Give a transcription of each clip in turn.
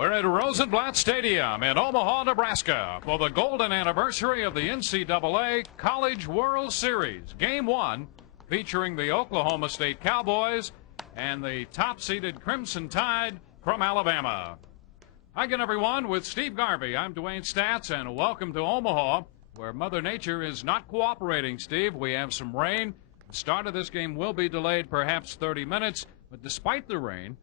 We're at Rosenblatt Stadium in Omaha, Nebraska for the golden anniversary of the NCAA College World Series. Game 1 featuring the Oklahoma State Cowboys and the top-seeded Crimson Tide from Alabama. Hi again, everyone. With Steve Garvey, I'm Dwayne Stats, and welcome to Omaha, where Mother Nature is not cooperating, Steve. We have some rain. The start of this game will be delayed perhaps 30 minutes, but despite the rain,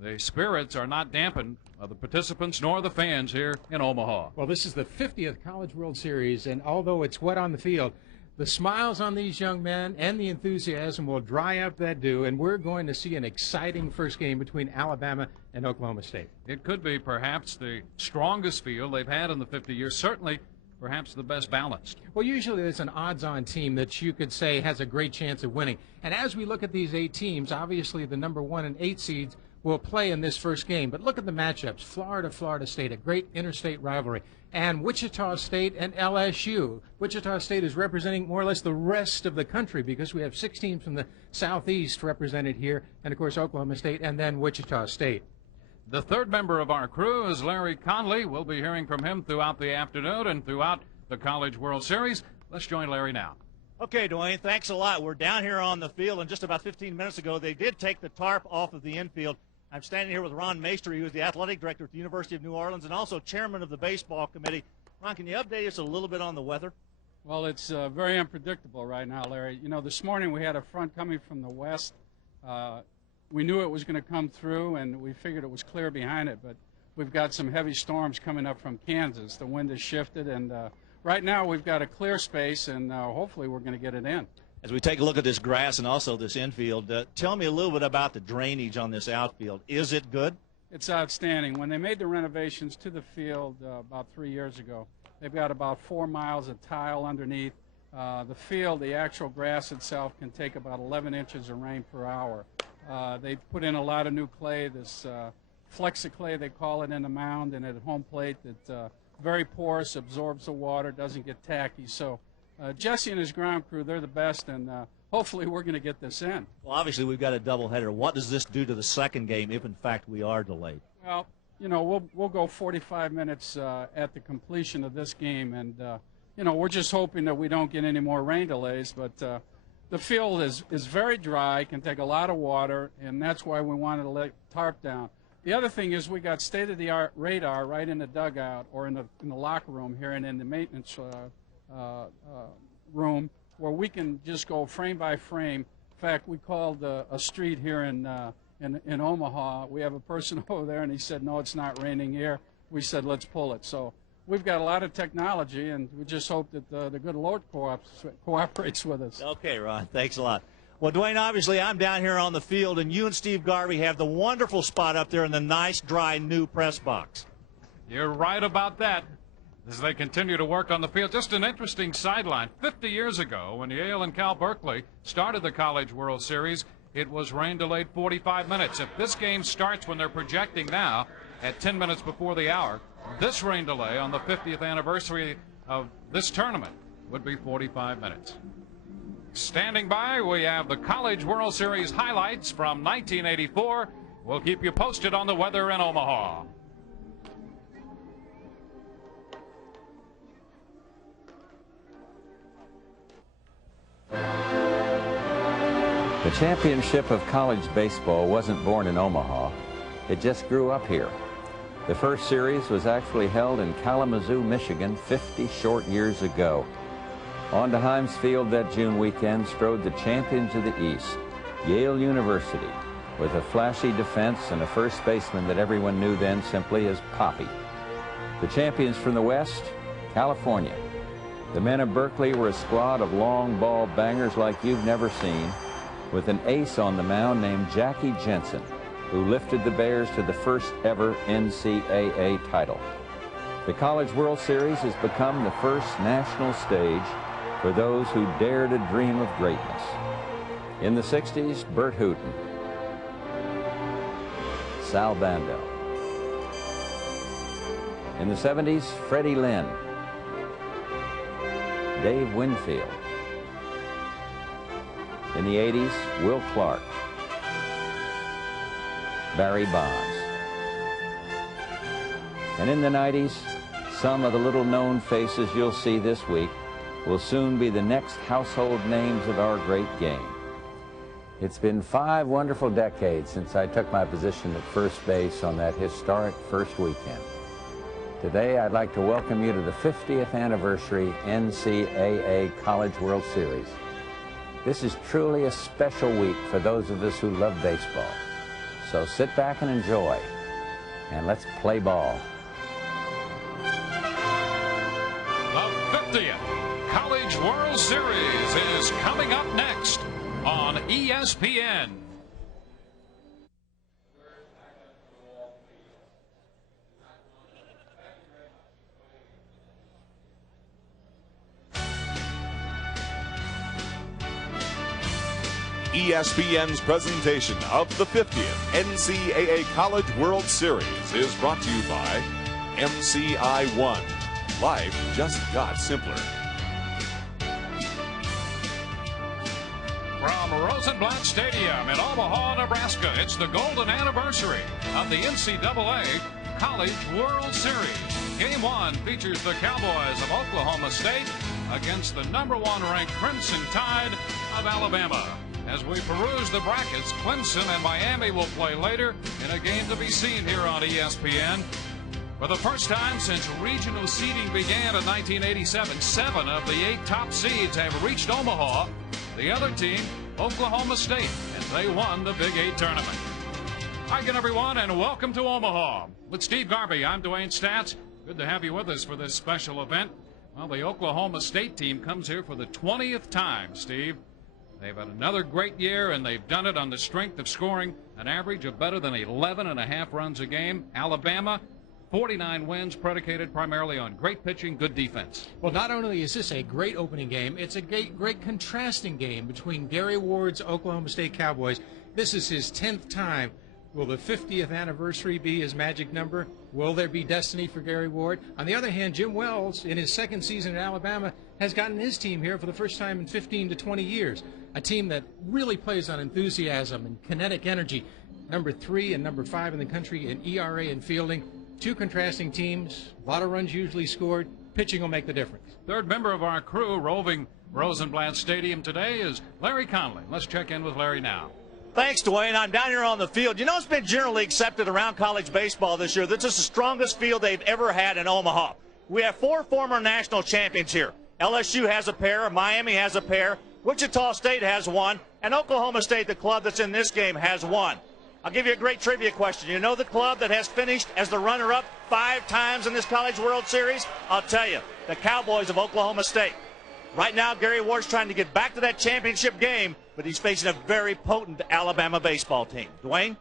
the spirits are not dampened of the participants nor the fans here in Omaha. Well, this is the 50th College World Series, and although it's wet on the field, the smiles on these young men and the enthusiasm will dry up that dew, and we're going to see an exciting first game between Alabama and Oklahoma State. It could be perhaps the strongest field they've had in the 50 years, certainly perhaps the best balanced. Well, usually there's an odds-on team that you could say has a great chance of winning. And as we look at these 8 teams, obviously the number 1 and 8 seeds will play in this first game. But look at the matchups. Florida State, a great interstate rivalry. And Wichita State and LSU. Wichita State is representing more or less the rest of the country because we have 6 teams from the southeast represented here. And, of course, Oklahoma State and then Wichita State. The third member of our crew is Larry Conley. We'll be hearing from him throughout the afternoon and throughout the College World Series. Let's join Larry now. Okay, Dwayne, thanks a lot. We're down here on the field, and just about 15 minutes ago, they did take the tarp off of the infield. I'm standing here with Ron Maestri, who is the athletic director at the University of New Orleans and also chairman of the baseball committee. Ron, can you update us a little bit on the weather? Well, it's very unpredictable right now, Larry. You know, this morning we had a front coming from the west. We knew it was going to come through, and we figured it was clear behind it, but we've got some heavy storms coming up from Kansas. The wind has shifted, and right now we've got a clear space, and hopefully we're going to get it in. As we take a look at this grass and also this infield, tell me a little bit about the drainage on this outfield. Is it good? It's outstanding. When they made the renovations to the field about 3 years ago, they've got about 4 miles of tile underneath. The field, the actual grass itself, can take about 11 inches of rain per hour. They put in a lot of new clay, this Flexiclay they call it, in the mound and at home plate that very porous, absorbs the water, doesn't get tacky. So Jesse and his ground crew, they're the best, and hopefully we're going to get this in. Well, obviously we've got a doubleheader. What does this do to the second game if, in fact, we are delayed? Well, you know, we'll go 45 minutes at the completion of this game, and, you know, we're just hoping that we don't get any more rain delays, but the field is very dry, can take a lot of water, and that's why we wanted to let tarp down. The other thing is we got state-of-the-art radar right in the dugout or in the locker room here and in the maintenance room where we can just go frame by frame. In fact, we called a street here in Omaha. We have a person over there, and he said, no, it's not raining here. We said, let's pull it. So we've got a lot of technology, and we just hope that the good Lord cooperates with us. Okay, Ron, thanks a lot. Well, Dwayne, obviously I'm down here on the field, and you and Steve Garvey have the wonderful spot up there in the nice, dry, new press box. You're right about that. As they continue to work on the field, just an interesting sideline. 50 years ago, when Yale and Cal Berkeley started the College World Series, it was rain delayed 45 minutes. If this game starts when they're projecting now at 10 minutes before the hour, this rain delay on the 50th anniversary of this tournament would be 45 minutes. Standing by, we have the College World Series highlights from 1984. We'll keep you posted on the weather in Omaha. The championship of college baseball wasn't born in Omaha. It just grew up here. The first series was actually held in Kalamazoo, Michigan 50 short years ago. On to Himes Field that June weekend strode the champions of the East, Yale University, with a flashy defense and a first baseman that everyone knew then simply as Poppy. The champions from the West, California. The men of Berkeley were a squad of long ball bangers like you've never seen, with an ace on the mound named Jackie Jensen, who lifted the Bears to the first ever NCAA title. The College World Series has become the first national stage for those who dare to dream of greatness. In the 60s, Bert Hooton, Sal Bando. In the 70s, Freddie Lynn, Dave Winfield. In the 80s, Will Clark, Barry Bonds. And in the 90s, some of the little-known faces you'll see this week will soon be the next household names of our great game. It's been 5 wonderful decades since I took my position at first base on that historic first weekend. Today, I'd like to welcome you to the 50th anniversary NCAA College World Series. This is truly a special week for those of us who love baseball. So sit back and enjoy, and let's play ball. The 50th College World Series is coming up next on ESPN. ESPN's presentation of the 50th NCAA College World Series is brought to you by MCI One. Life just got simpler. From Rosenblatt Stadium in Omaha, Nebraska, it's the golden anniversary of the NCAA College World Series. Game 1 features the Cowboys of Oklahoma State against the #1 ranked Crimson Tide of Alabama. As we peruse the brackets, Clemson and Miami will play later in a game to be seen here on ESPN. For the first time since regional seeding began in 1987, 7 of the 8 top seeds have reached Omaha. The other team, Oklahoma State, and they won the Big 8 tournament. Hi again, everyone, and welcome to Omaha. With Steve Garvey, I'm Dwayne Statz. Good to have you with us for this special event. Well, the Oklahoma State team comes here for the 20th time, Steve. They've had another great year, and they've done it on the strength of scoring an average of better than 11.5 runs a game. Alabama, 49 wins predicated primarily on great pitching, good defense. Well, not only is this a great opening game, it's a great contrasting game between Gary Ward's Oklahoma State Cowboys. This is his 10th time. Will the 50th anniversary be his magic number? Will there be destiny for Gary Ward? On the other hand, Jim Wells, in his second season in Alabama, has gotten his team here for the first time in 15 to 20 years. A team that really plays on enthusiasm and kinetic energy. Number 3 and number 5 in the country in ERA and fielding. 2 contrasting teams, a lot of runs usually scored. Pitching will make the difference. Third member of our crew roving Rosenblatt Stadium today is Larry Conley. Let's check in with Larry now. Thanks, Dwayne. I'm down here on the field. You know, it's been generally accepted around college baseball this year that this is the strongest field they've ever had in Omaha. We have 4 former national champions here. LSU has a pair, Miami has a pair, Wichita State has 1, and Oklahoma State, the club that's in this game, has 1. I'll give you a great trivia question. You know the club that has finished as the runner-up 5 times in this College World Series? I'll tell you, the Cowboys of Oklahoma State. Right now, Gary Ward's trying to get back to that championship game, but he's facing a very potent Alabama baseball team. Dwayne?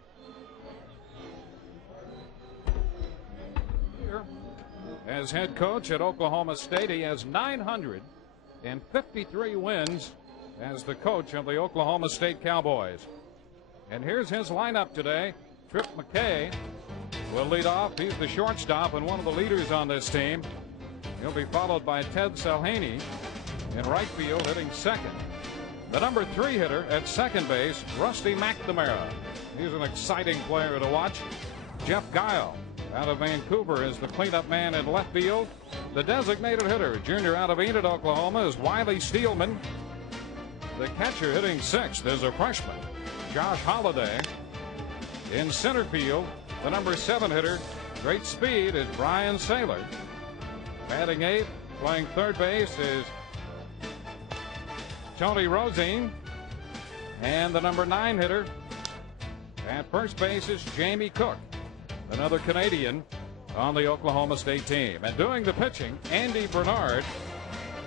As head coach at Oklahoma State, he has 953 wins as the coach of the Oklahoma State Cowboys. And here's his lineup today. Trip McKay will lead off. He's the shortstop and one of the leaders on this team. He'll be followed by Ted Salhaney in right field, hitting second. The number 3 hitter at second base, Rusty McNamara. He's an exciting player to watch. Jeff Guile out of Vancouver is the cleanup man in left field. The designated hitter, junior out of Enid, Oklahoma, is Wiley Steelman. The catcher hitting sixth is a freshman, Josh Holliday. In center field, the number 7 hitter, great speed, is Brian Saylor. Batting 8th, playing third base is Tony Rosine. And the number 9 hitter at first base is Jamie Cook, another Canadian on the Oklahoma State team. And doing the pitching, Andy Bernard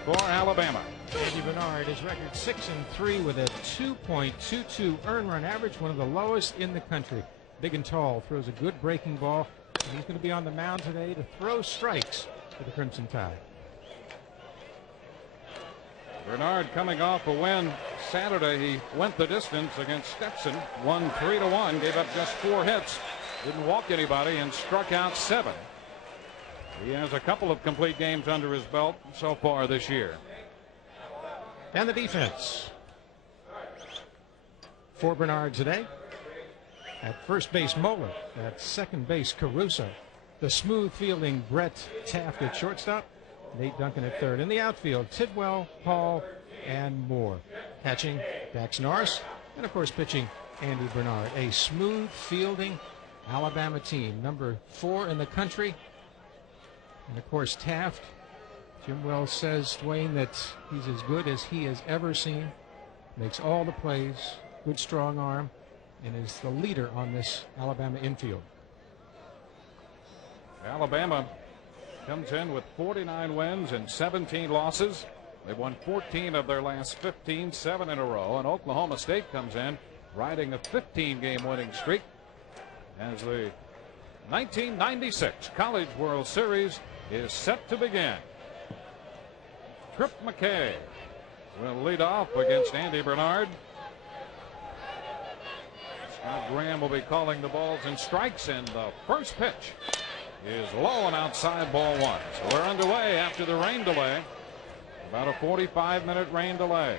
for Alabama. Andy Bernard is record 6-3 with a 2.22 earned run average, one of the lowest in the country. Big and tall, throws a good breaking ball, and he's going to be on the mound today to throw strikes for the Crimson Tide. Bernard coming off a win Saturday. He went the distance against Stetson, won 3-1, gave up just 4 hits, didn't walk anybody, and struck out 7. He has a couple of complete games under his belt so far this year. And the defense for Bernard today. At first base, Moeller. At second base, Caruso. The smooth fielding Brett Taft at shortstop, Nate Duncan at third. In the outfield, Tidwell, Hall, and Moore. Catching, Dax Norris, and of course pitching, Andy Bernard. A smooth fielding Alabama team, number 4 in the country. And of course Taft, Jim Wells says, Dwayne, that he's as good as he has ever seen. Makes all the plays, good strong arm, and is the leader on this Alabama infield. Alabama comes in with 49 wins and 17 losses. They've won 14 of their last 15, 7 in a row. And Oklahoma State comes in riding a 15-game winning streak as the 1996 College World Series is set to begin. Trip McKay will lead off against Andy Bernard. Scott Graham will be calling the balls and strikes, and the first pitch is low and outside, ball 1. So we're underway after the rain delay. About a 45-minute rain delay.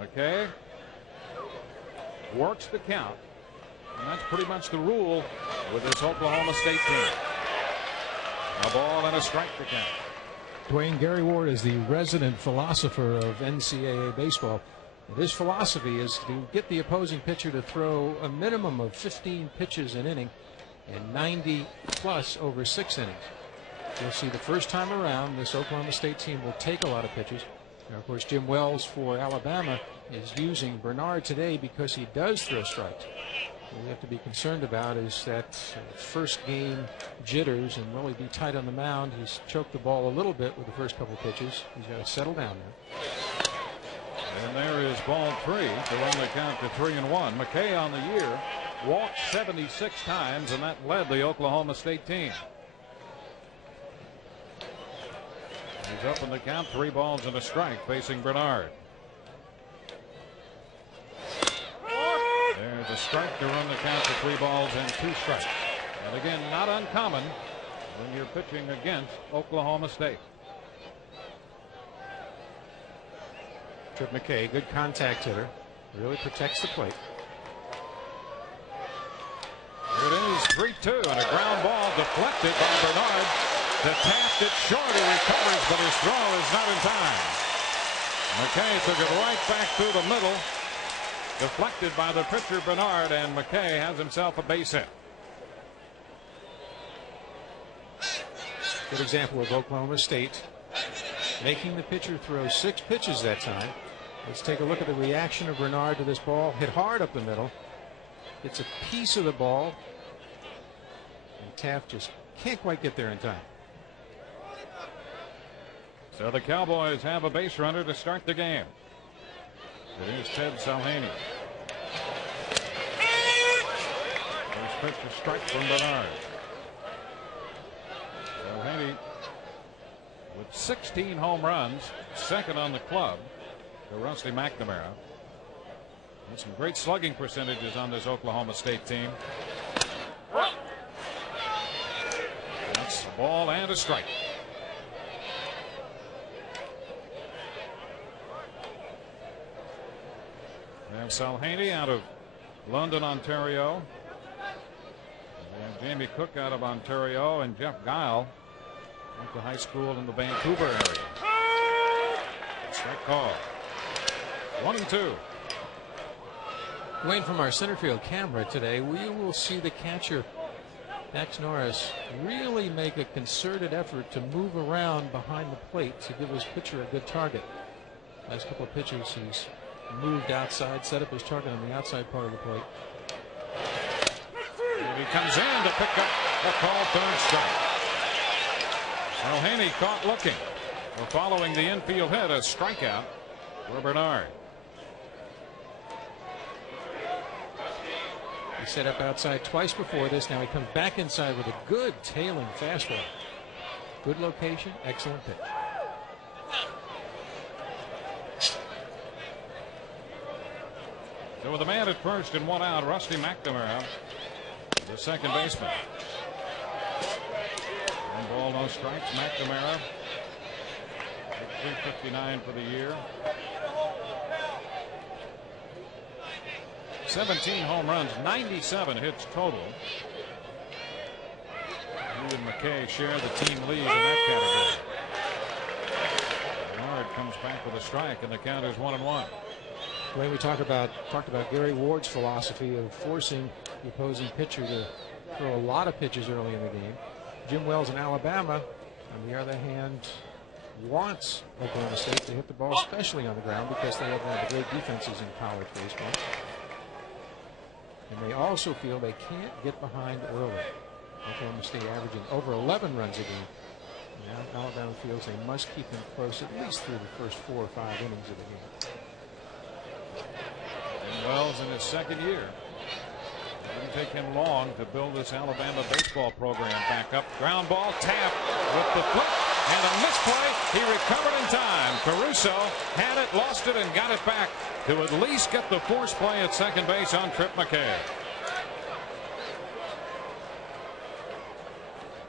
McKay works the count, and that's pretty much the rule with this Oklahoma State team. A ball and a strike to count. Dwayne, Gary Ward is the resident philosopher of NCAA baseball. And his philosophy is to get the opposing pitcher to throw a minimum of 15 pitches an inning and 90 plus over 6 innings. You'll see the first time around this Oklahoma State team will take a lot of pitches. Now, of course, Jim Wells for Alabama is using Bernard today because he does throw strikes. What we have to be concerned about is that first game jitters, and will he be tight on the mound? He's choked the ball a little bit with the first couple pitches. He's got to settle down now. And there is ball 3 to run the count to 3-1. McKay on the year walked 76 times, and that led the Oklahoma State team. He's up in the count, 3 balls and a strike, facing Bernard. There's a strike to run the count to 3 balls and 2 strikes. And again, not uncommon when you're pitching against Oklahoma State. Trip McKay, good contact hitter, really protects the plate. Here it is, 3-2, and a ground ball deflected by Bernard. To Taft it short, he recovers, but his throw is not in time. McKay took it right back through the middle, deflected by the pitcher Bernard, and McKay has himself a base hit. Good example of Oklahoma State making the pitcher throw 6 pitches that time. Let's take a look at the reaction of Bernard to this ball. Hit hard up the middle. It's a piece of the ball, and Taft just can't quite get there in time. So the Cowboys have a base runner to start the game. It is Ted Salhaney. First pitch to strike from Bernard. Salhaney with 16 home runs, second on the club to Rusty McNamara. And some great slugging percentages on this Oklahoma State team. That's a ball and a strike. And Salhaney out of London, Ontario. And Jamie Cook out of Ontario, and Jeff Guile went to high school in the Vancouver area. Strike call. 1-2. Wayne, from our center field camera today, we will see the catcher, Dax Norris, really make a concerted effort to move around behind the plate to give his pitcher a good target. Last couple of pitches, he's moved outside, set up his target on the outside part of the plate. And he comes in to pick up the call, third strike. Salhaney caught looking. We're following the infield hit, a strikeout for Bernard. He set up outside twice before this. Now he comes back inside with a good tailing fastball. Good location, excellent pitch. So with a man at first and 1 out, Rusty McNamara, the second baseman. 1 ball, no strikes. McNamara, 359 for the year. 17 home runs, 97 hits total. He and McKay share the team lead in that category. Bernard comes back with a strike, and the count is 1-1. The way we talked about Gary Ward's philosophy of forcing the opposing pitcher to throw a lot of pitches early in the game. Jim Wells in Alabama, on the other hand, wants Oklahoma State to hit the ball, especially on the ground, because they have one of the great defenses in college baseball. And they also feel they can't get behind early. Oklahoma State averaging over 11 runs a game. Now Alabama feels they must keep them close at least through the first 4 or 5 innings of the game. And Wells in his second year. It didn't take him long to build this Alabama baseball program back up. Ground ball, tap with the flip, and a misplay. He recovered in time. Caruso had it, lost it, and got it back to at least get the force play at second base on Trip McKay.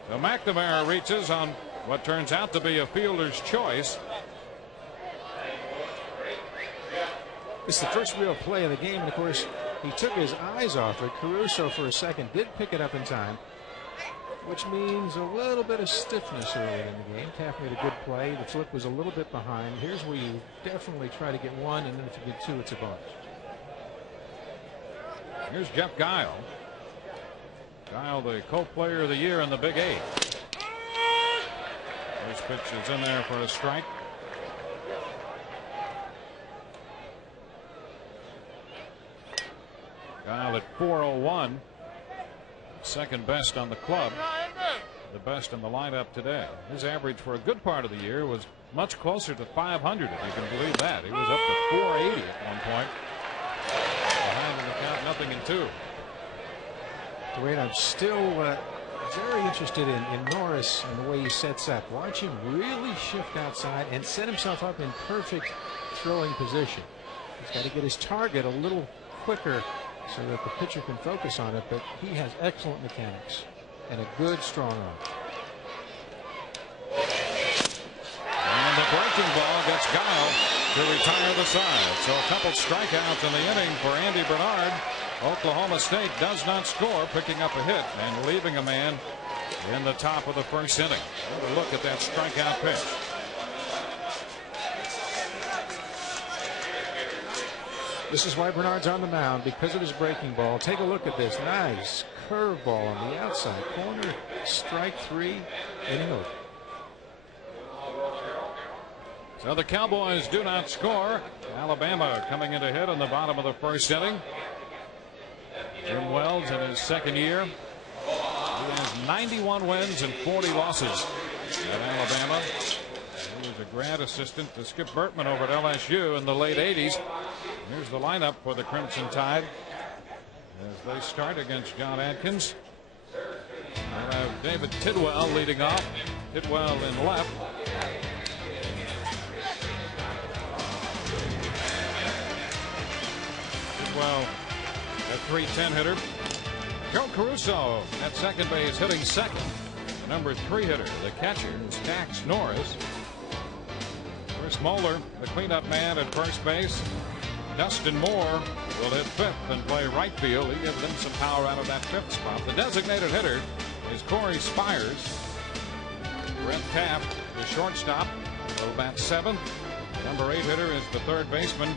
So McNamara reaches on what turns out to be a fielder's choice. It's the first real play of the game, and of course he took his eyes off it. Caruso for a second did pick it up in time, which means a little bit of stiffness early in the game. Taft made a good play. The flip was a little bit behind. Here's where you definitely try to get one, and then if you get two, it's a bunch. Here's Jeff Guile. Guile, the co-player of the year in the Big 8. This pitch is in there for a strike. Guile at 401. Second best on the club. The best in the lineup today. His average for a good part of the year was much closer to 500, if you can believe that. He was up to 480 at one point. Behind in the count, 0-2. Dwayne, I'm still very interested in Norris and the way he sets up. Watch him really shift outside and set himself up in perfect throwing position. He's got to get his target a little quicker so that the pitcher can focus on it, but he has excellent mechanics and a good strong arm. And the breaking ball gets Guile to retire the side. So a couple strikeouts in the inning for Andy Bernard. Oklahoma State does not score, picking up a hit and leaving a man in the top of the first inning. Have a look at that strikeout pitch. This is why Bernard's on the mound, because of his breaking ball. Take a look at this. Nice curveball on the outside corner. Strike 3, inning over. So the Cowboys do not score. Alabama coming in to hit in the bottom of the first inning. Jim Wells in his second year. He has 91 wins and 40 losses at Alabama. He was a grad assistant to Skip Bertman over at LSU in the late 80s. Here's the lineup for the Crimson Tide as they start against John Atkins. They'll have David Tidwell leading off. Tidwell in left. Tidwell, a .310 hitter. Joe Caruso at second base, hitting second. The number 3 hitter, the catcher, is Dax Norris. Chris Moeller, the cleanup man at first base. Dustin Moore will hit fifth and play right field. He gives them some power out of that fifth spot. The designated hitter is Corey Spires. Brent Taft, the shortstop, will bat seventh. Number 8 hitter is the third baseman,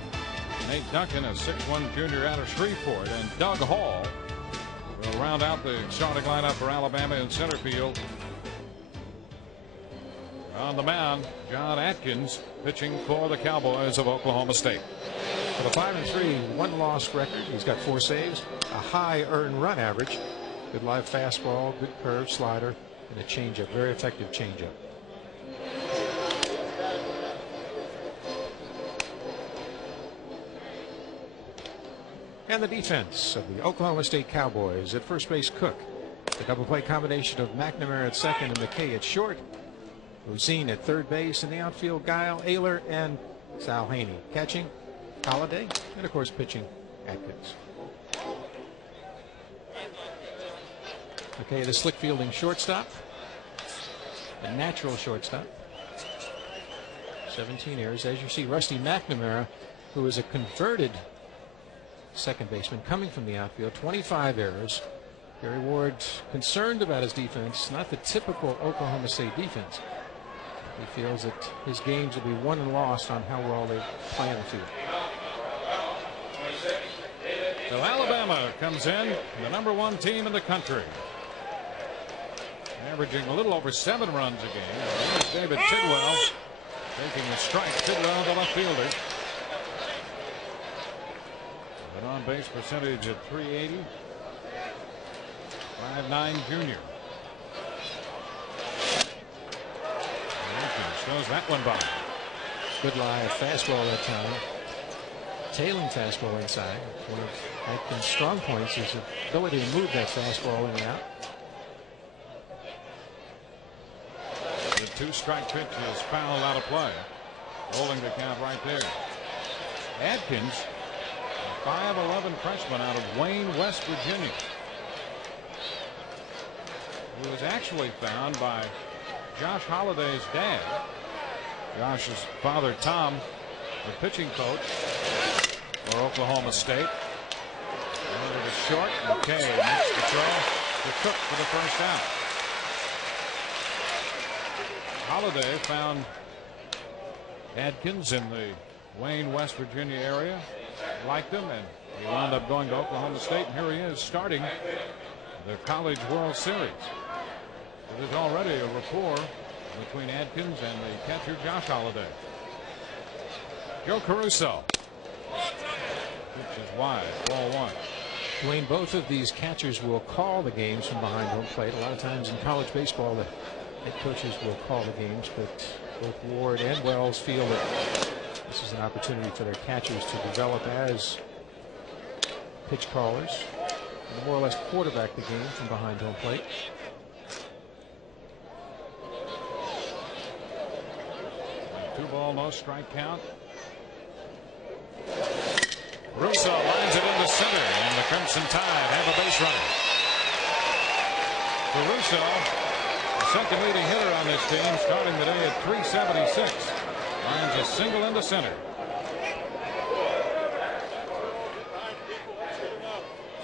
Nate Duncan, a 6'1" junior out of Shreveport. And Doug Hall will round out the starting lineup for Alabama in center field. On the mound, John Atkins pitching for the Cowboys of Oklahoma State. With a 5-3, 1-loss record, he's got 4 saves, a high earned run average, good live fastball, good curve, slider, and a changeup, very effective changeup. And the defense of the Oklahoma State Cowboys. At first base, Cook. The double play combination of McNamara at second and McKay at short. Rosine at third base. In the outfield, Guile, Ayler, and Sal Haney. Catching, Holiday, and of course pitching, Atkins. Okay, the slick fielding shortstop. The natural shortstop. 17 years. As you see, Rusty McNamara, who is a converted second baseman, coming from the outfield. 25 errors. Gary Ward concerned about his defense, not the typical Oklahoma State defense. He feels that his games will be won and lost on how well they play on the field. So Alabama comes in, the #1 team in the country, averaging a little over 7 runs a game. Here's David Tidwell taking a strike. Tidwell, the left fielder. An on-base percentage of .380. 5'9" junior. Throws that one by. Good live fastball that time. Tailing fastball inside. One of Atkins' strong points is the ability to move that fastball in and out. The 2-strike pitch is fouled out of play. Holding the count right there. Atkins, a 5'11" freshman out of Wayne, West Virginia, who was actually found by Josh Holliday's dad. Josh's father, Tom, the pitching coach for Oklahoma State. Over the short. McKay makes the throw to Cook for the first out. Holliday found Adkins in the Wayne, West Virginia area, liked him, and he wound up going to Oklahoma State, and here he is starting the College World Series. There's already a rapport between Adkins and the catcher, Josh Holliday. Joe Caruso. Pitch is wide, ball 1. Dwayne, both of these catchers will call the games from behind home plate. A lot of times in college baseball, the head coaches will call the games, but both Ward and Wells feel that this is an opportunity for their catchers to develop as pitch callers and more or less quarterback the game from behind home plate. Two ball, no strike count. Russo lines it into center, and the Crimson Tide have a base runner. Caruso, the second leading hitter on this team, starting the day at .376. Lines a single into center.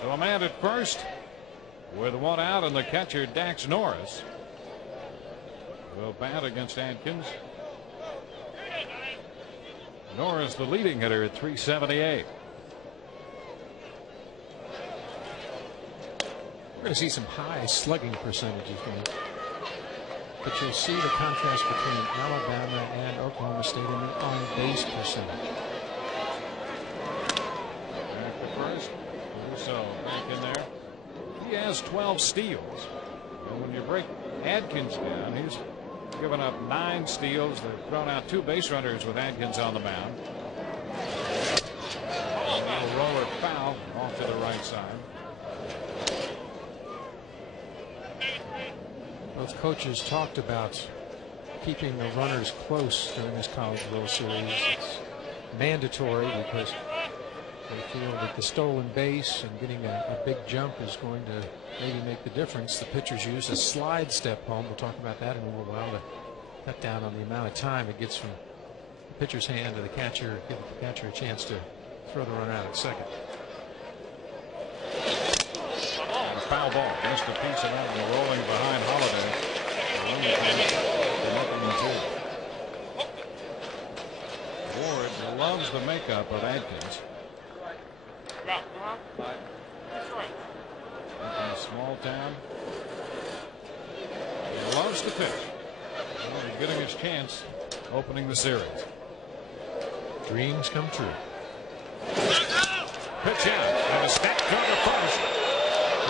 So a man at first with one out, and the catcher, Dax Norris, will bat against Adkins. Norris, the leading hitter, at .378. We're going to see some high slugging percentages going. But you'll see the contrast between Alabama and Oklahoma State in the on-base percentage. Back to first. Caruso back in there. He has 12 steals. And when you break Adkins down, he's given up 9 steals. They've thrown out 2 base runners with Adkins on the mound. A little roller foul off to the right side. Both coaches talked about keeping the runners close during this College World Series. It's mandatory because they feel that the stolen base and getting a big jump is going to maybe make the difference. The pitchers use a slide step home. We'll talk about that in a little while to cut down on the amount of time it gets from the pitcher's hand to the catcher, give the catcher a chance to throw the runner out at second. Foul ball. Missed a piece of that one, rolling behind Holliday. Ward loves the makeup of Adkins. In a small town. He loves to pitch. Well, he's getting his chance opening the series. Dreams come true. Pitch out. And a step cover first.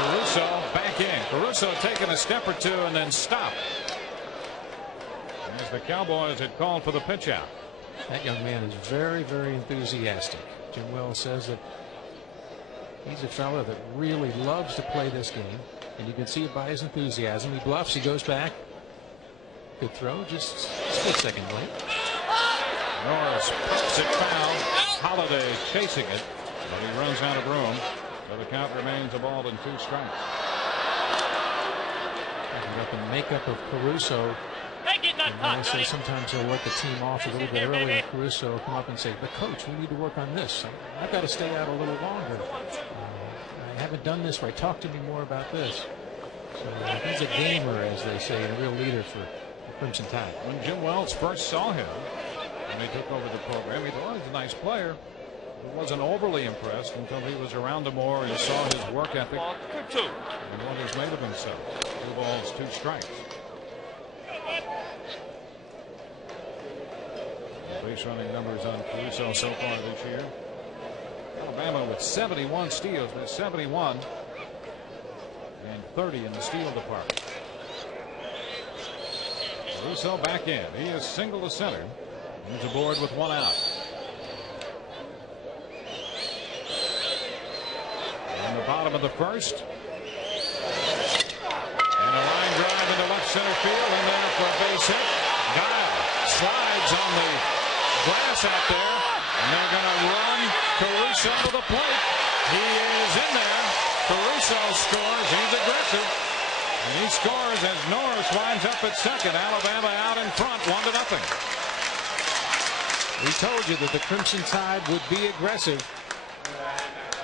Caruso back in. Caruso taking a step or two and then stop. As the Cowboys had called for the pitch out. That young man is very, very enthusiastic. Jim Wells says that he's a fellow that really loves to play this game, and you can see it by his enthusiasm. He bluffs, he goes back. Good throw, just a split second late. Norris pops it foul. Holliday chasing it, but he runs out of room. So the count remains a ball and 2 strikes. You got the makeup of Caruso And also sometimes they'll let the team off a little bit early, and Caruso will come up and say, "But coach, we need to work on this. I've got to stay out a little longer. I haven't done this right. Talk to me more about this." So he's a gamer, as they say, and a real leader for the Crimson Tide. When Jim Wells first saw him, when he took over the program, he thought he was a nice player. He wasn't overly impressed until he was around him more and saw his work ethic and what he's made of himself. 2 balls, 2 strikes. Base running numbers on Caruso so far this year. Alabama with 71 steals. There's 71 and 30 in the steal department. Caruso back in. He is single to center. He's aboard with 1 out. In the bottom of the first. And a line drive into left center field. And there for a base hit. Guile slides on the grass out there. And they're going to run Caruso to the plate. He is in there. Caruso scores. He's aggressive. And he scores as Norris winds up at second. Alabama out in front, 1-0. We told you that the Crimson Tide would be aggressive.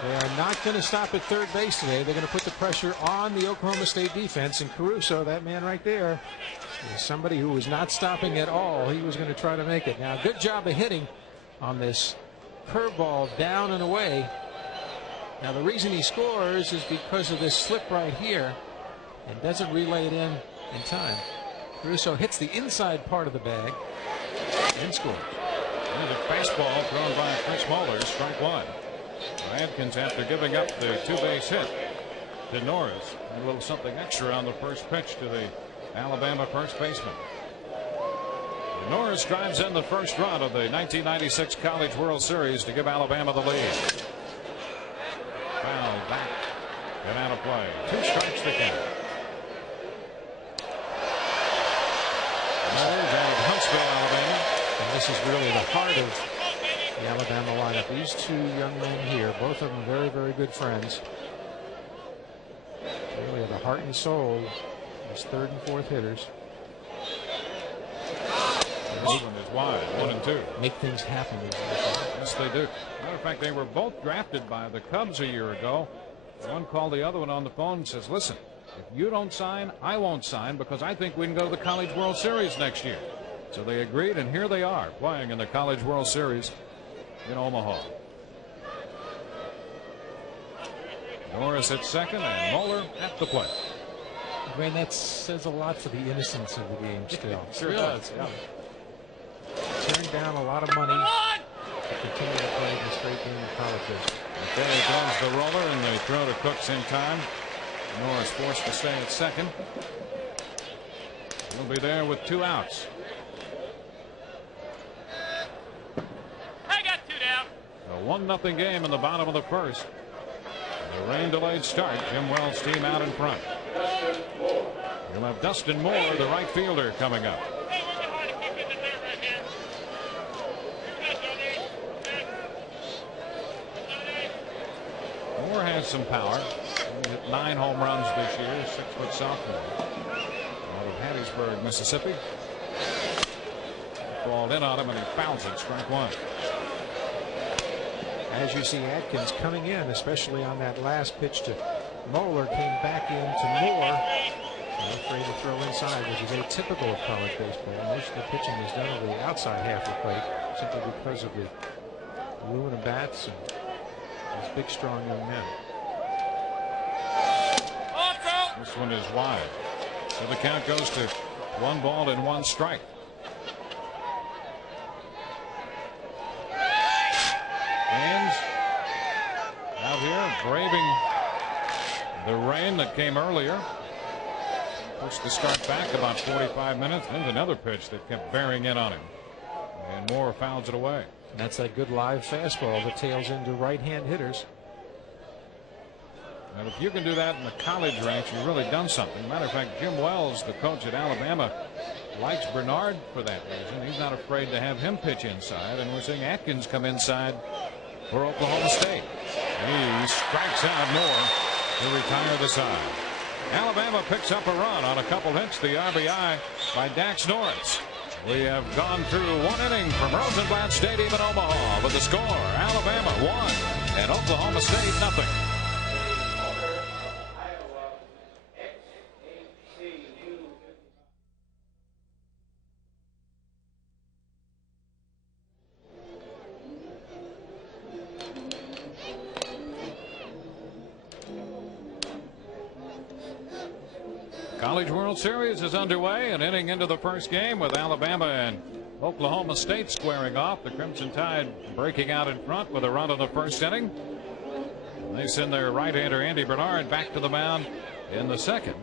They are not going to stop at third base today. They're going to put the pressure on the Oklahoma State defense. And Caruso, that man right there, is somebody who was not stopping at all. He was going to try to make it. Now, good job of hitting on this curveball down and away. Now, the reason he scores is because of this slip right here and doesn't relay it in time. Caruso hits the inside part of the bag and scores. There's a fastball thrown by Chris Moeller, strike 1. Adkins, after giving up the 2-base hit to Norris, a little something extra on the first pitch to the Alabama first baseman. Norris drives in the first run of the 1996 College World Series to give Alabama the lead. Foul back and out of play. 2 strikes to count. Moeller out of Huntsville, Alabama. And this is really the heart of the Alabama lineup. These 2 young men here, both of them very, very good friends. Really the heart and soul of these 3rd and 4th hitters. This one is wide, 1 and 2. Make things happen. Yes, they do. Matter of fact, they were both drafted by the Cubs a year ago. One called the other one on the phone and says, "Listen, if you don't sign, I won't sign because I think we can go to the College World Series next year." So they agreed, and here they are playing in the College World Series in Omaha. Norris at second and Moeller at the plate. Man, that says a lot for the innocence of the game still. Sure does, yeah. Tearing down a lot of money to continue to play the straight game of college baseball. Okay, goes the roller, and they throw to Cooks in time. Norris forced to stay at second. He'll be there with 2 outs. I got 2 down. A 1-0 game in the bottom of the first. The rain-delayed start. Jim Wells' team out in front. You'll have Dustin Moore, the right fielder, coming up. Hey, working hard to keep it in there right here. Moore has some power. He hit 9 home runs this year. 6-foot sophomore out of Hattiesburg, Mississippi. Ball in on him, and he fouls it. Strike 1. As you see Adkins coming in, especially on that last pitch to Moeller, came back into Moore. Not afraid to throw inside, which is atypical of college baseball. Most of the pitching is done over the outside half of the plate, simply because of the aluminum bats and these big, strong young men. This one is wide. So the count goes to 1 ball and 1 strike. Fans out here braving the rain that came earlier. Pushed the start back about 45 minutes. Then another pitch that kept bearing in on him. And Moore fouls it away. And that's that good live fastball that tails into right-hand hitters. And if you can do that in the college ranks, you've really done something. Matter of fact, Jim Wells, the coach at Alabama, likes Bernard for that reason. He's not afraid to have him pitch inside. And we're seeing Atkins come inside for Oklahoma State. He strikes out Moore to retire the side. Alabama picks up a run on a couple hits. The RBI by Dax Norris. We have gone through one inning from Rosenblatt Stadium in Omaha with the score Alabama 1 and Oklahoma State nothing. College World Series is underway, an inning into the first game with Alabama and Oklahoma State squaring off. The Crimson Tide breaking out in front with a run in the first inning. They send their right-hander Andy Bernard back to the mound in the second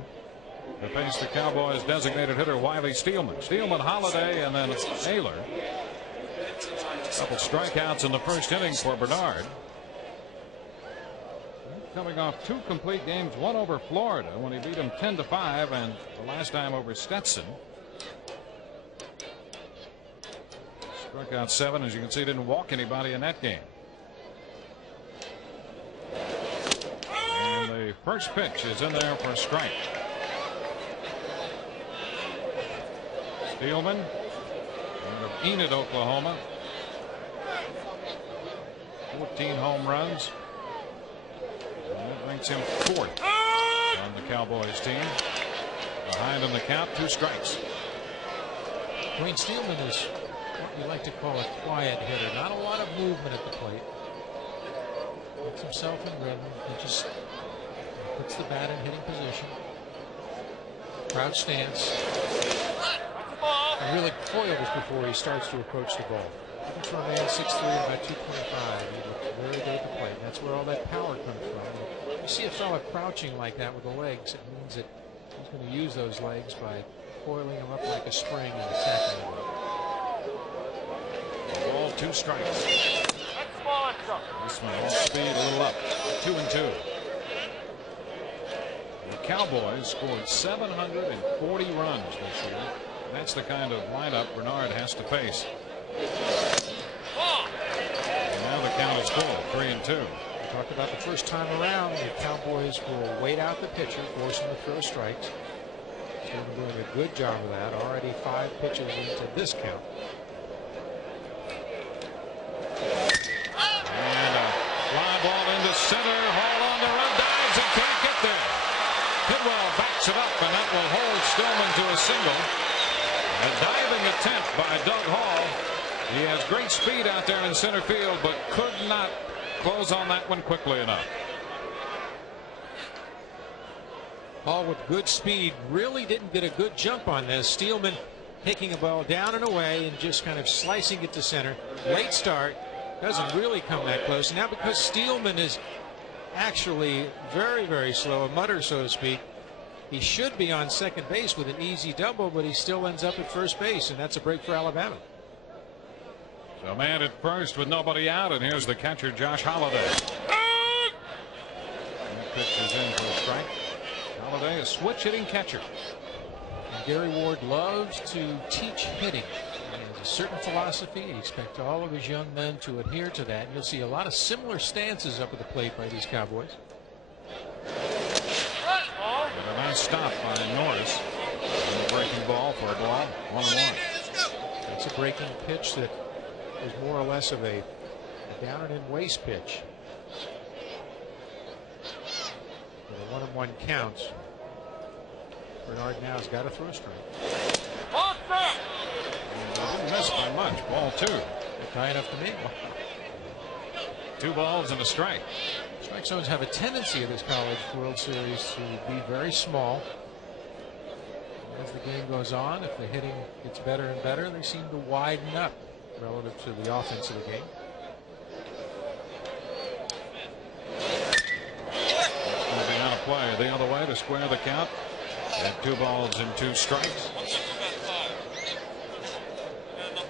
to face the Cowboys' designated hitter Wiley Steelman. Steelman, Holiday, and then Ayler. A couple strikeouts in the first inning for Bernard. Coming off 2 complete games, one over Florida when he beat them 10-5, and the last time over Stetson. Struck out 7, as you can see, didn't walk anybody in that game. And the first pitch is in there for a strike. Steelman out of Enid, Oklahoma. 14 home runs. And that ranks him 4th on the Cowboys team. Behind in the count, 2 strikes. Wayne Steelman is what we like to call a quiet hitter. Not a lot of movement at the plate. Gets himself in rhythm. He just puts the bat in hitting position. Crouch stance. And really coils before he starts to approach the ball. Even for a man 6'3", about 225, he looks very good at the plate. That's where all that power comes from. You see a fella crouching like that with the legs, it means that he's going to use those legs by coiling them up like a spring and attacking the ball. Ball, 2 strikes. This one off speed, a little up. 2-2. The Cowboys scored 740 runs this year. That's the kind of lineup Bernard has to face. And now the count is full, 3-2. We talked about the first time around, the Cowboys will wait out the pitcher, force him to throw strikes. They're doing a good job of that. Already 5 pitches into this count. And a fly ball into center. Hall on the run, dives and can't get there. Tidwell backs it up, and that will hold Stillman to a single. A diving attempt by Doug Hall. He has great speed out there in center field, but could not close on that one quickly enough. Hall with good speed really didn't get a good jump on this. Steelman taking a ball down and away and just kind of slicing it to center. Late start, doesn't really come that close. Now because Steelman is actually very, very slow, a mutter so to speak, he should be on second base with an easy double, but he still ends up at first base, and that's a break for Alabama. So man at first with nobody out, and here's the catcher Josh Holiday. That pitch is in for a strike. Holiday, a switch hitting catcher. And Gary Ward loves to teach hitting. He has a certain philosophy. He expects all of his young men to adhere to that. And you'll see a lot of similar stances up at the plate by these Cowboys. And a nice stop by Norris. And the breaking ball for a ball. 1-1. That's a breaking pitch that is more or less of a down and in waist pitch. With a 1-1 count, Bernard now has got to throw a strike. Didn't miss by much. Ball 2. High enough to me. 2 balls and a strike. Strike zones have a tendency of this College World Series to be very small. As the game goes on, if the hitting gets better and better, they seem to widen up relative to the offense of the game. It's going to be on a play the other way to square the count. At 2 balls and 2 strikes.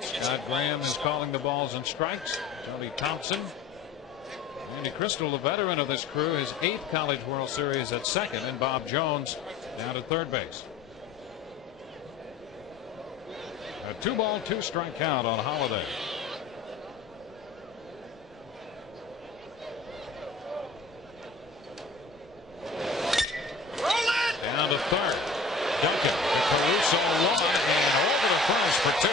Scott Graham is calling the balls and strikes. Tony Thompson. Andy Crystal, the veteran of this crew, his 8th College World Series at second, and Bob Jones down at third base. A 2 ball, 2 strike count on Holiday. Down to third. Duncan to Caruso, 1 and over the fence for 2.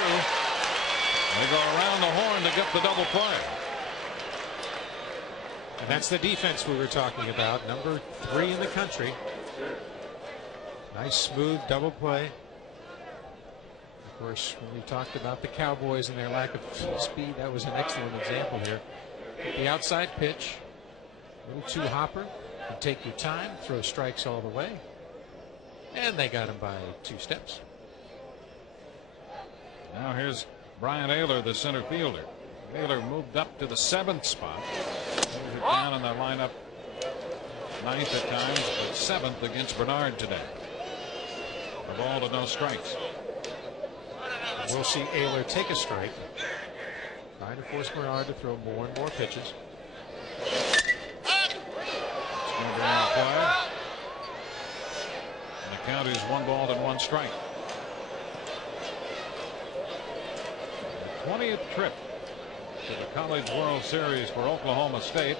run to get the double play. And that's the defense we were talking about. Number 3 in the country. Nice smooth double play. Of course, when we talked about the Cowboys and their lack of speed, that was an excellent example here. The outside pitch, a little too hopper. You take your time, throw strikes all the way. And they got him by 2 steps. Now here's Brian Ayler, the center fielder. Ayler moved up to the 7th spot. He's down in the lineup 9th at times, but 7th against Bernard today. A ball to no strikes. We'll see Ayler take a strike. Trying to force Bernard to throw more and more pitches. It's going to be on play. And the count is 1 ball and 1 strike. The 20th trip to the College World Series for Oklahoma State.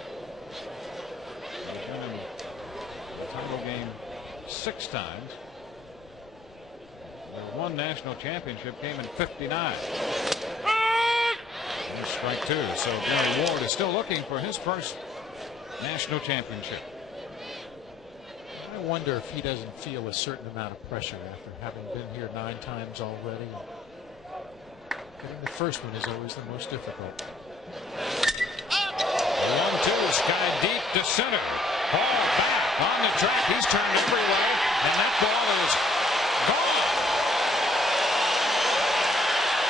They've been in the title game 6 times. Their 1 national championship came in '59. And strike 2. So Gary Ward is still looking for his first national championship. I wonder if he doesn't feel a certain amount of pressure after having been here 9 times already. Getting the first one is always the most difficult. 1-2, sky deep to center. Ball back on the track. He's turned every way, and that ball is gone.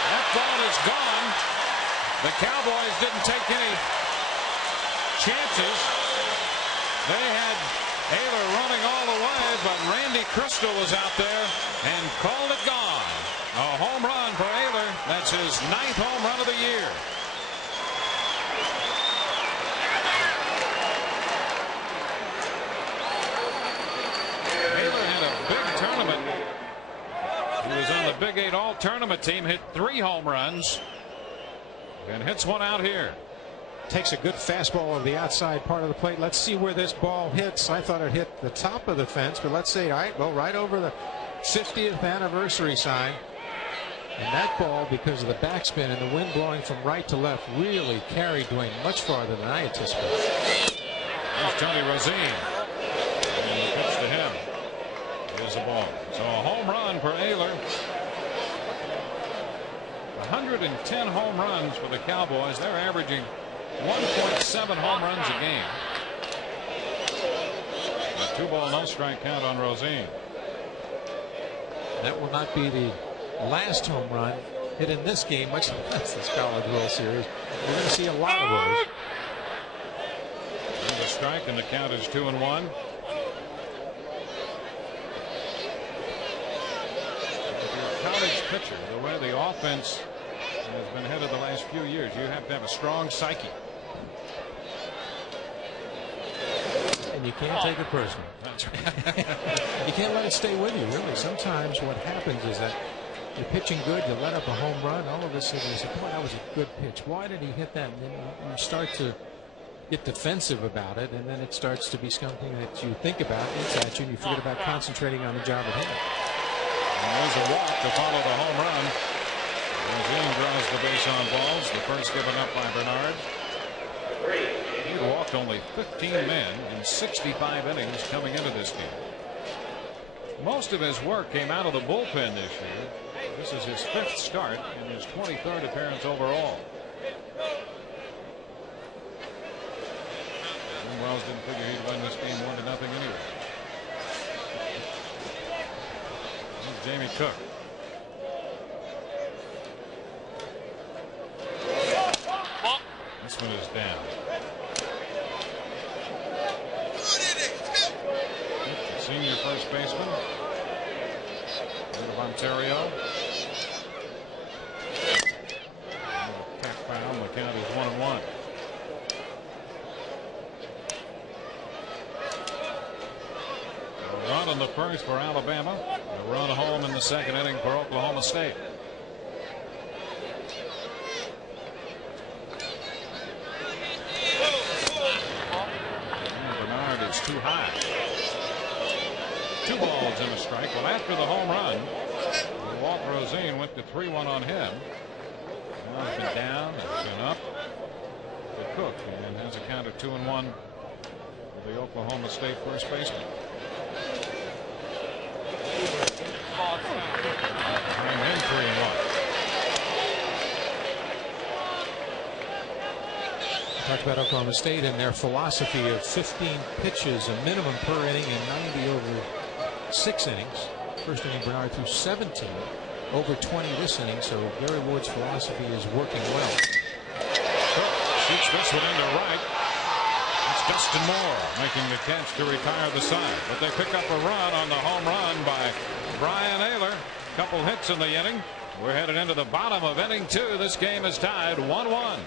That ball is gone. The Cowboys didn't take any chances. They had Ayler running all the way, but Randy Crystal was out there and called it gone. A home run for Ayler. That's his 9th home run of the year. Ayler had a big tournament. He was on the Big 8 All-Tournament team, hit 3 home runs, and hits one out here. Takes a good fastball on the outside part of the plate. Let's see where this ball hits. I thought it hit the top of the fence, but let's see. All right, well, right over the 50th anniversary sign. And that ball, because of the backspin and the wind blowing from right to left, really carried Dwayne much farther than I anticipated. There's Tony Rosine. And the pitch to him. Here's the ball. So a home run for Ayler. 110 home runs for the Cowboys. They're averaging 1.7 home runs a game. A 2-ball, no strike count on Rosine. That will not be the last home run hit in this game, much less this College World Series. We're going to see a lot of those. There's a strike, and the count is 2-1. If you're a college pitcher, the way the offense has been headed the last few years, you have to have a strong psyche. And you can't take it personal. That's right. You can't let it stay with you, really. Sometimes what happens is that you're pitching good, you let up a home run, all of a sudden you say, boy, that was a good pitch. Why did he hit that? And then you start to get defensive about it, and then it starts to be something that you think about, it's at you, and you forget about concentrating on the job at hand. And there's a walk to follow the home run. Rosine draws the base on balls, the first given up by Bernard. He walked only 15 men in 65 innings coming into this game. Most of his work came out of the bullpen this year. This is his 5th start and his 23rd appearance overall. Jim Wells didn't figure he'd win this game 1-0 anyway. Here's Jamie Cook. This one is down. The senior first baseman out of Ontario. Tack foul. The count is 1-1. A run in the first for Alabama. A run home in the second inning for Oklahoma State. Bernard is too high. 2 balls and a strike. Well, after the home run, Walt Rosine went to 3-1 on him. One's been down, has been up. The Cook, and has a count of 2-1 for the Oklahoma State first baseman. And then 3-1. Talked about Oklahoma State and their philosophy of 15 pitches, a minimum per inning, and 90 over 6 innings. First inning, Bernard threw 17, over 20 this inning, so Gary Ward's philosophy is working well. Shoots this one into right. It's Dustin Moore making the catch to retire the side, but they pick up a run on the home run by Brian Ayler. Couple hits in the inning. We're headed into the bottom of inning 2. This game is tied 1-1.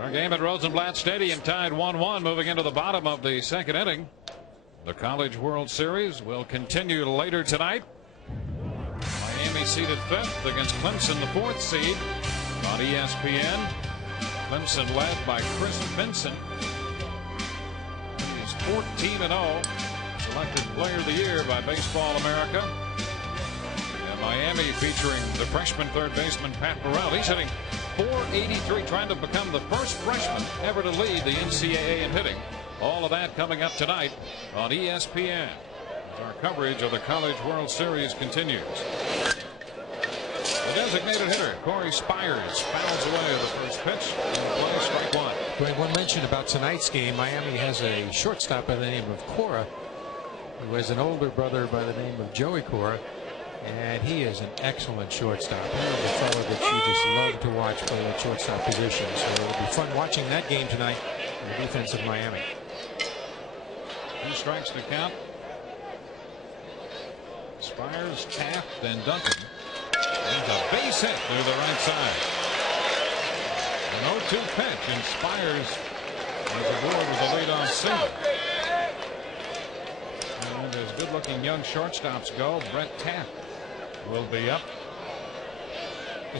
Our game at Rosenblatt Stadium tied 1-1, moving into the bottom of the second inning. The College World Series will continue later tonight. Miami seeded 5th against Clemson, the 4th seed, on ESPN. Clemson led by Chris Vincent. He's 14-0, selected Player of the Year by Baseball America. And Miami featuring the freshman third baseman Pat Burrell. He's hitting .483, trying to become the first freshman ever to lead the NCAA in hitting. All of that coming up tonight on ESPN as our coverage of the College World Series continues. The designated hitter, Corey Spires, fouls away the first pitch. Play, strike one. Dwayne, one mention about tonight's game. Miami has a shortstop by the name of Cora, who has an older brother by the name of Joey Cora. And he is an excellent shortstop. He is a fellow that you just love to watch play that shortstop position. So it'll be fun watching that game tonight in the defense of Miami. 2 strikes to count. Spires, Taft, and Duncan. There's a base hit to the right side. An 0-2 pitch, and Spires is aboard with a leadoff single. And as good-looking young shortstops go, Brett Taft will be up.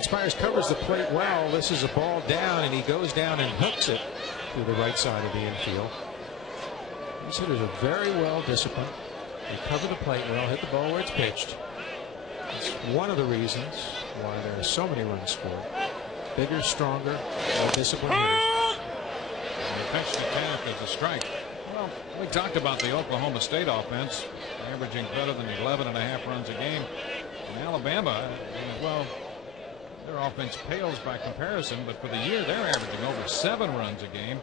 Spires covers the plate well. This is a ball down, and he goes down and hooks it to the right side of the infield. These hitters are very well disciplined. They cover the plate well, hit the ball where it's pitched. It's one of the reasons why there are so many runs scored. Bigger, stronger, more disciplined hitters. And the pitch to Taft is a strike. Well, we talked about the Oklahoma State offense averaging better than 11.5 runs a game. In Alabama, well, their offense pales by comparison, but for the year they're averaging over 7 runs a game.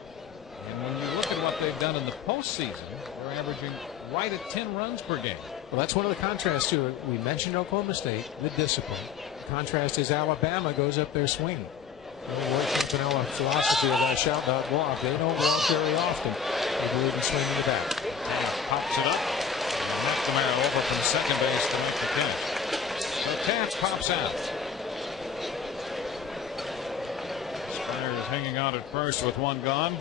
And when you look at what they've done in the postseason, they're averaging right at 10 runs per game. Well, that's one of the contrasts to it. We mentioned Oklahoma State, the discipline. The contrast is Alabama goes up there swinging. The Campanella philosophy of that shout not walk. They don't walk very often. They believe in swinging the bat. Taft pops it up. And McNamara over from second base to make the catch. So Taft pops out. Spires hanging out at first with one gone.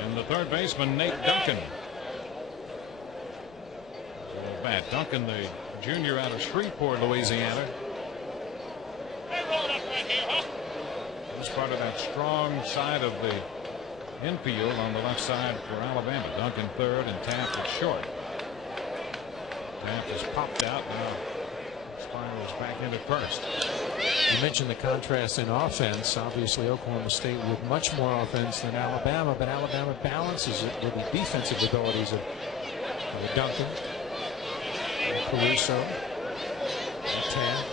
And the third baseman, Nate Duncan. Bat. Duncan, the junior out of Shreveport, Louisiana. This part of that strong side of the infield on the left side for Alabama. Duncan third and Taft at short. Taft has popped out. Now Spires back in at first. You mentioned the contrast in offense. Obviously, Oklahoma State with much more offense than Alabama, but Alabama balances it with the defensive abilities of Duncan, and Caruso, and Taft.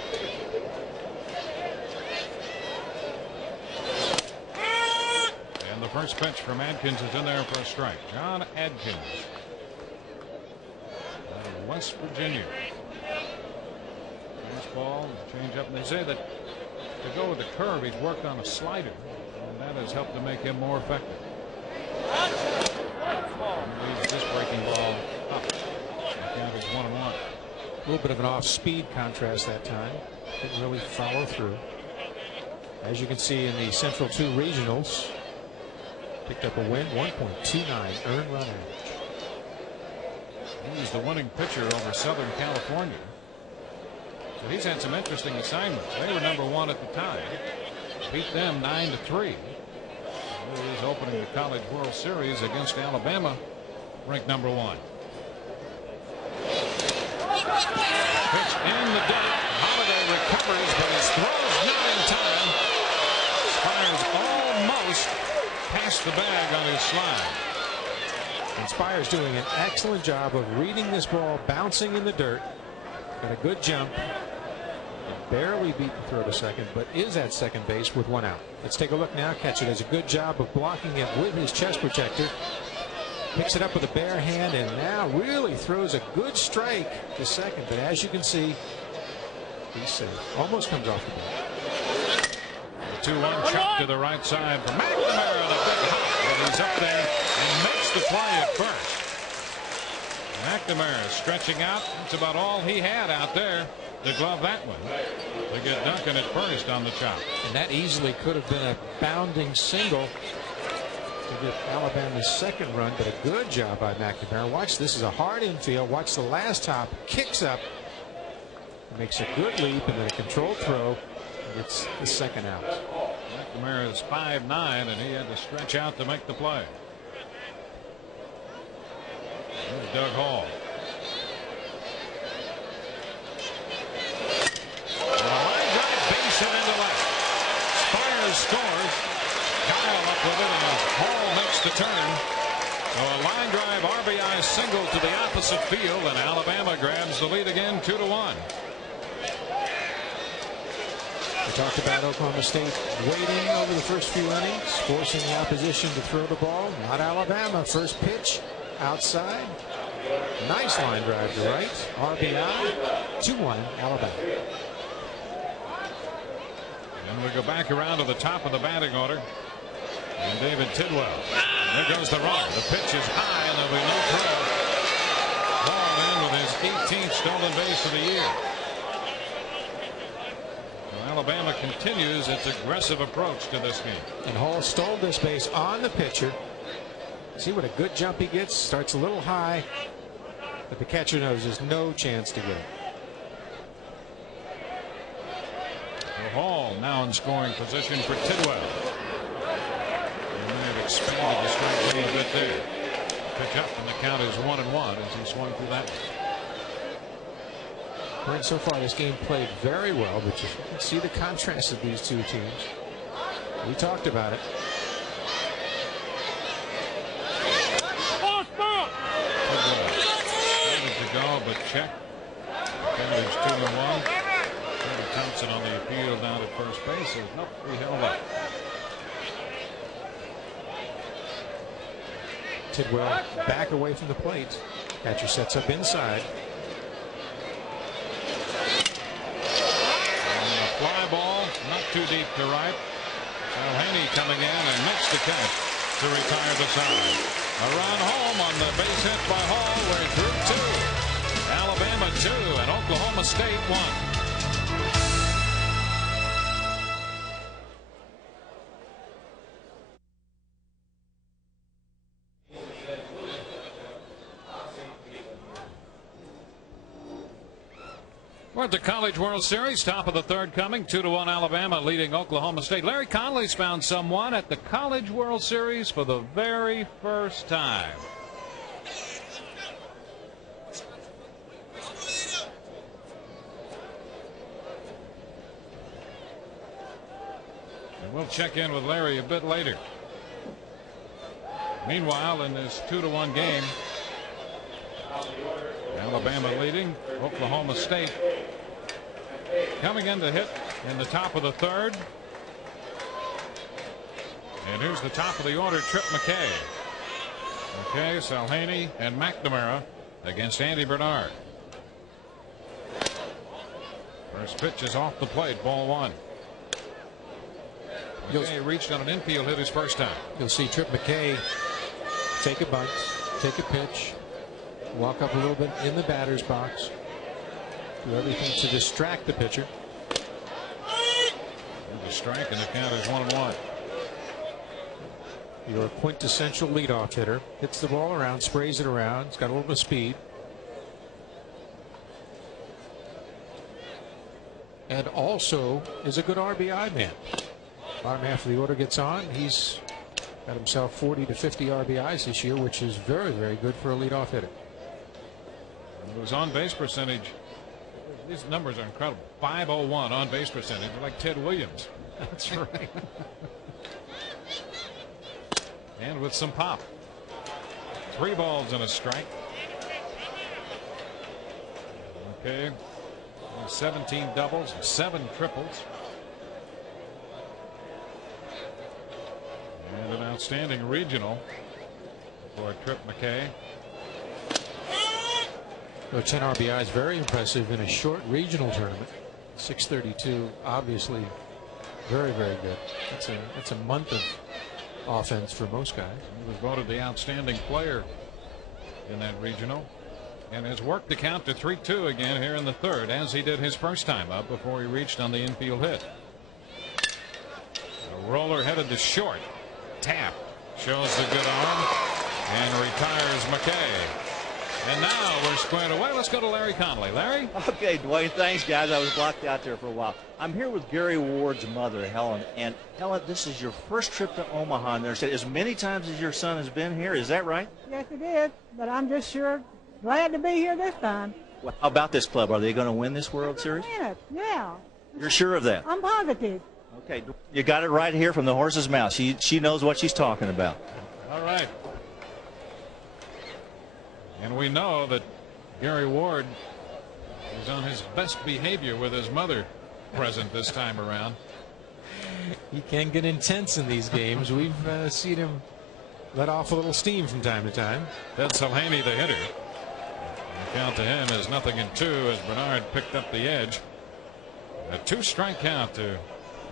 And the first pitch from Adkins is in there for a strike. John Adkins out of West Virginia. Baseball, change up, and they say that to go with the curve, he's worked on a slider, and that has helped to make him more effective. And leaves this breaking ball up. The count is 1-1. A little bit of an off-speed contrast that time. Didn't really follow through. As you can see in the Central 2 regionals, picked up a win, 1.29 earned run average. He was the winning pitcher over Southern California. So he's had some interesting assignments. They were number 1 at the time. Beat them 9-3. He's opening the College World Series against Alabama, ranked number 1. Pitch in the dirt. Holiday recovers, but his throw's not in time. Spires almost past the bag on his slide. And Spires doing an excellent job of reading this ball, bouncing in the dirt. Got a good jump. Barely beat the throw to second, but is at second base with 1 out. Let's take a look now. Catcher does a good job of blocking it with his chest protector. Picks it up with a bare hand and now really throws a good strike to second. But as you can see, he's safe. Almost comes off the bat. 2-1 chop to the right side for McNamara, and a big hop, but he's up there and makes the play at first. McNamara stretching out. That's about all he had out there to glove that one. They get Duncan at first on the chop. And that easily could have been a bounding single to get Alabama's second run, but a good job by McNamara. Watch, this is a hard infield. Watch the last hop, kicks up, makes a good leap, and then a controlled throw. Gets the second out. McNamara is 5'9", and he had to stretch out to make the play. There's Doug Hall. Line drive, base hit into left. Spires scores. Kyle up with it, and Hall makes the turn. So a line drive RBI single to the opposite field, and Alabama grabs the lead again, 2-1. We talked about Oklahoma State waiting over the first few innings, forcing the opposition to throw the ball. Not Alabama. First pitch outside. Nice line drive to right. RBI. 2-1 Alabama. And we go back around to the top of the batting order. And David Tidwell. There goes the runner. The pitch is high, and there'll be no throw. Ball in with his 18th stolen base of the year. Alabama continues its aggressive approach to this game. And Hall stole this base on the pitcher. See what a good jump he gets. Starts a little high, but the catcher knows there's no chance to get it. So Hall now in scoring position for Tidwell. And they've expanded the strike zone a bit there. Pitch up, and the count is 1-1 as he swung through that. And so far this game played very well, but you can see the contrast of these two teams. We talked about it. Started to go, but check. Count is 2-1. Trevor Thompson on the appeal down at first base. There's nothing to be held up. Tidwell back away from the plate. Catcher sets up inside. Fly ball, not too deep to right. Haney coming in and makes the catch to retire the side. A run home on the base hit by Hall. We're through 2. Alabama 2 and Oklahoma State 1. We're at the College World Series, top of the third coming, 2-1 Alabama leading Oklahoma State. Larry Conley's found someone at the College World Series for the very first time. And we'll check in with Larry a bit later. Meanwhile, in this 2-1 game, Alabama leading Oklahoma State. Coming in to hit in the top of the third. And here's the top of the order, Trip McKay. Okay, Salhaney and McNamara against Andy Bernard. First pitch is off the plate, ball 1. McKay reached on an infield hit his first time. You'll see Trip McKay take a bunt, take a pitch, walk up a little bit in the batter's box, do everything to distract the pitcher. The strike, and the count is 1-1. Your quintessential leadoff hitter hits the ball around, sprays it around. It's got a little bit of speed. and also is a good RBI man. Bottom half of the order gets on. He's got himself 40 to 50 RBIs this year, which is very, very good for a leadoff hitter. His on-base percentage, these numbers are incredible. 501 on-base percentage, like Ted Williams. That's right. And with some pop. 3 balls and a strike. Okay. 17 doubles, 7 triples. And an outstanding regional for Trip McKay. So 10 RBIs, very impressive in a short regional tournament. 632, obviously very, very good. That's a month of offense for most guys. He was voted the outstanding player in that regional, and has worked the count to 3-2 again here in the third, as he did his first time up before he reached on the infield hit. A roller headed to short. Tap shows the good arm and retires McKay. And now we're squared away. Let's go to Larry Connolly. Larry? Okay, Dwayne, thanks, guys. I was blocked out there for a while. I'm here with Gary Ward's mother, Helen. And, Helen, this is your first trip to Omaha. And there's as many times as your son has been here. Is that right? Yes, it is. But I'm just sure glad to be here this time. Well, how about this club? Are they going to win this World Series? Yeah. You're sure of that? I'm positive. Okay, you got it right here from the horse's mouth. She knows what she's talking about. All right. And we know that Gary Ward is on his best behavior with his mother present this time around. He can get intense in these games. We've seen him let off a little steam from time to time. Ted Silhaney, the hitter. The count to him is 0-2 as Bernard picked up the edge. A 2-strike count to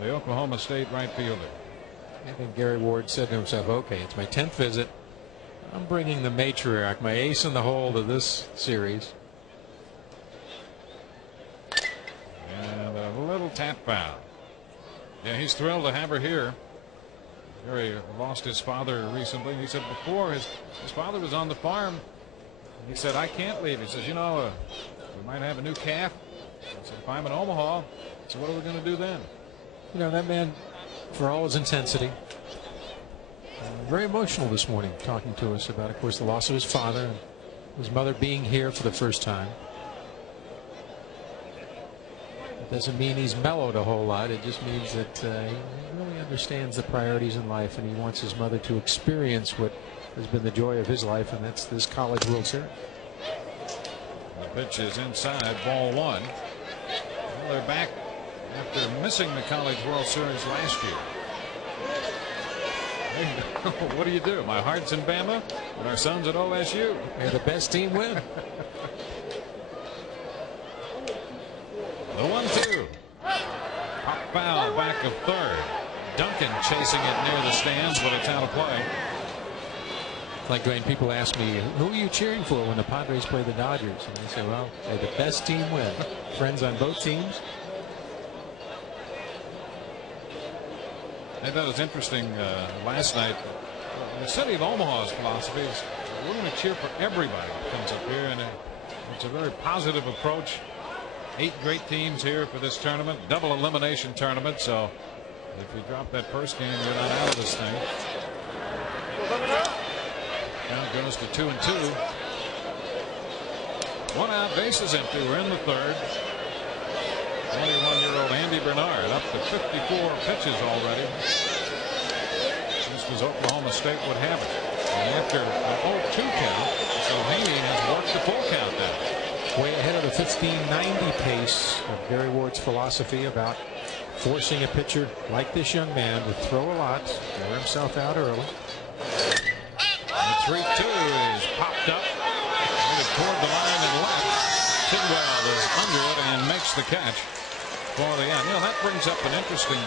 the Oklahoma State right fielder. I think Gary Ward said to himself, okay, it's my 10th visit. I'm bringing the matriarch, my ace in the hole, to this series. And a little tap foul. Yeah, he's thrilled to have her here. Gary lost his father recently. He said before his father was on the farm. He said, I can't leave. He says, you know, we might have a new calf. I said, if I'm in Omaha, so what are we going to do then? You know, that man, for all his intensity, very emotional this morning, talking to us about, of course, the loss of his father and his mother being here for the first time. It doesn't mean he's mellowed a whole lot. It just means that he really understands the priorities in life, and he wants his mother to experience what has been the joy of his life, and that's this College World Series. The pitch is inside, ball 1. Well, they're back after missing the College World Series last year. What do you do? My heart's in Bama and our son's at OSU. May the best team win. The 1-2. Pop foul back of third. Duncan chasing it near the stands, but it's out of play. Like, Dwayne, people ask me, who are you cheering for when the Padres play the Dodgers? And I say, well, may the best team win. Friends on both teams. I thought it was interesting last night. The city of Omaha's philosophy is we're going to cheer for everybody that comes up here, and it's a very positive approach. 8 great teams here for this tournament, double elimination tournament. So if you drop that first game, you're not out of this thing. Count goes to 2-2. 1 out, bases empty. We're in the third. 21-year-old Andy Bernard up to 54 pitches already. Just as Oklahoma State would have it. And after an 0-2 count, Silhaney has worked the full count down. Way ahead of the 1590 pace of Gary Ward's philosophy about forcing a pitcher like this young man to throw a lot, wear himself out early. The 3-2 is popped up, headed toward the line and left. Tidwell is under it and makes the catch for the end. You know, that brings up an interesting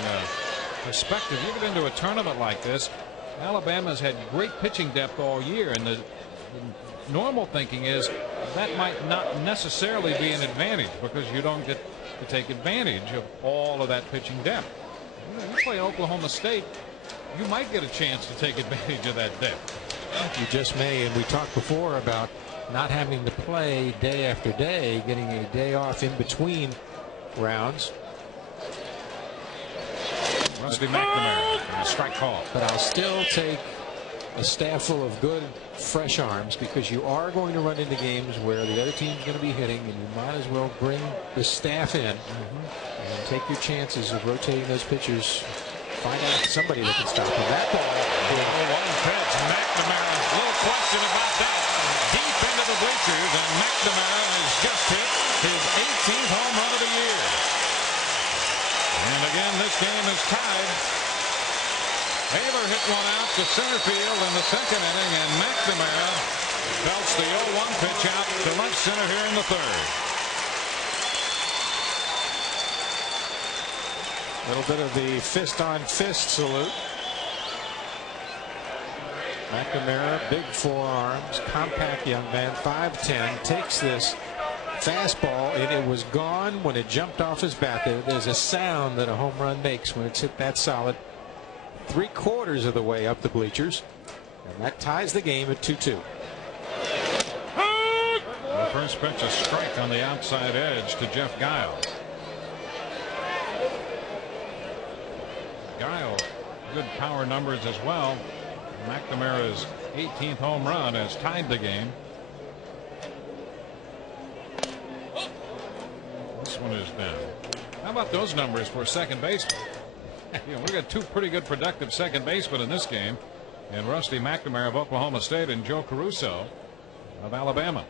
perspective. You get into a tournament like this, Alabama's had great pitching depth all year, and the normal thinking is that might not necessarily be an advantage because you don't get to take advantage of all of that pitching depth. You play Oklahoma State, you might get a chance to take advantage of that depth. You just may, and we talked before about not having to play day after day, getting a day off in between rounds. Rusty McNamara, a strike call. But I'll still take a staff full of good, fresh arms, because you are going to run into games where the other team's going to be hitting, and you might as well bring the staff in and take your chances of rotating those pitchers. Find out somebody that can stop them. That ball. One pitch. McNamara. A little question about that. Deep into the bleachers, and McNamara has just hit his 18th home run of the year. And again, this game is tied. Haver hit one out to center field in the second inning, and McNamara belts the 0-1 pitch out to left center here in the third. A little bit of the fist-on-fist salute. McNamara, big forearms, compact young man, 5'10", takes this fastball, and it was gone when it jumped off his bat. There's a sound that a home run makes when it's hit that solid. 3/4 of the way up the bleachers, and that ties the game at 2-2. The first pitch, a strike on the outside edge to Jeff Giles. Giles, good power numbers as well. McNamara's 18th home run has tied the game. This one is down. How about those numbers for second baseman? You know, we got two pretty good productive second basemen in this game, and Rusty McNamara of Oklahoma State and Joe Caruso of Alabama.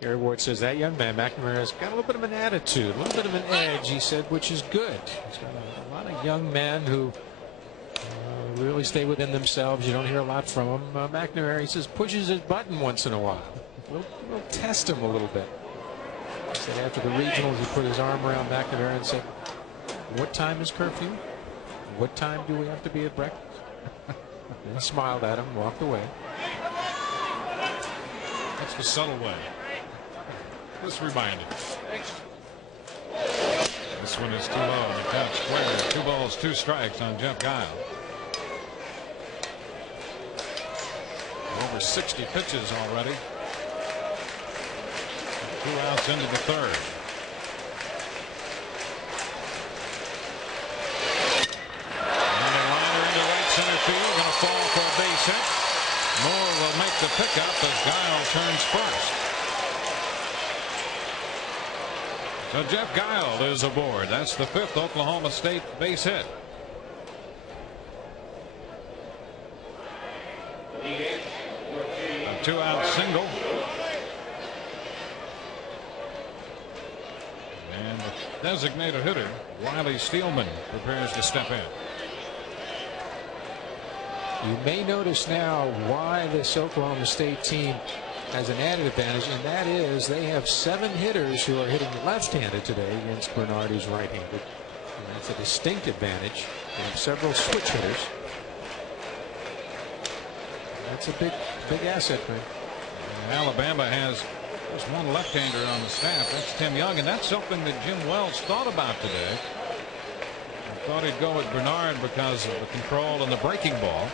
Gary Ward says that young man, McNamara's got a little bit of an attitude, a little bit of an edge, he said, which is good. He's got a lot of young men who really stay within themselves. You don't hear a lot from him. McNamara, he says, pushes his button once in a while. We'll test him a little bit. He said after the regionals, he put his arm around McNamara and said, "What time is curfew? What time do we have to be at breakfast?" And he smiled at him, walked away. That's the subtle way. Just reminded. This one is too low. The count square. 2 balls, 2 strikes on Jeff Giles. Over 60 pitches already. 2 outs into the third. And a liner into right center field. Going to fall for a base hit. Moore will make the pickup as Giles turns first. So Jeff Giles is aboard. That's the 5th Oklahoma State base hit. A 2-out single. And the designated hitter, Wiley Steelman, prepares to step in. You may notice now why this Oklahoma State team has an added advantage, and that is they have 7 hitters who are hitting left-handed today against Bernard, who's right-handed. And that's a distinct advantage. They have several switch hitters. That's a big asset, man. Alabama has just 1 left-hander on the staff. That's Tim Young, and that's something that Jim Wells thought about today. He thought he'd go with Bernard because of the control and the breaking ball.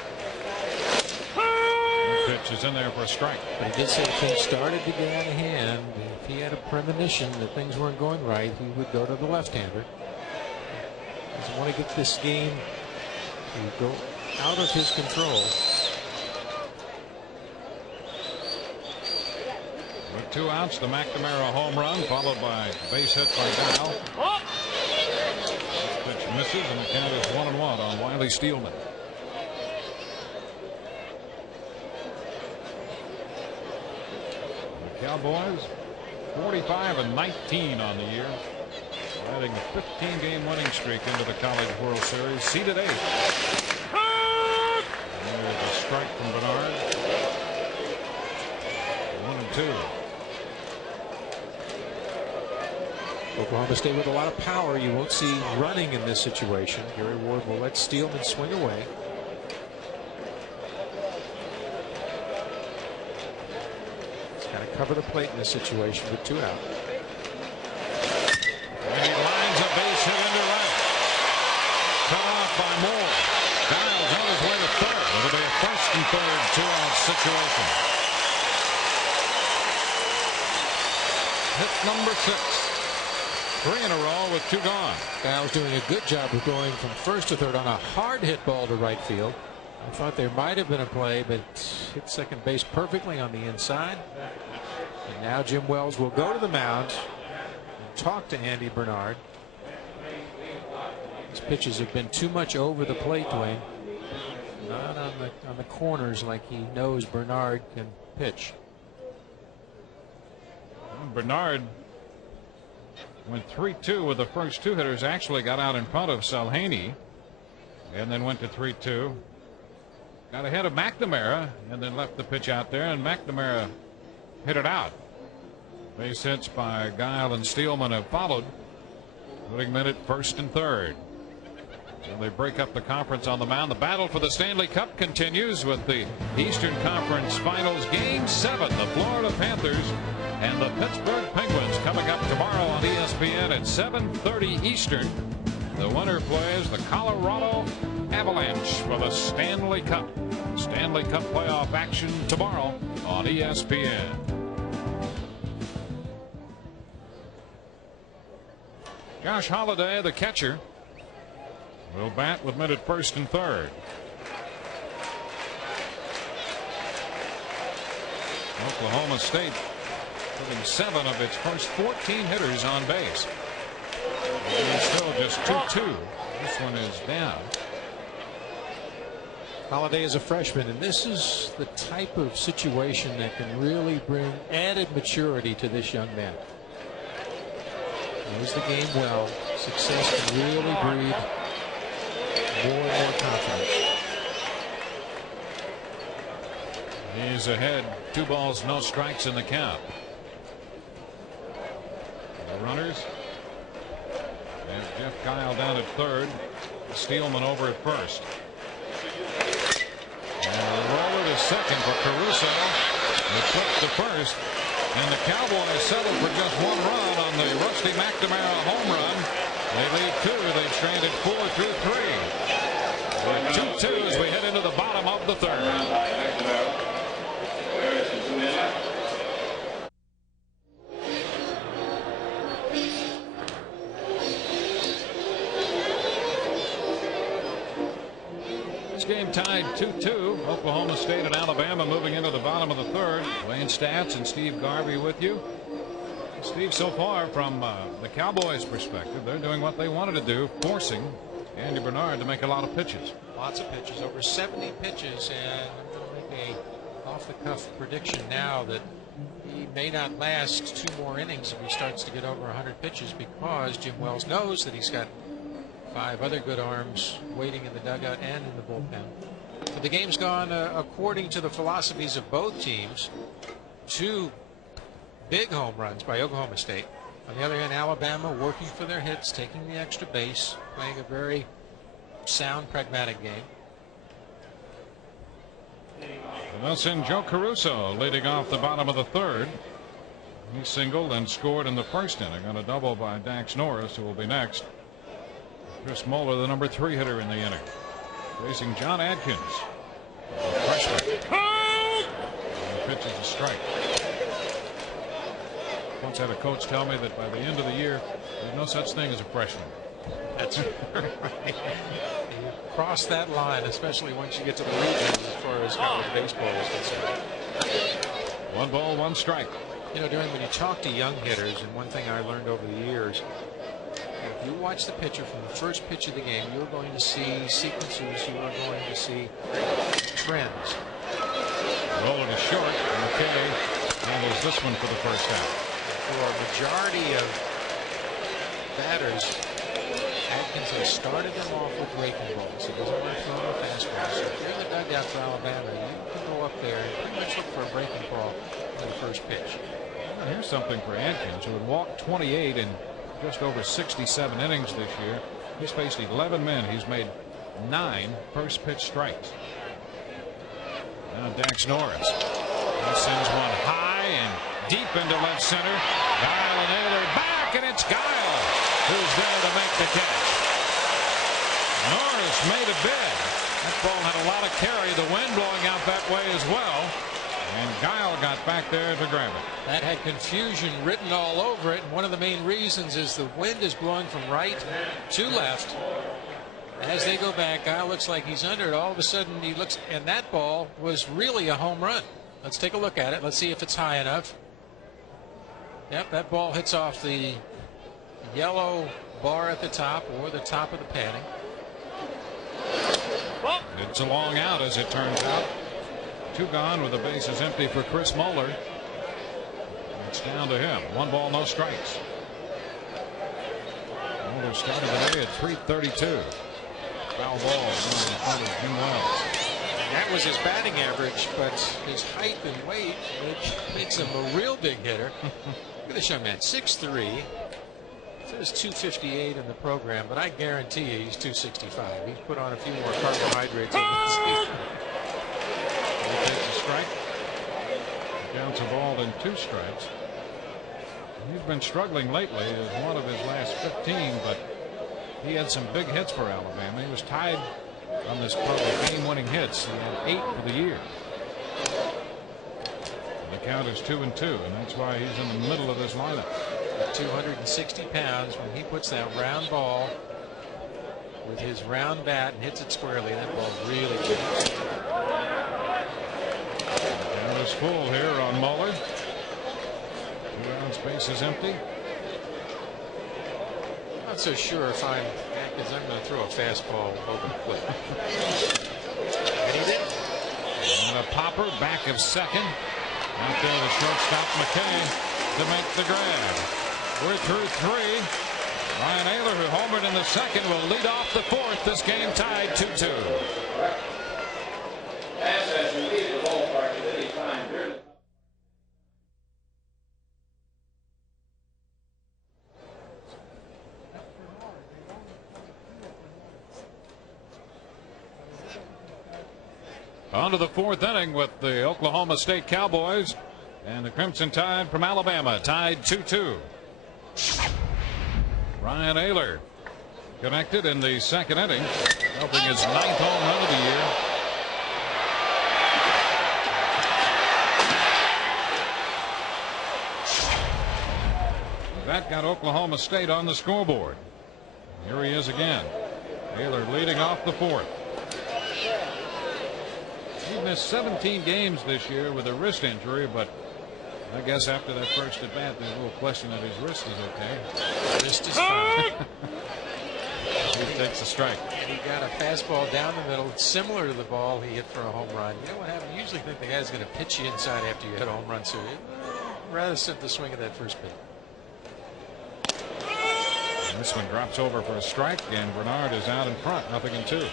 The pitch is in there for a strike. But he did say if things started to get out of hand, if he had a premonition that things weren't going right, he would go to the left-hander. He doesn't want to get this game to go out of his control. With 2 outs, the McNamara home run, followed by base hit by Giles. Pitch misses, and the count is 1-1 on Wiley Steelman. The Cowboys 45-19 on the year, adding a 15-game winning streak into the College World Series, seeded 8th. And there's a strike from Bernard. 1-2. Oklahoma State with a lot of power. You won't see running in this situation. Gary Ward will let Steelman swing away. He's got to cover the plate in this situation with 2 out. And he lines a base hit into right. Cut off by Moore. Giles on his way to third. It'll be a 1st and 3rd 2-out situation. Hit number 6. 3 in a row with 2 gone. Giles doing a good job of going from first to third on a hard hit ball to right field. I thought there might have been a play, but hit second base perfectly on the inside. And now Jim Wells will go to the mound and talk to Andy Bernard. His pitches have been too much over the plate, Dwayne. Not on the corners like he knows Bernard can pitch. Bernard went 3-2 with the first 2 hitters. Actually got out in front of Salhaney and then went to 3-2. Got ahead of McNamara and then left the pitch out there, and McNamara hit it out. Base hits by Guile and Steelman have followed, putting men at first and third. So they break up the conference on the mound. The battle for the Stanley Cup continues with the Eastern Conference Finals. Game 7, the Florida Panthers and the Pittsburgh Penguins coming up tomorrow on ESPN at 7:30 Eastern. The winner plays the Colorado Avalanche for the Stanley Cup. Stanley Cup playoff action tomorrow on ESPN. Josh Holliday, the catcher, will bat with men at first and third. Oklahoma State putting 7 of its first 14 hitters on base. It's still just 2-2. This one is down. Holliday is a freshman, and this is the type of situation that can really bring added maturity to this young man. Knows the game well. Success can really breed more and more confidence. He's ahead. 2 balls, no strikes in the count. The runners. And Jeff Guile down at third. Steelman over at first. And the roller to second for Caruso. The flip to first. And the Cowboys settle for just 1 run on the Rusty McNamara home run. They lead 2. They've stranded 4 through 3. With 2-2 as we head into the bottom of the third. This game tied 2-2. Oklahoma State and Alabama moving into the bottom of the third. Wayne Stats and Steve Garvey with you. Steve, so far from the Cowboys' perspective, they're doing what they wanted to do, forcing Andy Bernard to make a lot of pitches. Lots of pitches, over 70 pitches, and I'm going to make a off-the-cuff prediction now that he may not last 2 more innings if he starts to get over 100 pitches, because Jim Wells knows that he's got 5 other good arms waiting in the dugout and in the bullpen. But the game's gone according to the philosophies of both teams. 2 big home runs by Oklahoma State. On the other hand, Alabama working for their hits, taking the extra base, playing a very sound, pragmatic game. They'll send Joe Caruso leading off the bottom of the third. He singled and scored in the first inning on a double by Dax Norris, who will be next. Chris Moeller, the number 3 hitter in the inning, facing John Adkins, a freshman. And the pitch is a strike. Once had a coach tell me that by the end of the year, there's no such thing as a freshman. That's right. You cross that line, especially once you get to the regions as far as college baseball is concerned. 1 ball, 1 strike. You know, when you talk to young hitters, and one thing I learned over the years, if you watch the pitcher from the first pitch of the game, you're going to see sequences, you are going to see trends. Roller to short. McKay handles this one for the first half. For a majority of batters, Adkins has started them off with breaking balls. He doesn't want to throw them fastballs. So if you're in the dugout for Alabama, you can go up there and pretty much look for a breaking ball in the first pitch. Well, here's something for Adkins, who had walked 28 in just over 67 innings this year. He's faced 11 men. He's made 9 first pitch strikes. Now Dax Norris. He sends one high and deep into left center. Guile and Naylor back, and it's Guile who's there to make the catch. Norris made a bid. That ball had a lot of carry. The wind blowing out that way as well. And Guile got back there to grab it. That had confusion written all over it, and one of the main reasons is the wind is blowing from right to left. As they go back, Guile looks like he's under it. All of a sudden he looks, and that ball was really a home run. Let's take a look at it. Let's see if it's high enough. Yep, that ball hits off the yellow bar at the top or the top of the padding. It's a long out, as it turns out. 2 gone with the bases empty for Chris Moeller. It's down to him. 1 ball, no strikes. Moeller started the day at .332. Foul ball in front of Jim Wells. That was his batting average, but his height and weight makes him a real big hitter. Look at this young man, 6'3". It says 258 in the program, but I guarantee you he's 265. He's put on a few more carbohydrates over the season. He takes a strike. He counts a ball and 2 strikes. He's been struggling lately as one of his last 15, but he had some big hits for Alabama. He was tied on this game-winning hits. He had 8 for the year. And the count is 2-2, and that's why he's in the middle of this lineup. At 260 pounds, when he puts that round ball with his round bat and hits it squarely, that ball really good. The count is full here on Moeller. 2 rounds, bases empty. Not so sure if I'm, because I'm going to throw a fastball over the plate. And he did. And a popper back of second. Out there the shortstop McKay to make the grab. We're through 3. Ryan Ayler, who homered in the second, will lead off the 4th. This game tied 2-2. On to the 4th inning with the Oklahoma State Cowboys and the Crimson Tide from Alabama tied 2-2. Ryan Ayler connected in the 2nd inning, helping his 9th home run of the year. That got Oklahoma State on the scoreboard. Here he is again. Ayler leading off the 4th. He missed 17 games this year with a wrist injury, but I guess after that first at bat, there's a little question that his wrist is okay. Wrist is fine. He takes a strike. And he got a fastball down the middle, similar to the ball he hit for a home run. You know what happened? You usually think the guy's going to pitch you inside after you hit a home run, so rather sent the swing of that first pitch. And this one drops over for a strike, and Bernard is out in front, 0-2.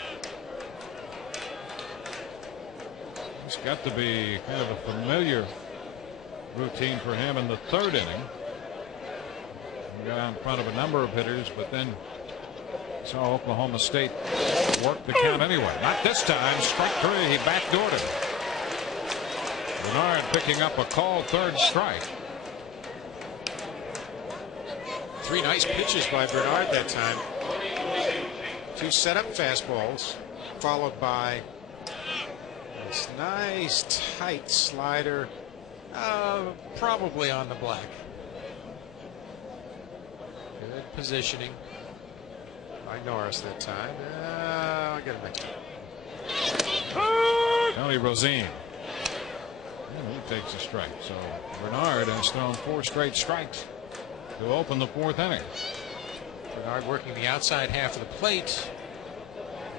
It's got to be kind of a familiar routine for him in the 3rd inning. He got out in front of a number of hitters, but then saw Oklahoma State work the count anyway. Not this time. Strike 3. He backdoored him. Bernard picking up a called 3rd strike. 3 nice pitches by Bernard that time. 2 setup fastballs, followed by this nice tight slider, probably on the black. Good positioning by Norris that time. I'll get him next time. Tony Rosine. And he takes a strike. So Bernard has thrown 4 straight strikes to open the 4th inning. Bernard working the outside half of the plate.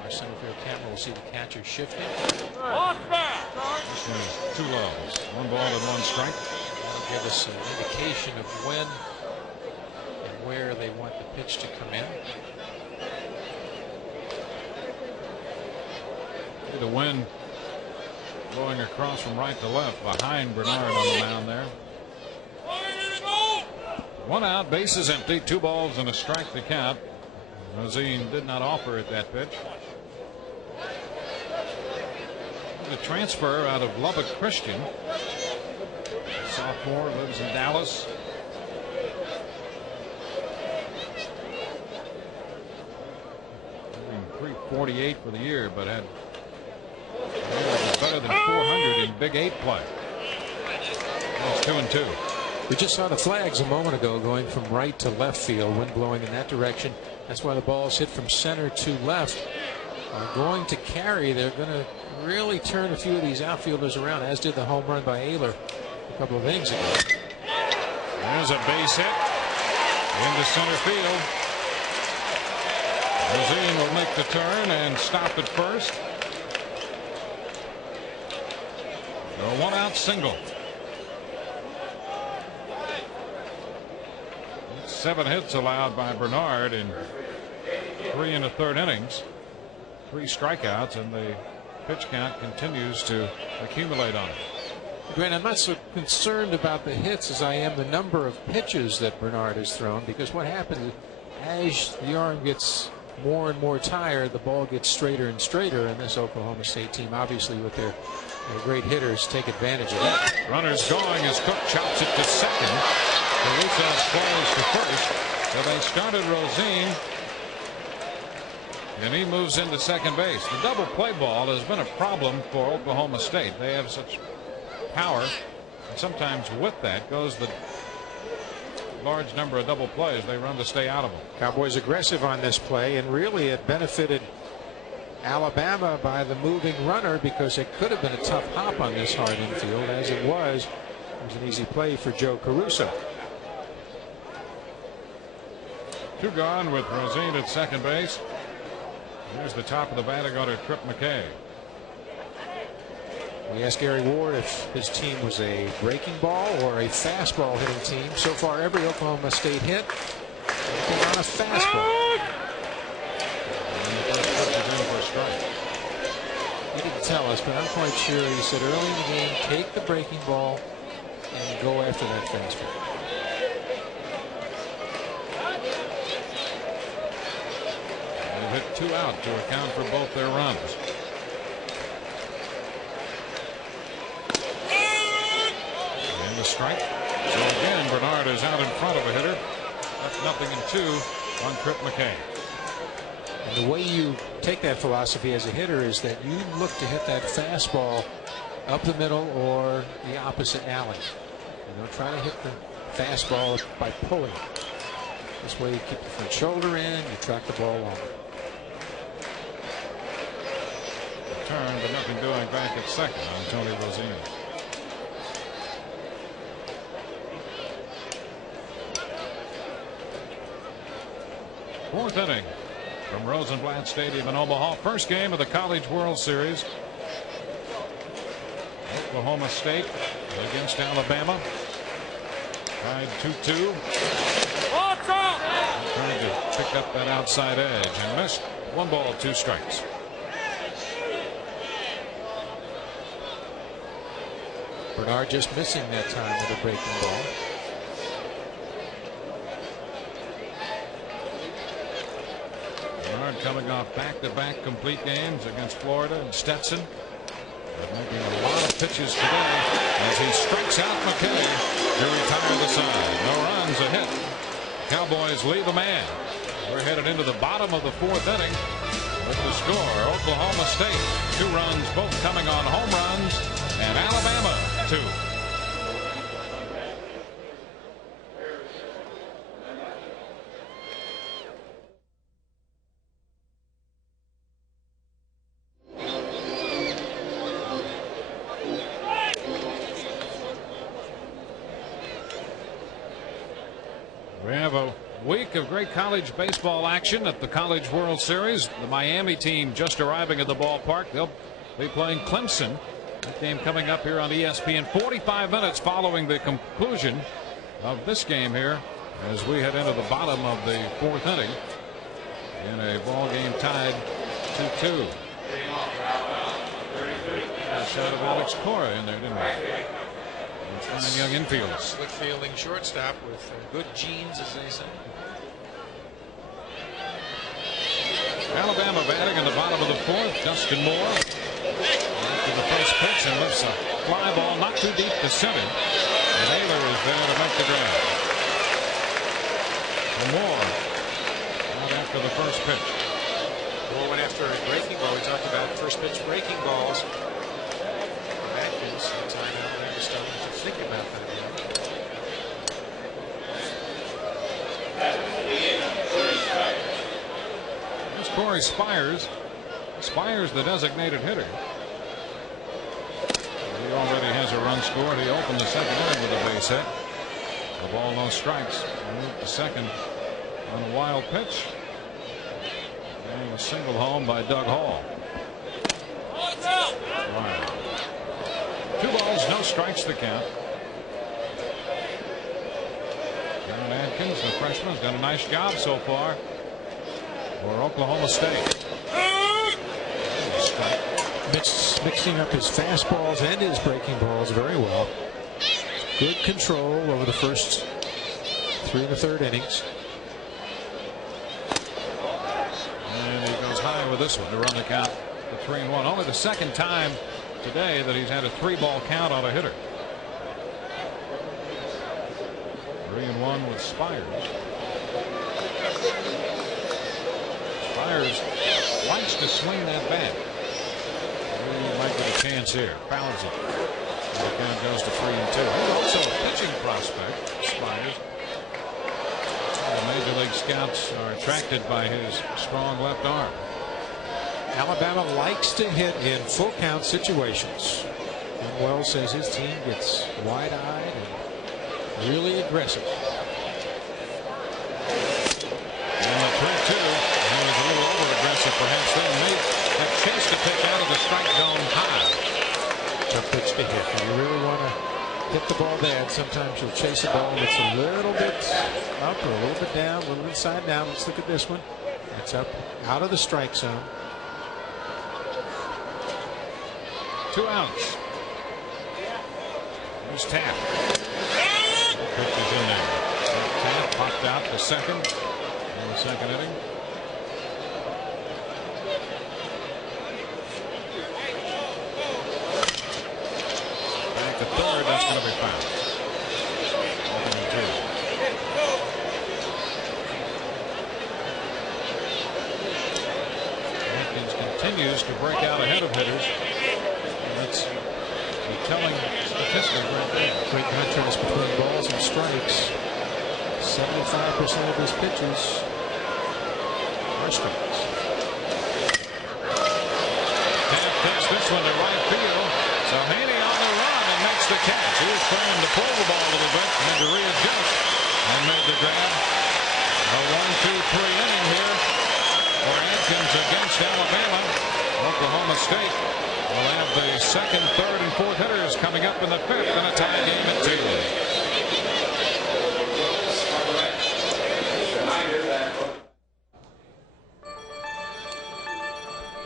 Our center field camera will see the catcher shifting. This one is 2 lows. 1 ball and 1 strike. That'll give us an indication of when and where they want the pitch to come in. The wind blowing across from right to left behind Bernard on the mound there. 1 out, bases empty, 2 balls and a strike to count. Rosine did not offer at that pitch. The transfer out of Lubbock Christian. Sophomore, lives in Dallas. .348 for the year, but had better than 400 in Big 8 play. It's 2-2. We just saw the flags a moment ago going from right to left field, wind blowing in that direction. That's why the balls hit from center to left are going to carry. They're going to really turn a few of these outfielders around, as did the home run by Ayler a couple of innings ago. There's a base hit into center field. Rosine will make the turn and stop at first. A 1-out single. 7 hits allowed by Bernard in 3 1/3 innings. 3 strikeouts, and the pitch count continues to accumulate on it. Grant, I'm not so concerned about the hits as I am the number of pitches that Bernard has thrown, because what happens as the arm gets more and more tired, the ball gets straighter and straighter, and this Oklahoma State team, obviously with their great hitters, take advantage of that. Runners going as Cook chops it to second. Caruso flies to first. So they started Rosine, and he moves into second base. The double play ball has been a problem for Oklahoma State. They have such power, and sometimes with that goes the large number of double plays they run to stay out of them. Cowboys aggressive on this play, and really it benefited Alabama by the moving runner, because it could have been a tough hop on this hard infield. As it was an easy play for Joe Caruso. 2 gone with Rosine at second base. Here's the top of the batting order, Trip McKay. We asked Gary Ward if his team was a breaking ball or a fastball hitting team. So far, every Oklahoma State hit came on a fastball. And the first pitch is in for a strike. He didn't tell us, but I'm quite sure he said early in the game, take the breaking ball and go after that fastball. They've hit 2 out to account for both their runs. And the strike. So again, Bernard is out in front of a hitter. Left 0-2 on Trip McKay. And the way you take that philosophy as a hitter is that you look to hit that fastball up the middle or the opposite alley. You don't try to hit the fastball by pulling. This way you keep the front shoulder in, you track the ball longer. Turn, but nothing doing back at second on Tony Rosine. Fourth inning from Rosenblatt Stadium in Omaha. First game of the College World Series. Oklahoma State against Alabama. Tied 2-2. Trying to pick up that outside edge and missed. 1 ball, 2 strikes. Bernard just missing that time with a breaking ball. Bernard coming off back-to-back complete games against Florida and Stetson. Making a lot of pitches today as he strikes out McKay to retire the side. No runs, a hit. Cowboys leave a man. We're headed into the bottom of the 4th inning with the score. Oklahoma State 2 runs, both coming on home runs, and Alabama 2. We have a week of great college baseball action at the College World Series. The Miami team just arriving at the ballpark. They'll be playing Clemson. That game coming up here on ESPN 45 minutes following the conclusion of this game here as we head into the bottom of the 4th inning in a ball game tied 2-2. A shot of Alex Cora in there, didn't we? Fine young infield. Slick fielding shortstop with good genes, as they say. Alabama batting in the bottom of the 4th. Dustin Moore after the first pitch and lifts a fly ball not too deep to center. And Ayler is there to make the grab. And Moore out after the first pitch. Moore went after a breaking ball. We talked about first pitch breaking balls. Atkins, timeout, there to stop. think about that. There's Corey Spires. Spires, the designated hitter. He already has a run scored. He opened the second inning with a base hit. The ball, no strikes. Moved to second on a wild pitch. And a single home by Doug Hall. Wow. 2 balls, no strikes to count. John Adkins, the freshman, has done a nice job so far for Oklahoma State. Mixing up his fastballs and his breaking balls very well. Good control over the first 3 1/3 innings. And he goes high with this one to run the count to 3-1. Only the second time today that he's had a 3-ball count on a hitter. 3-1 with Spires. Spires likes to swing that bat. He might get a chance here. Fouls it. And the count goes to 3-2. He's also a pitching prospect, Spires. The major league scouts are attracted by his strong left arm. Alabama likes to hit in full count situations. And Wells says his team gets wide-eyed and really aggressive. And the 3-2. He was a little over-aggressive perhaps there. And that chase to pick out of the strike zone high. Tough pitch to hit. If you really want to hit the ball bad, sometimes you'll chase a ball that's a little bit up or a little bit down, a little inside down. Let's look at this one. It's up out of the strike zone. 2 outs. Here's Taft. Pitch is in there. Taft popped out to second in the second inning. Back to third. That's going to be foul. 1-2. Atkins continues to break out ahead of hitters. That's a telling statistic right there. Great contrast between balls and strikes. 75% of his pitches are strikes. Taft takes this one to right field. So Haney on the run and makes the catch. He was trying to pull the ball a little bit and to readjust and made the grab. A 1-2-3 inning here for Adkins against Alabama. Oklahoma State will have the second, third, and fourth hitters coming up in the fifth in a tie game at 2.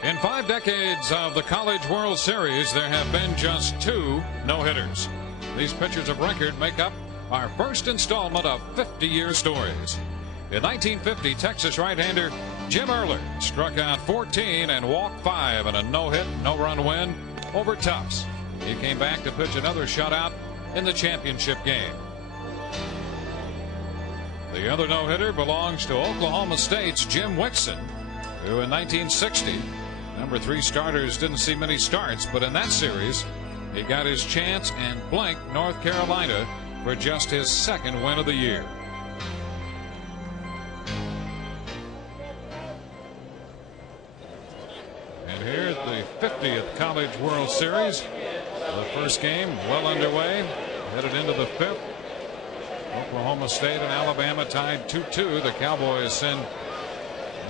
In 5 decades of the College World Series, there have been just 2 no-hitters. These pitchers of record make up our first installment of 50-year stories. In 1950, Texas right-hander Jim Ehrler struck out 14 and walked 5 in a no-hit, no-run win over Tufts. He came back to pitch another shutout in the championship game. The other no-hitter belongs to Oklahoma State's Jim Wixon, who in 1960, number 3 starters didn't see many starts, but in that series, he got his chance and blanked North Carolina for just his 2nd win of the year. And here at the 50th College World Series, the first game well underway, headed into the 5th. Oklahoma State and Alabama tied 2-2. The Cowboys send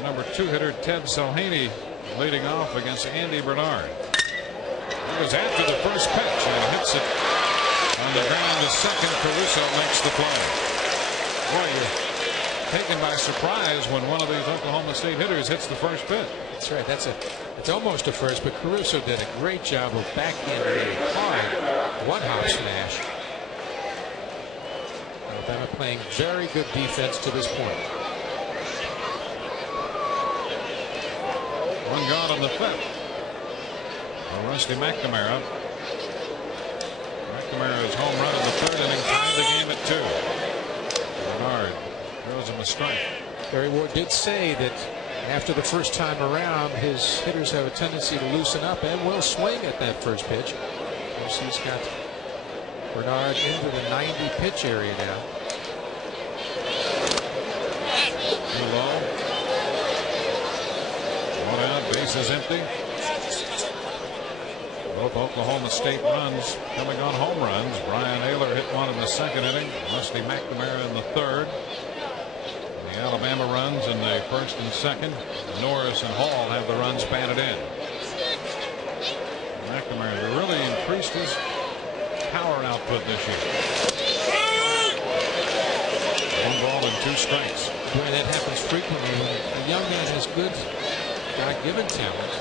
number 2 hitter Ted Sulhaney leading off against Andy Bernard. It was after the first pitch and hits it on the ground to second. Caruso makes the play. Boy, you're taken by surprise when one of these Oklahoma State hitters hits the first pitch. That's right. It's almost a first, but Caruso did a great job of backhanding a hard one-hop smash. Alabama playing very good defense to this point. One gone on the 5th. Rusty McNamara. McNamara's home run in the 3rd inning tied the game at 2. Bernard throws him a strike. Barry Ward did say that after the first time around, his hitters have a tendency to loosen up and will swing at that first pitch. He's got Bernard into the 90 pitch area now. Too low. 1 out, base is empty. Both Oklahoma State runs coming on home runs. Brian Ayler hit one in the 2nd inning. Rusty McNamara in the 3rd. The Alabama runs in the 1st and 2nd. Norris and Hall have the runs batted in. McNamara really increased his power output this year. 1 ball and 2 strikes. Boy, that happens frequently when a young man has good God-given talent,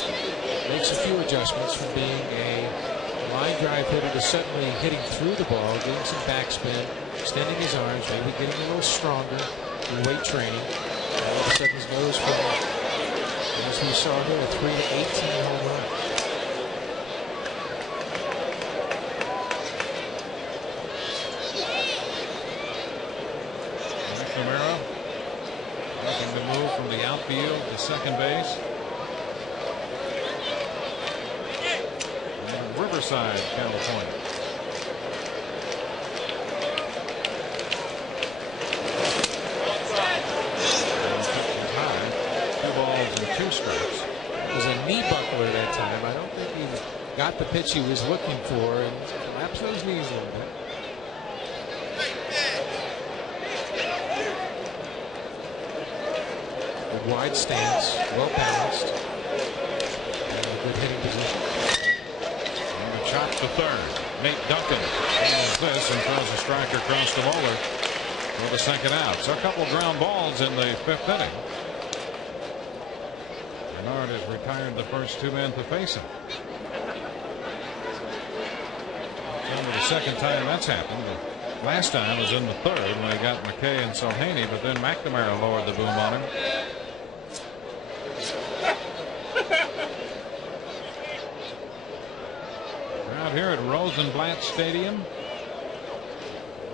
makes a few adjustments from being a line drive hitter to suddenly hitting through the ball, getting some backspin, extending his arms, maybe getting a little stronger through weight training. All of a sudden goes from, as we saw here, a 3 to 18 home run. McNamara making the move from the outfield to second base. And Riverside, California. High, 2 balls and 2 strikes. It was a knee buckler that time. I don't think he got the pitch he was looking for and collapsed those knees a little bit. Wide stance, well balanced, and a good hitting position. And the chop to third. Nate Duncan handles this and throws a striker across the bowler for the 2nd out. So a couple ground balls in the 5th inning. Bernard has retired the first 2 men to face him. It's only the 2nd time that's happened. The last time was in the 3rd when he got McKay and Solhaney, but then McNamara lowered the boom on him. Here at Rosenblatt Stadium.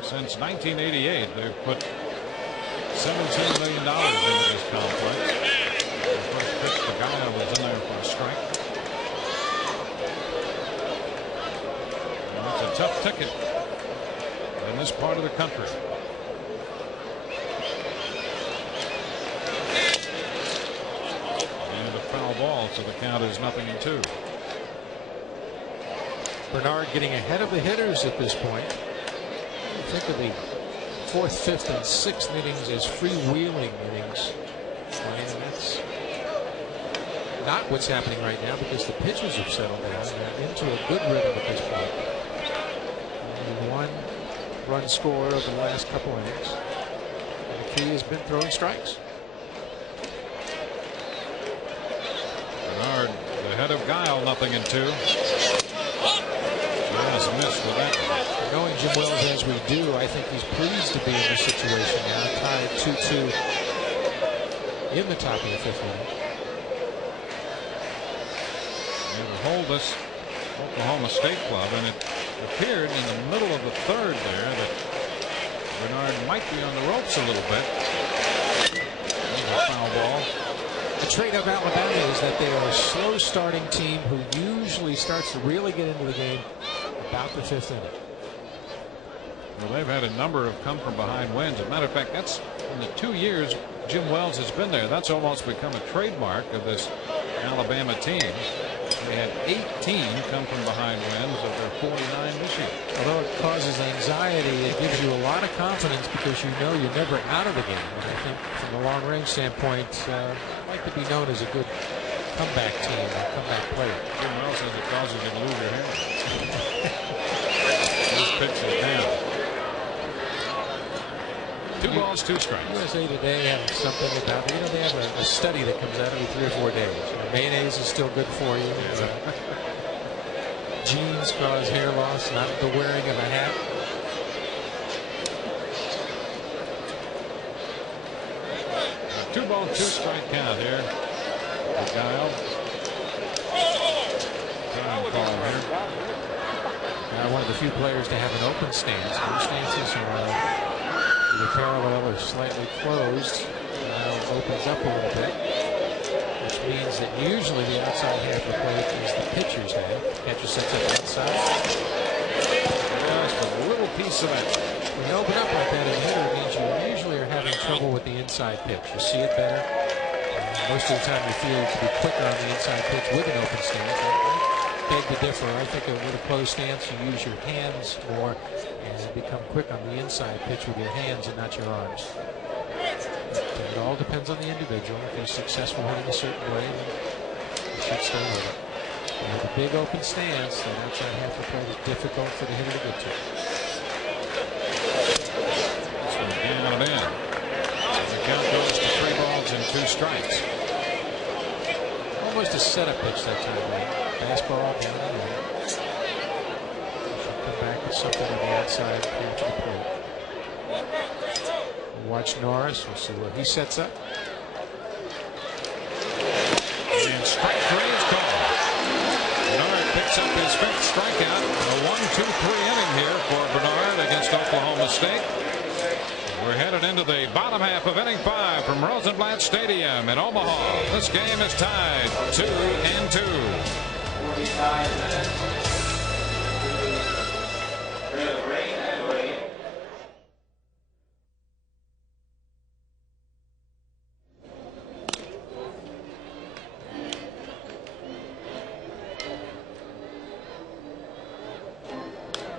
Since 1988, they've put $17 million into this complex. The first pitch to Guile was in there for a strike. And it's a tough ticket in this part of the country. And a foul ball, so the count is 0-2. Bernard getting ahead of the hitters at this point. Think of the 4th, 5th, and 6th innings as freewheeling innings. And that's not what's happening right now because the pitchers have settled down. They're into a good rhythm at this point. Only 1 run scorer over the last couple innings. And the key has been throwing strikes. Bernard ahead of Guile, 0-2. Missed with that. Knowing Jim Wells as we do, I think he's pleased to be in this situation now, tied 2-2 in the top of the 5th inning. And to hold this Oklahoma State club, and it appeared in the middle of the 3rd there that Bernard might be on the ropes a little bit. There's a foul ball. The trait of Alabama is that they are a slow starting team who usually starts to really get into the game about the 5th inning. Well, they've had a number of come from behind wins. As a matter of fact, that's in the 2 years Jim Wells has been there. That's almost become a trademark of this Alabama team. They had 18 come from behind wins of their 49 this year. Although it causes anxiety, it gives you a lot of confidence because you know you're never out of the game. And I think from a long range standpoint, I'd like to be known as a good comeback team, a comeback player. Jim Wells says it causes you to lose your hair. This pitch is down. 2 balls, 2 strikes. USA Today have something about, they have a study that comes out every 3 or 4 days. Mayonnaise is still good for you. Jeans cause hair loss, not the wearing of a hat. A 2 ball, 2 strike count here. Guile. Time call here. One of the few players to have an open stance. Most stances are either parallel or slightly closed. Now opens up a little bit, which means that usually the outside half of the plate is the pitcher's half. Catcher sets up outside. Just a little piece of it. When you open up like that as a hitter, it means you usually are having trouble with the inside pitch. You see it better. Most of the time you feel it to be quicker on the inside pitch with an open stance. I beg to differ. I think with a closed stance you use your hands more and become quick on the inside pitch with your hands and not your arms. It all depends on the individual. If he's successful hitting a certain way, then he should stay with it. And with a big open stance, that outside half of the plate is difficult for the hitter to get to. This one down and in. The count goes to 3 balls and 2 strikes. Almost a setup pitch that time, right? Fastball down and in. Should come back with something on the outside half of the plate. We'll watch Norris. We'll see what he sets up. And strike 3 is called. Bernard picks up his 5th strikeout. A 1-2-3 inning here for Bernard against Oklahoma State. We're headed into the bottom half of inning 5 from Rosenblatt Stadium in Omaha. This game is tied 2-2.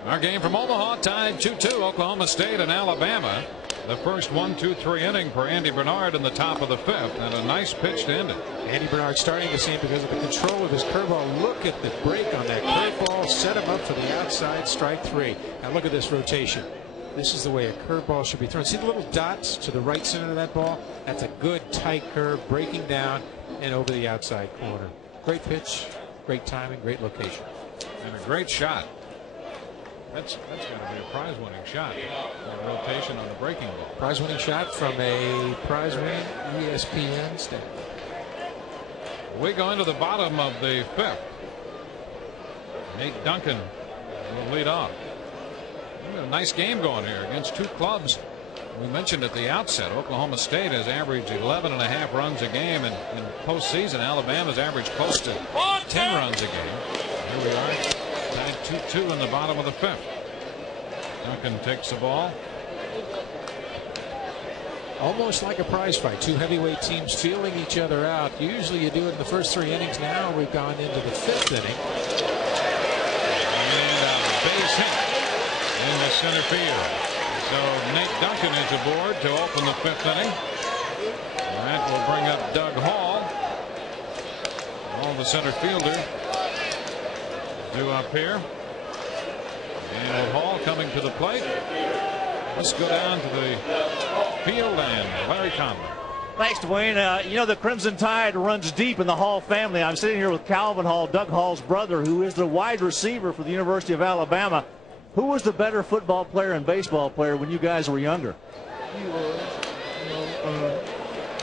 Our game from Omaha tied 2-2. Oklahoma State and Alabama. The first 1-2-3 inning for Andy Bernard in the top of the 5th, and a nice pitch to end it. Andy Bernard starting the scene because of the control of his curveball. Look at the break on that curveball. Set him up for the outside, strike 3. Now look at this rotation. This is the way a curveball should be thrown. See the little dots to the right center of that ball? That's a good tight curve, breaking down and over the outside corner. Great pitch, great timing, great location. And a great shot. That's got to be a prize-winning shot. The rotation on the breaking ball. Prize-winning shot from a prize-winning ESPN staff. We go into the bottom of the 5th. Nate Duncan will lead off. A nice game going here against 2 clubs. We mentioned at the outset, Oklahoma State has averaged 11.5 runs a game, and in postseason, Alabama's averaged close to 10 runs a game. Here we are. Tied 2-2 in the bottom of the 5th. Duncan takes the ball. Almost like a prize fight. 2 heavyweight teams feeling each other out. Usually you do it in the first 3 innings. Now we've gone into the 5th inning. And a base hit in the center field. So Nate Duncan is aboard to open the 5th inning. And that will bring up Doug Hall. Hall, the center fielder, due up here. And Hall coming to the plate. Let's go down to the field and Larry Conley. Thanks, Dwayne. You know, the Crimson Tide runs deep in the Hall family. I'm sitting here with Calvin Hall, Doug Hall's brother, who is the wide receiver for the University of Alabama. Who was the better football player and baseball player when you guys were younger? He was. You know,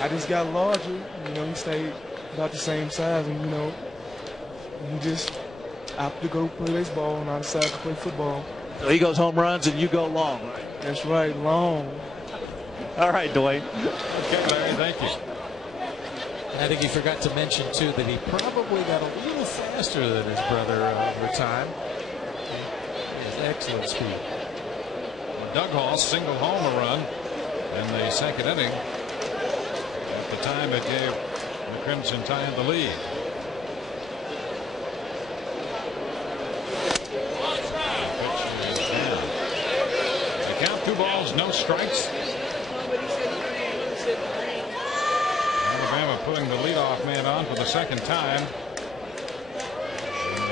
I just got larger. You know, he stayed about the same size, and you know, he just opted to go play baseball, and I decided to play football. So he goes home runs and you go long, right? That's right, long. All right, Dwayne. Okay, Larry, thank you. I think he forgot to mention, too, that he probably got a little faster than his brother over time. He has excellent speed. Doug Hall singled home a run in the 2nd inning. At the time, it gave the Crimson Tide the lead. The count, 2 balls, no strikes. Alabama putting the leadoff man on for the 2nd time in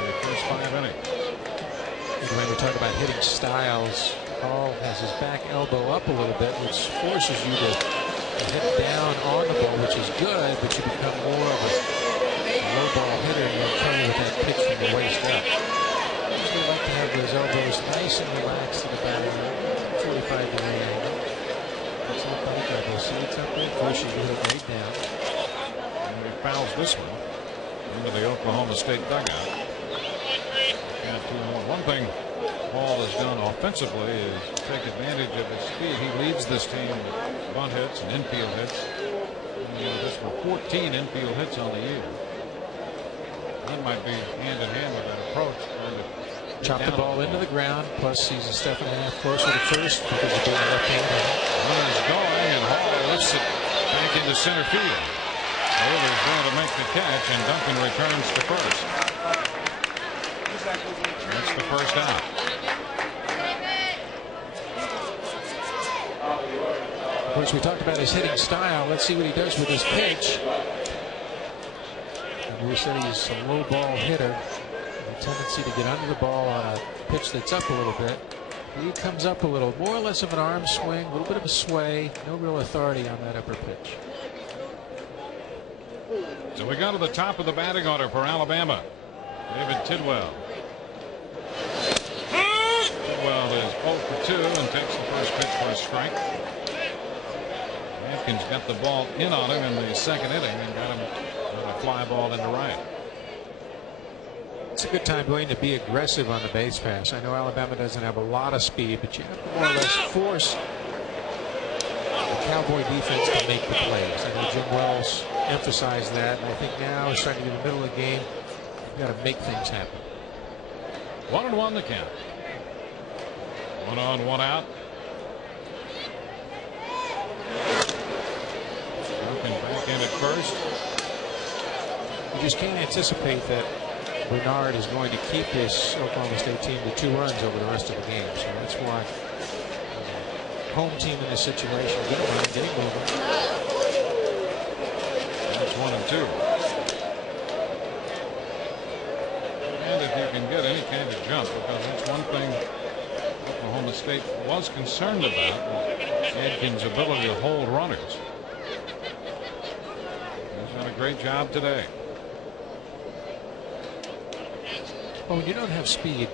the first 5 innings. When we talk about hitting styles, Hall has his back elbow up a little bit, which forces you to hit down on the ball, which is good, but you become more of a low ball hitter and you're playing with that pitch from the waist up. They like to have those elbows nice and relaxed to the back, 45-degree angle. That's a funny elbow. See what's up there? Force you to hit it right down. And he fouls this one into the Oklahoma State dugout. And 2-1. One thing Hall has done offensively is take advantage of his speed. He leads this team with bunt hits and infield hits. And, this for 14 infield hits on the year. That might be hand in hand with that approach, trying to Chop the ball into the ground, plus he's a step and a half closer to first because of being left-handed. Runner's going, and Hall lifts it back into center field. Over's going to make the catch, and Duncan returns to first. That's the first out. Of course, we talked about his hitting style. Let's see what he does with his pitch. And we said he's a low ball hitter. A tendency to get under the ball on a pitch that's up a little bit. He comes up a little, more or less of an arm swing, a little bit of a sway, no real authority on that upper pitch. So we go to the top of the batting order for Alabama. David Tidwell. Tidwell is 0 for 2 and takes the first pitch for a strike. Atkins got the ball in on him in the second inning and got him with a fly ball into right. It's a good time, Dwayne, to be aggressive on the base pass. I know Alabama doesn't have a lot of speed, but you have to more or less force the Cowboy defense to make the plays. I know Jim Wells emphasized that, and I think now, starting to get in the middle of the game, you've got to make things happen. 1-1 the count. 1 on, 1 out. Duncan back in at first. You just can't anticipate that Bernard is going to keep this Oklahoma State team to 2 runs over the rest of the game. So that's why home team in this situation, get him running, get him moving. That's 1 and 2. And if you can get any kind of jump, because that's one thing Oklahoma State was concerned about, Adkins' ability to hold runners. He's done a great job today. Well, when you don't have speed,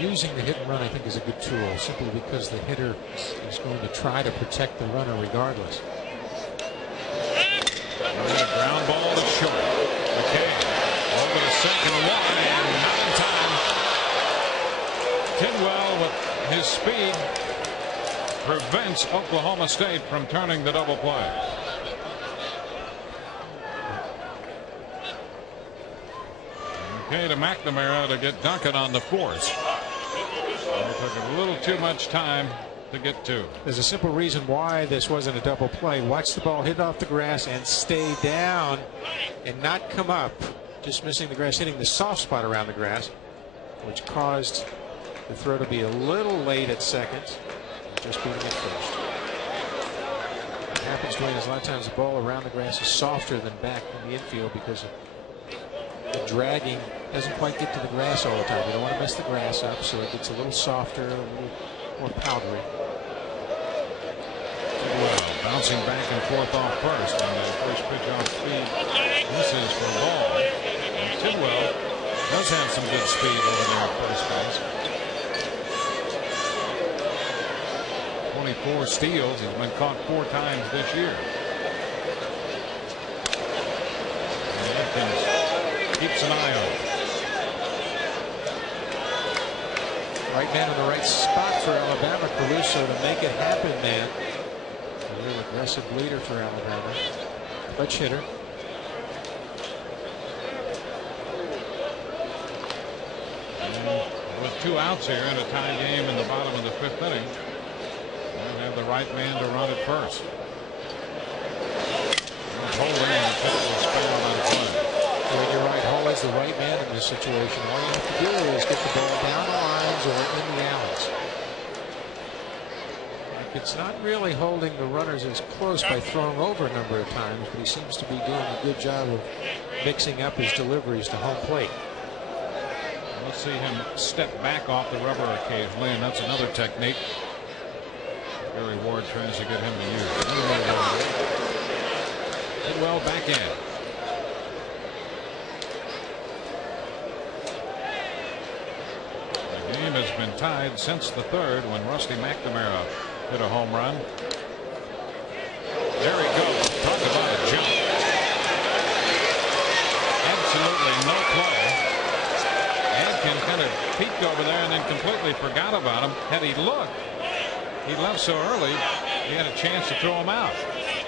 using the hit and run, I think, is a good tool, simply because the hitter is going to try to protect the runner regardless. Ground ball to short. McCain over to second and 1, and not in time. Tidwell, with his speed, prevents Oklahoma State from turning the double play. Okay, to McNamara to get Duncan on the force. It took a little too much time to get to. There's a simple reason why this wasn't a double play. Watch the ball hit off the grass and stay down and not come up, just missing the grass, hitting the soft spot around the grass, which caused the throw to be a little late at second, just being at first. What happens, Dwayne, is a lot of times the ball around the grass is softer than back in the infield because the dragging doesn't quite get to the grass all the time. You don't want to mess the grass up, so it gets a little softer, a little more powdery. Well, bouncing back and forth off first on the first pitch off speed. This is for a ball. And Tidwell does have some good speed over there at first base. 24 steals. He's been caught 4 times this year. And Atkins keeps an eye on him. Right man in the right spot for Alabama. Caruso to make it happen, man. A real aggressive leader for Alabama. Clutch hitter. And with 2 outs here in a tie game in the bottom of the 5th inning, we'll have the right man to run at first. Holding and was fouled on play. You're right. Hall is the right man in this situation. All you have to do is get the ball down the lines or in the alleys. It's not really holding the runners as close by throwing over a number of times, but he seems to be doing a good job of mixing up his deliveries to home plate. We'll see him step back off the rubber occasionally, and that's another technique Gary Ward tries to get him to use. Tidwell back in. The game has been tied since the 3rd when Rusty McNamara hit a home run. There he goes. Talk about a jump. Absolutely no play. Adkins kind of peeked over there and then completely forgot about him. Had he looked, he left so early, he had a chance to throw him out.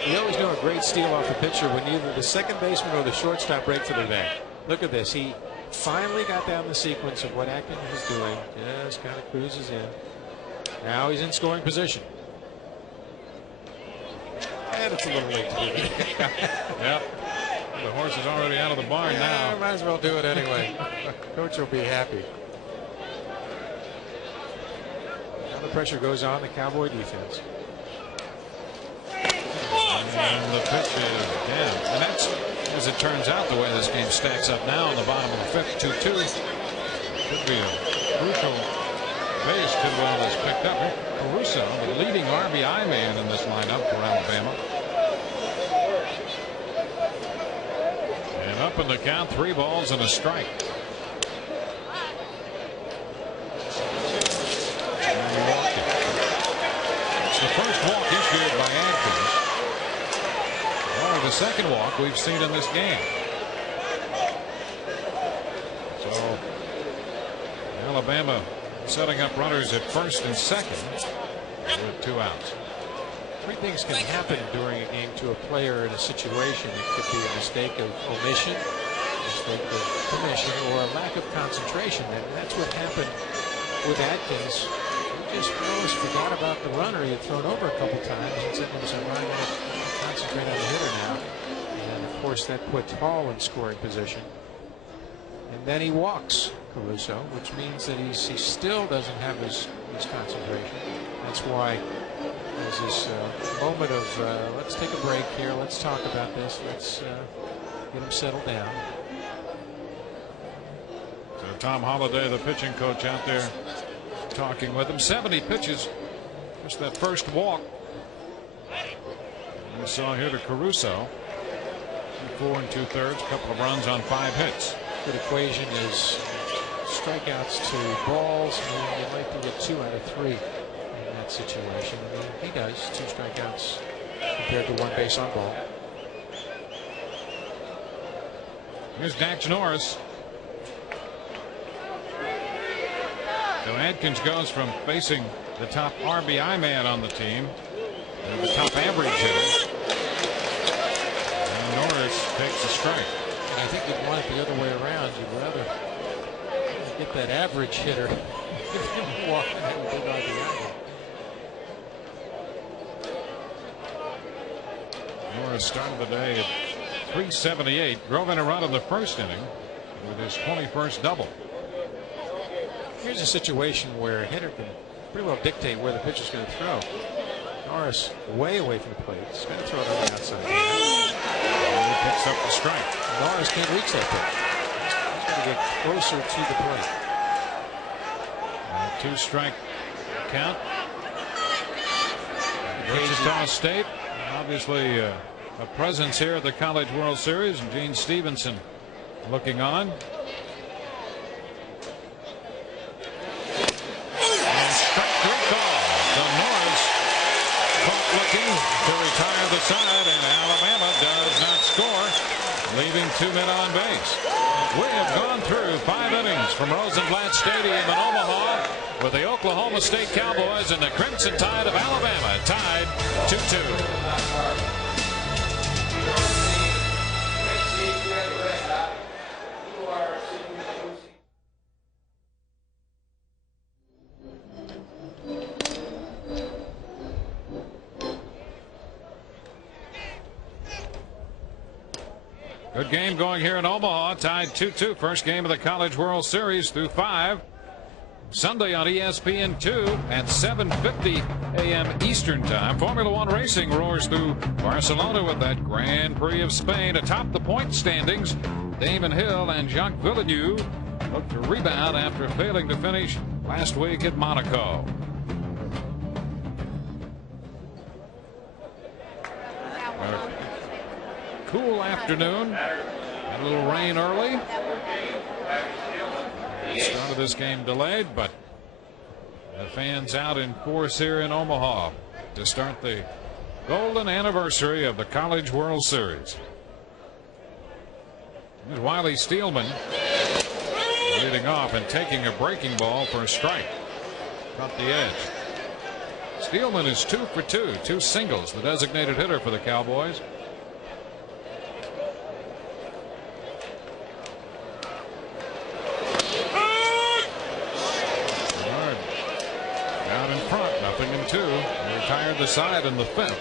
You always know a great steal off the pitcher when either the second baseman or the shortstop break for the bag. Look at this. He finally got down the sequence of what Atkins was doing. Just kind of cruises in. Now he's in scoring position. And it's a little late to do it. Yep. The horse is already out of the barn now. Might as well do it anyway. Coach will be happy. Now the pressure goes on the Cowboy defense. And the pitch is down. And that's, as it turns out, the way this game stacks up now in the bottom of the fifth, 2-2. Could be a crucial base could well has picked up. Caruso, the leading RBI man in this lineup for Alabama. And up in the count, 3 balls and a strike. It's the first walk issued by Atkins. The second walk we've seen in this game. So Alabama setting up runners at first and second with 2 outs. 3 things can happen during a game to a player in a situation. It could be a mistake of omission, a mistake of commission, or a lack of concentration. And that's what happened with Atkins. He just almost forgot about the runner. He had thrown over a couple times and said to himself, "I'm going to concentrate on the hitter now." And of course that puts Hall in scoring position. And then he walks Caruso, which means that he still doesn't have his concentration. That's why there's this moment of let's take a break here, let's talk about this, let's get him settled down. So Tom Holliday, the pitching coach, out there talking with him. 70 pitches, just that first walk. We saw here to Caruso, 4 2/3, couple of runs on 5 hits. Good equation is strikeouts to balls, and you like to get 2 out of 3 in that situation. I mean, he does 2 strikeouts compared to 1 base on ball. Here's Dax Norris. So Atkins goes from facing the top RBI man on the team to the top average hitter. And Norris takes a strike. And I think you'd want it the other way around. You'd rather get that average hitter walking that big RBI. Norris started the day at 378. Drove in a run in the first inning with his 21st double. Here's a situation where a hitter can pretty well dictate where the pitcher's going to throw. Norris way away from the plate. He's going to throw it on the outside. And he picks up the strike. Norris can't reach that pitch. He's going to get closer to the plate. 2-strike count. Wichita State, obviously a presence here at the College World Series, and Gene Stevenson looking on. Looking to retire the side, and Alabama does not score, leaving 2 men on base. We have gone through 5 innings from Rosenblatt Stadium in Omaha with the Oklahoma State Cowboys and the Crimson Tide of Alabama tied 2-2. Good game going here in Omaha, tied 2-2. First game of the College World Series through 5. Sunday on ESPN2 at 7:50 a.m. Eastern Time. Formula One racing roars through Barcelona with that Grand Prix of Spain atop the point standings. Damon Hill and Jacques Villeneuve look to rebound after failing to finish last week at Monaco. Cool afternoon. Had a little rain early. Start of this game delayed, but the fans out in force here in Omaha to start the golden anniversary of the College World Series. Here's Wiley Steelman leading off and taking a breaking ball for a strike. Caught the edge. Steelman is 2 for 2, 2 singles, the designated hitter for the Cowboys. retired the side in the 5th.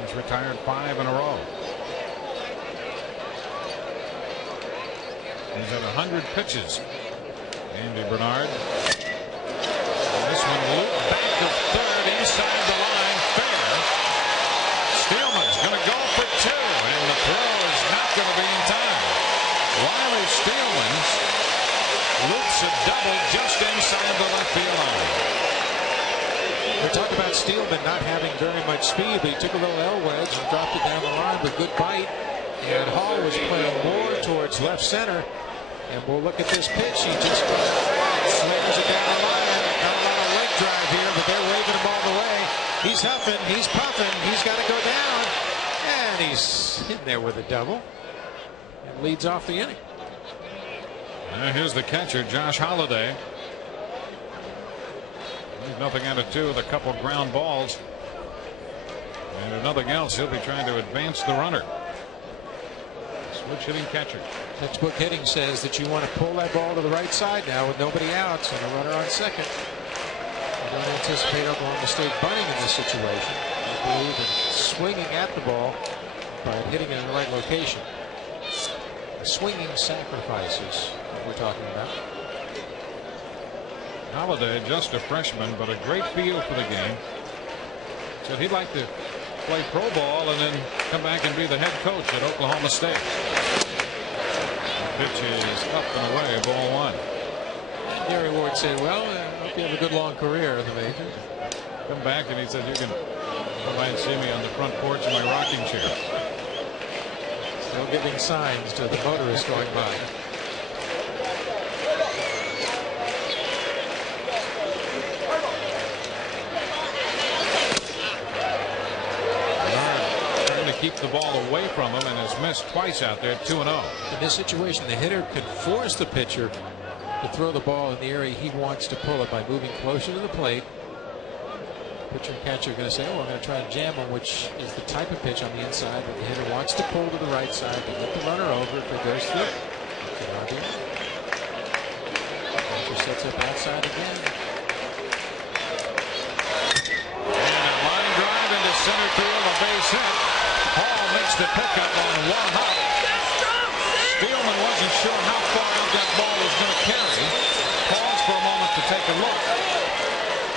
He's retired 5 in a row. He's at 100 pitches. Andy Bernard. And this one looped back to third inside the line. Fair. Steelman's going to go for 2, and the throw is not going to be in time. Riley Steelman loops a double just inside the left field line. We're talking about Steelman not having very much speed, but he took a little L wedge and dropped it down the line with good bite. And Hall was playing more towards left center. And we'll look at this pitch. He just slams it down the line. Not a lot of leg drive here, but they're waving him all the way. He's huffing, he's puffing, he's got to go down. And he's in there with a double. And leads off the inning. Here's the catcher, Josh Holliday. Leave nothing out of 2 with a couple ground balls. And if nothing else, he'll be trying to advance the runner. Switch hitting catcher. Textbook hitting says that you want to pull that ball to the right side now with nobody out and a runner on second. I don't anticipate Oklahoma State bunting in this situation. I believe in swinging at the ball by hitting it in the right location. The swinging sacrifices that we're talking about. Holliday, just a freshman, but a great feel for the game. Said he'd like to play pro ball and then come back and be the head coach at Oklahoma State. The pitch is up and away, ball 1. Gary Ward said, well, I hope you have a good long career in the majors. Come back, and he said, you can come by and see me on the front porch in my rocking chair. Still giving signs to the motorists going by. Keep the ball away from him and has missed twice out there, 2-0. In this situation, the hitter could force the pitcher to throw the ball in the area he wants to pull it by moving closer to the plate. Pitcher and catcher are going to say, oh, I'm going to try to jam him, which is the type of pitch on the inside that the hitter wants to pull to the right side to get the runner over if it goes through. Catcher sets up outside again. And a line drive into center field, a base hit. Hall makes the pickup on 1 hop. Steelman wasn't sure how far out that ball was going to carry. Paused for a moment to take a look.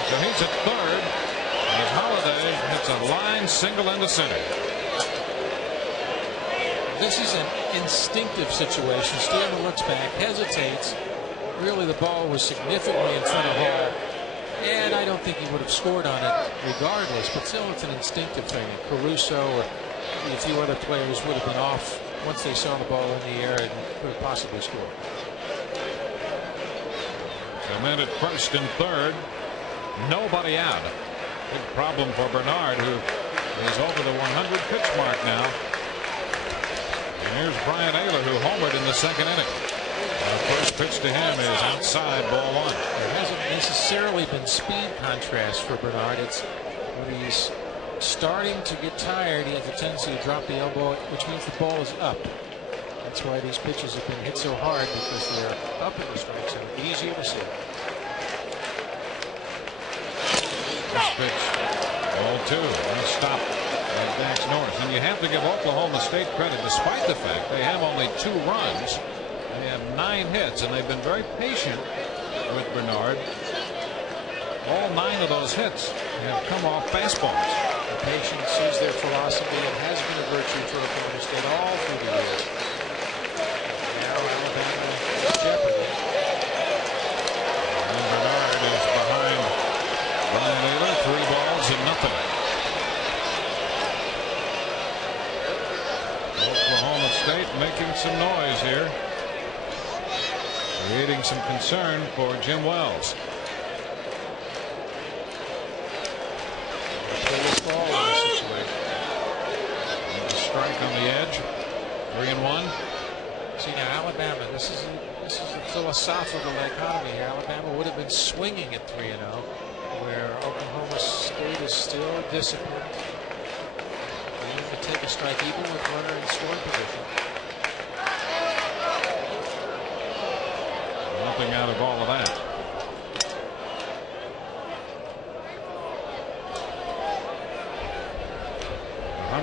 So he's at third. As Holliday hits a line single into center. This is an instinctive situation. Steelman looks back, hesitates. Really, the ball was significantly in front of Hall. And I don't think he would have scored on it regardless, but still it's an instinctive thing. Caruso or a few other players would have been off once they saw the ball in the air and could have possibly scored. A minute first and third. Nobody out. Big problem for Bernard, who is over the 100 pitch mark now. And here's Brian Ayler, who homered in the second inning. The first pitch to him is outside, ball 1. There hasn't necessarily been speed contrast for Bernard. It's when he's starting to get tired, he has a tendency to drop the elbow, which means the ball is up. That's why these pitches have been hit so hard, because they're up in the strike zone, easier to see. First pitch, ball 2. And stop by Dax Norris. And you have to give Oklahoma State credit, despite the fact they have only 2 runs. They have 9 hits, and they've been very patient with Bernard. All 9 of those hits have come off fastballs. The patience is their philosophy. It has been a virtue for Oklahoma State all through the years. Now Alabama in jeopardy. And Bernard is behind Brian Ayler, 3 balls and nothing. Oklahoma State making some noise here, creating some concern for Jim Wells. Strike on the edge. 3-1. See now, Alabama. This is a philosophical dichotomy here. Alabama would have been swinging at 3-0, where Oklahoma State is still disciplined. They need to take a strike even with runner in scoring position. Nothing out of all of that.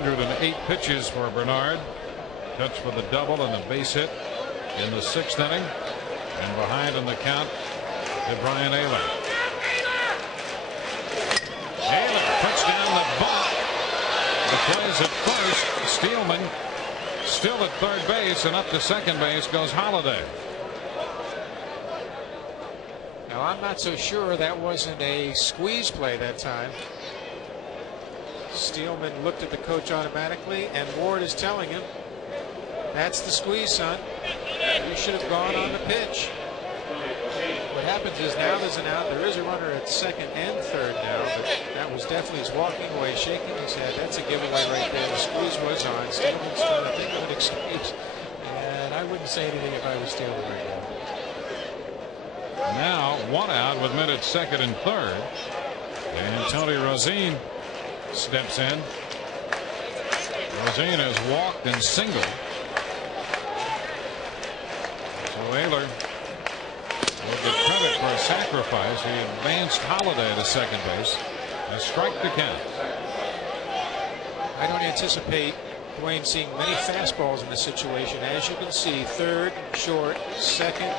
108 pitches for Bernard. Touch for the double and a base hit in the 6th inning. And behind in the count to Brian Ayler. Ayler puts down the bunt. The plays at first. Steelman still at third base, and up to second base goes Holliday. Now, I'm not so sure that wasn't a squeeze play that time. Steelman looked at the coach automatically, and Ward is telling him, that's the squeeze, son. You should have gone on the pitch. What happens is now there's an out. There is a runner at second and third now, but that was definitely, he's walking away, shaking his head. That's a giveaway right there. The squeeze was on. Steelman's trying to think of an excuse, and I wouldn't say anything if I was Steelman right now. Now 1 out with men at second and third, and Tony Rosine steps in. Rosine has walked and singled. So Ayler will get credit for a sacrifice. He advanced Holliday to second base. A strike to count. I don't anticipate Dwayne seeing many fastballs in this situation. As you can see, third, short, second,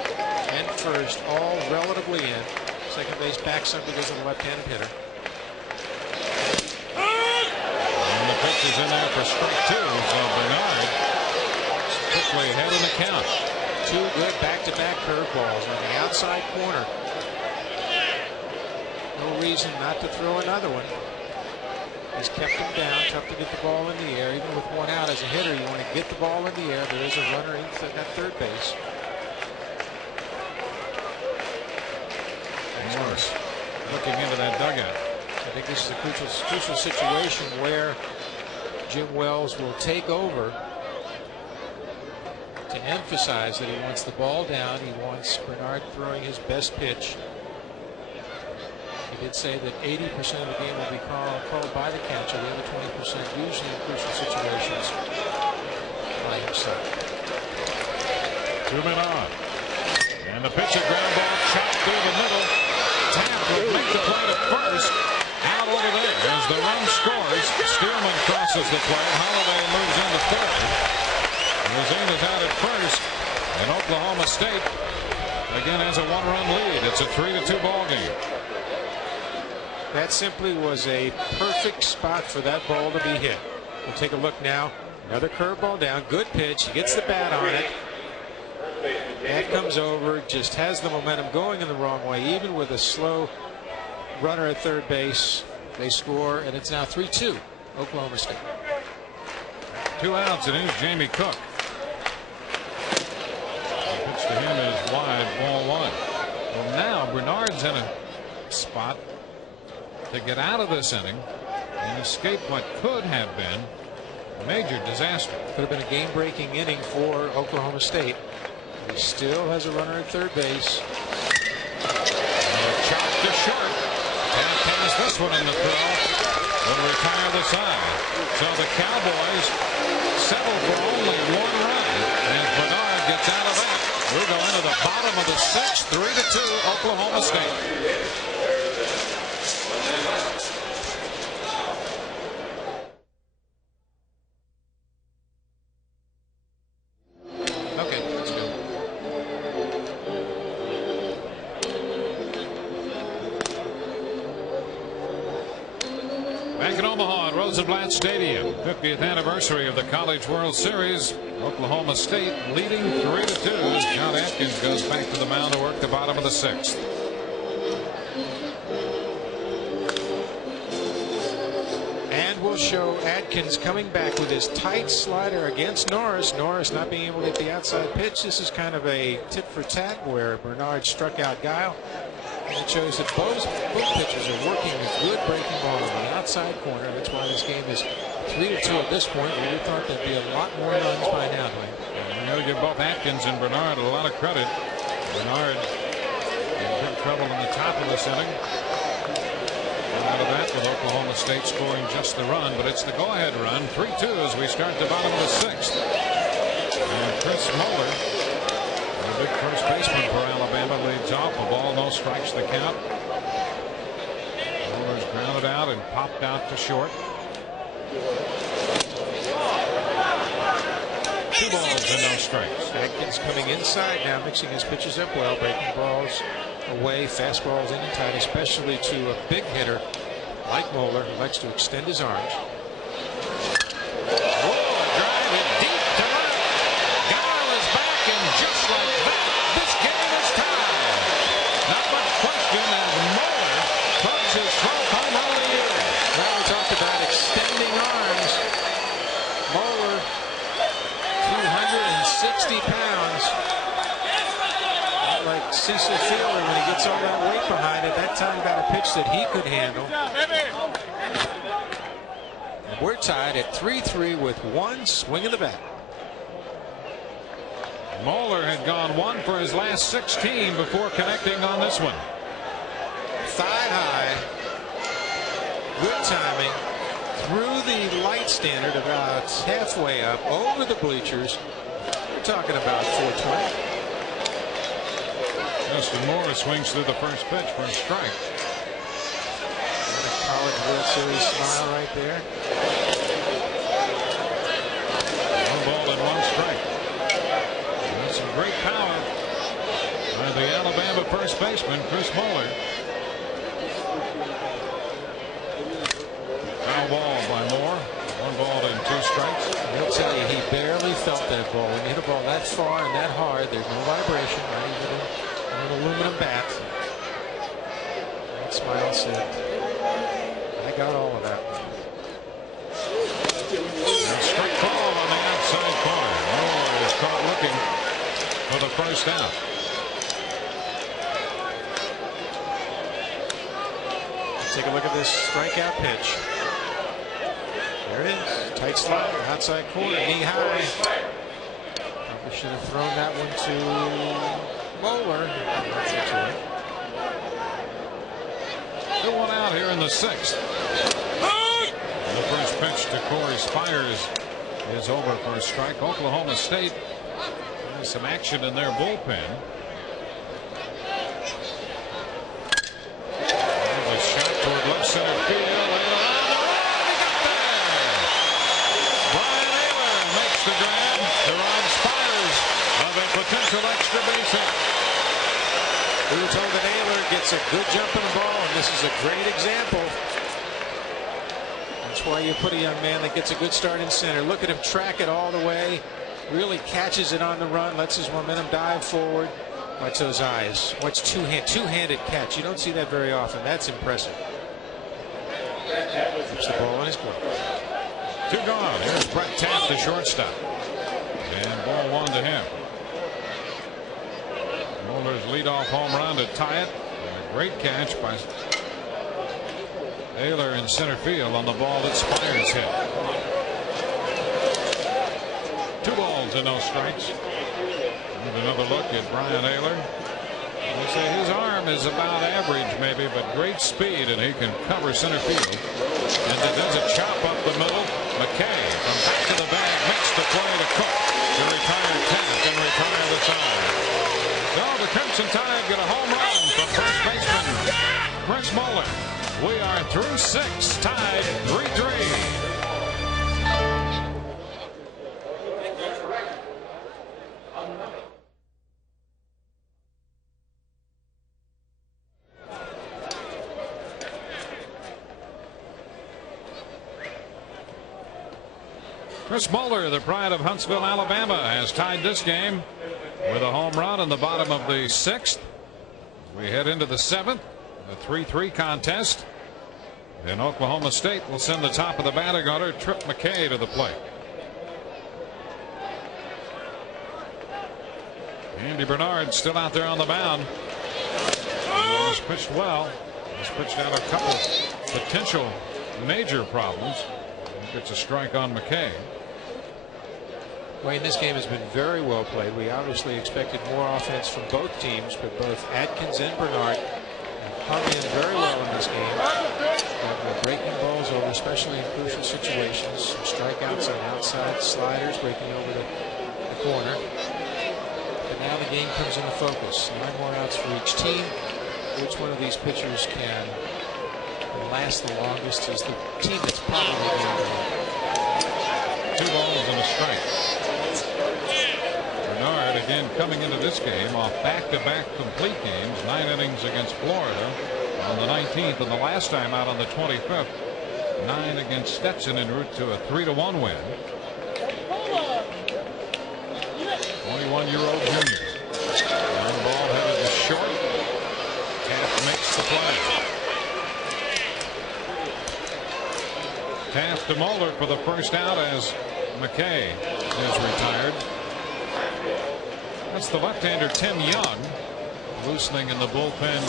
and first all relatively in. Second base backs up because of the left-handed hitter. And the pitch is in there for strike 2. So Bernard quickly ahead in the count. 2 good back-to-back curveballs on the outside corner. No reason not to throw another one. He's kept him down. Tough to get the ball in the air. Even with 1 out as a hitter, you want to get the ball in the air. There is a runner in at third base. Morris looking into that dugout. I think this is a crucial situation where Jim Wells will take over to emphasize that he wants the ball down. He wants Bernard throwing his best pitch. He did say that 80% of the game will be called by the catcher. The other 20% usually in crucial situations by himself. 2 men on. And the pitch, a ground ball chopped through the middle. Taft would make the play to first. Out over there as the run scores. Steelman crosses the play. Holliday moves into third. Rosine is out at first. And Oklahoma State again has a 1-run lead. It's a 3-2 ball game. That simply was a perfect spot for that ball to be hit. We'll take a look now. Another curveball down. Good pitch. He gets the bat on it. That comes over. Just has the momentum going in the wrong way. Even with a slow runner at third base, they score, and it's now 3-2 Oklahoma State. 2 outs, and here's Jamie Cook. The pitch to him is wide, ball 1. Well, now Bernard's in a spot to get out of this inning and escape what could have been a major disaster. Could have been a game-breaking inning for Oklahoma State. He still has a runner at third base. Chopped to short. And pass this one in the throw. Will retire the side. So the Cowboys settle for only 1 run. And Bernard gets out of that. We'll go into the bottom of the 6th. 3-2 Oklahoma State. Rosenblatt Stadium, 50th anniversary of the College World Series. Oklahoma State leading 3-2 as John Atkins goes back to the mound to work the bottom of the 6th. And we'll show Atkins coming back with his tight slider against Norris. Norris not being able to get the outside pitch. This is kind of a tit for tat where Bernard struck out Guile. And it shows that both pitchers are working with good breaking ball on the outside corner. That's why this game is 3-2 at this point. We thought there'd be a lot more runs by now, Dwayne. We got to give both Atkins and Bernard a lot of credit. Bernard in big trouble in the top of this inning. Out of that with Oklahoma State scoring just the run, but it's the go-ahead run. 3-2 as we start the bottom of the 6th. And Chris Moeller, the big first baseman for Alabama, leads off. A ball, no strikes, the count. Moeller's grounded out and popped out to short. 2 balls and no strikes. Atkins coming inside now, mixing his pitches up well, breaking balls away, fastballs in and tight, especially to a big hitter like Moeller, who likes to extend his arms. Drive it deep to right. Gile is back, and just like that, this game is tied. Not much question as Moeller puts his 12th home run of the year. Now we talked about extending arms. Moeller, 260 pounds. Not like Cecil Fielder when he gets all that weight behind it. That time got a pitch that he could handle. And we're tied at 3-3 with one swing of the bat. Moeller had gone 1 for his last 16 before connecting on this one. Thigh high. Good timing. Through the light standard, about halfway up, over the bleachers. We're talking about 420. Justin Moore swings through the first pitch for a strike. College World Series smile right there. 1 ball and 1 strike. That's some great power by the Alabama first baseman, Chris Moeller. Foul ball by Moore. 1 ball and 2 strikes. I'll tell you, he barely felt that ball. When you hit a ball that far and that hard, there's no vibration, not even an aluminum bat. That smile said, I got all of that. And strike ball on the outside corner. Moore is caught looking for the first out. Take a look at this strikeout pitch. There it is. Tight slider, outside corner, knee high. Probably should have thrown that one to Moeller. That's a 2 1 out here in the 6th. The first pitch to Corey Spires is over for a strike. Oklahoma State has some action in their bullpen. There's a shot toward left center field. Brian Ayler makes the grab to rob Spires of a potential extra base hit. We were told that Ayler gets a good jump in the ball, and this is a great example. That's why you put a young man that gets a good start in center. Look at him track it all the way, really catches it on the run, lets his momentum dive forward. Watch those eyes. Watch two-handed catch. You don't see that very often. That's impressive. Puts the ball on his glove. 2 gone. Here's Brett Taft, the shortstop. And ball 1 to him. Moeller's leadoff home run to tie it. And a great catch by Ayler in center field on the ball that Spires hit. 2 balls and no strikes. With another look at Brian Ayler. They say his arm is about average maybe, but great speed, and he can cover center field. And it does a chop up the middle. McKay from back of the bag makes the play to Cook to retire Taft and retire the side. So the Crimson Tide get a home run from first baseman Chris Moeller. We are through 6, tied 3-3. Chris Moeller, the pride of Huntsville, Alabama, has tied this game with a home run in the bottom of the 6th. We head into the 7th, a 3-3 contest. And Oklahoma State will send the top of the batting order, Trip McKay, to the plate. Andy Bernard still out there on the mound. He's pitched well. He's pitched out a couple potential major problems. Gets a strike on McKay. Wayne, this game has been very well played. We obviously expected more offense from both teams, but both Atkins and Bernard hung in very well in this game. They're breaking balls over, especially in crucial situations. Some strikeouts on outside sliders, breaking over the corner. But now the game comes into focus. 9 more outs for each team. Which one of these pitchers can last the longest is the team that's probably going to win. 2 balls and a strike. again coming into this game off back-to-back complete games, 9 innings against Florida on the 19th, and the last time out on the 25th, 9 against Stetson en route to a 3-1 win. 21-year-old junior. Ground ball headed to short. Taft makes the play. Taft to Mulder for the first out as McKay is retired. That's the left-hander Tim Young loosening in the bullpen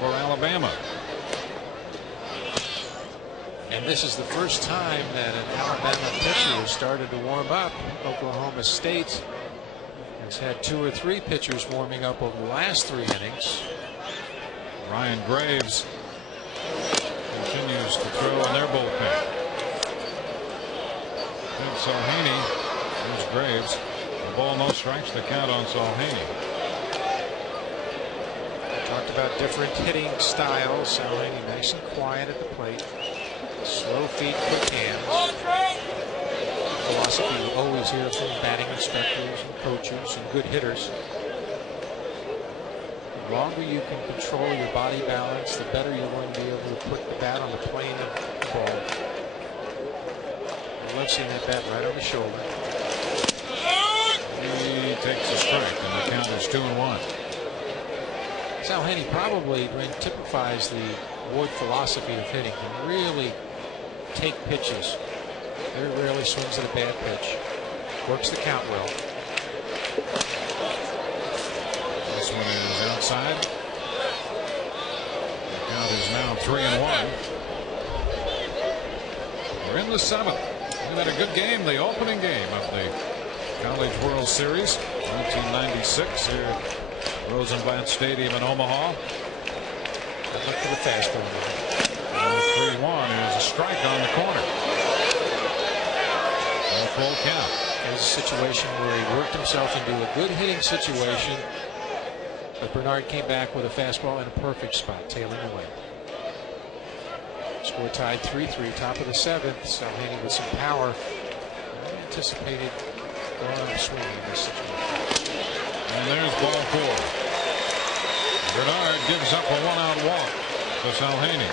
for Alabama. And this is the first time that an Alabama pitcher has started to warm up. Oklahoma State has had 2 or 3 pitchers warming up over the last 3 innings. Ryan Graves continues to throw in their bullpen. And Salhaney, there's Graves. A ball, no strikes, the count on Salhaney. Talked about different hitting styles. Salhaney nice and quiet at the plate. Slow feet, quick hands. Philosophy you always hear from batting instructors and coaches and good hitters. The longer you can control your body balance, the better you're going to be able to put the bat on the plane of the ball. I love seeing that bat right on the shoulder. He takes a strike, and the count is 2-1. Salhaney probably typifies the Wood philosophy of hitting. He really take pitches. Very rarely swings at a bad pitch. Works the count well. This one is outside. The count is now 3-1. We're in the 7th. We've had a good game, the opening game of the College World Series, 1996 here at Rosenblatt Stadium in Omaha. Good luck for the fastball. 3-1 is a strike on the corner. No full count. There's a situation where he worked himself into a good hitting situation, but Bernard came back with a fastball in a perfect spot, tailing away. Score tied 3-3, top of the 7th. Salhaney with some power. Anticipated going on a swing in this situation. And there's ball 4. Bernard gives up a 1-out walk to Salhaney.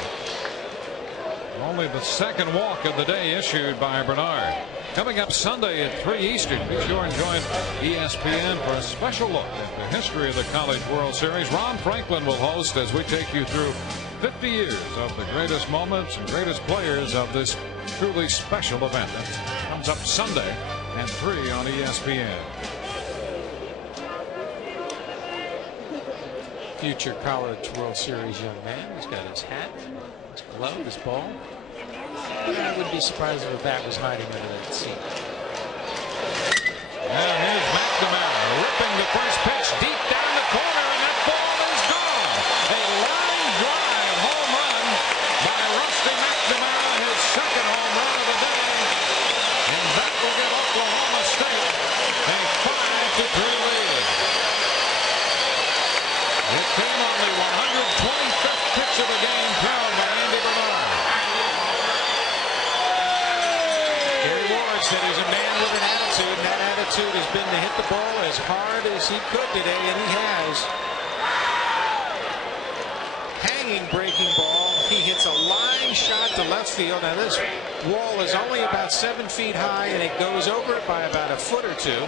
Only the second walk of the day issued by Bernard. Coming up Sunday at 3 Eastern, be sure and join ESPN for a special look at the history of the College World Series. Ron Franklin will host as we take you through 50 years of the greatest moments and greatest players of this truly special event. That comes up Sunday at 3 on ESPN. Future College World Series young man. He's got his hat, his glove, his ball. I wouldn't be surprised if a bat was hiding under that seat. And here's McNamara ripping the first pitch deep down the corner, and that ball is gone. A line drive home run by Rusty McNamara, his second home run of the day. And that will give Oklahoma State a 5-3 lead. It came on the 125th pitch of the game, thrown by Andy Bernard. Gary Ward said he's a man with an attitude, and that attitude has been to hit the ball as hard as he could today, and he has. Hanging breaking ball. He hits a line shot to left field. Now this wall is only about 7 feet high, and it goes over it by about a foot or two.